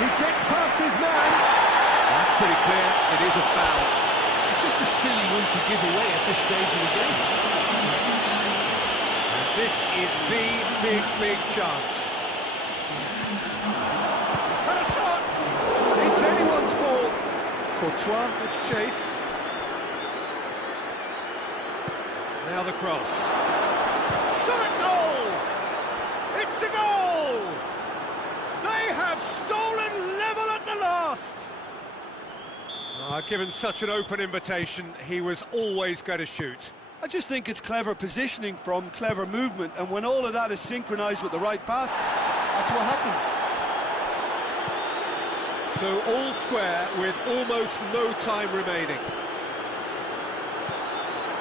He gets past his man. That's pretty clear, it is a foul. It's just a silly one to give away at this stage of the game. And this is the big chance. He's had a shot. It's anyone's ball. Courtois gives chase. Now the cross. Shot at goal! It's a goal! They have stolen level at the last! Given such an open invitation, he was always going to shoot. I just think it's clever positioning from clever movement, and when all of that is synchronised with the right pass, that's what happens. So all square with almost no time remaining.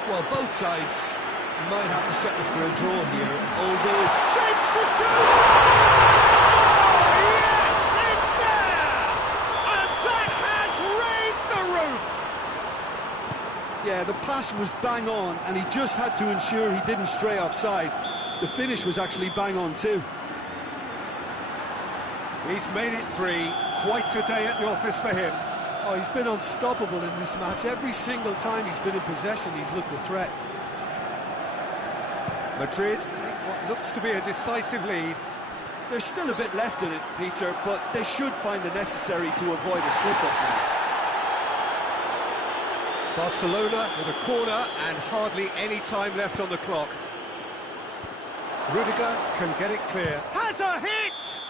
Well, both sides might have to settle for a draw here, although... Shapes to shoot! Oh, yes, it's there! And that has raised the roof! Yeah, the pass was bang on, and he just had to ensure he didn't stray offside. The finish was actually bang on too. He's made it 3. Quite a day at the office for him. Oh, he's been unstoppable in this match. Every single time he's been in possession, he's looked a threat. Madrid take what looks to be a decisive lead. There's still a bit left in it, Peter, but they should find the necessary to avoid a slip-up now. Barcelona with a corner and hardly any time left on the clock. Rudiger can get it clear. Has a hit!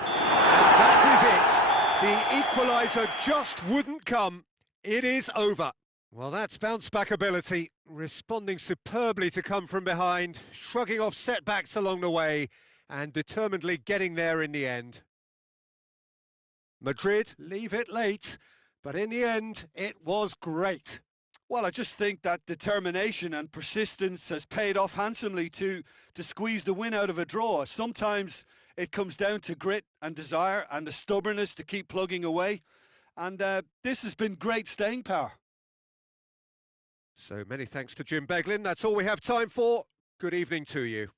And that is it. The equaliser just wouldn't come. It is over. Well, that's bounce-back ability, responding superbly to come from behind, shrugging off setbacks along the way, and determinedly getting there in the end. Madrid leave it late, but in the end, it was great. Well, I just think that determination and persistence has paid off handsomely to squeeze the win out of a draw. Sometimes it comes down to grit and desire and the stubbornness to keep plugging away. And this has been great staying power. So many thanks to Jim Beglin. That's all we have time for. Good evening to you.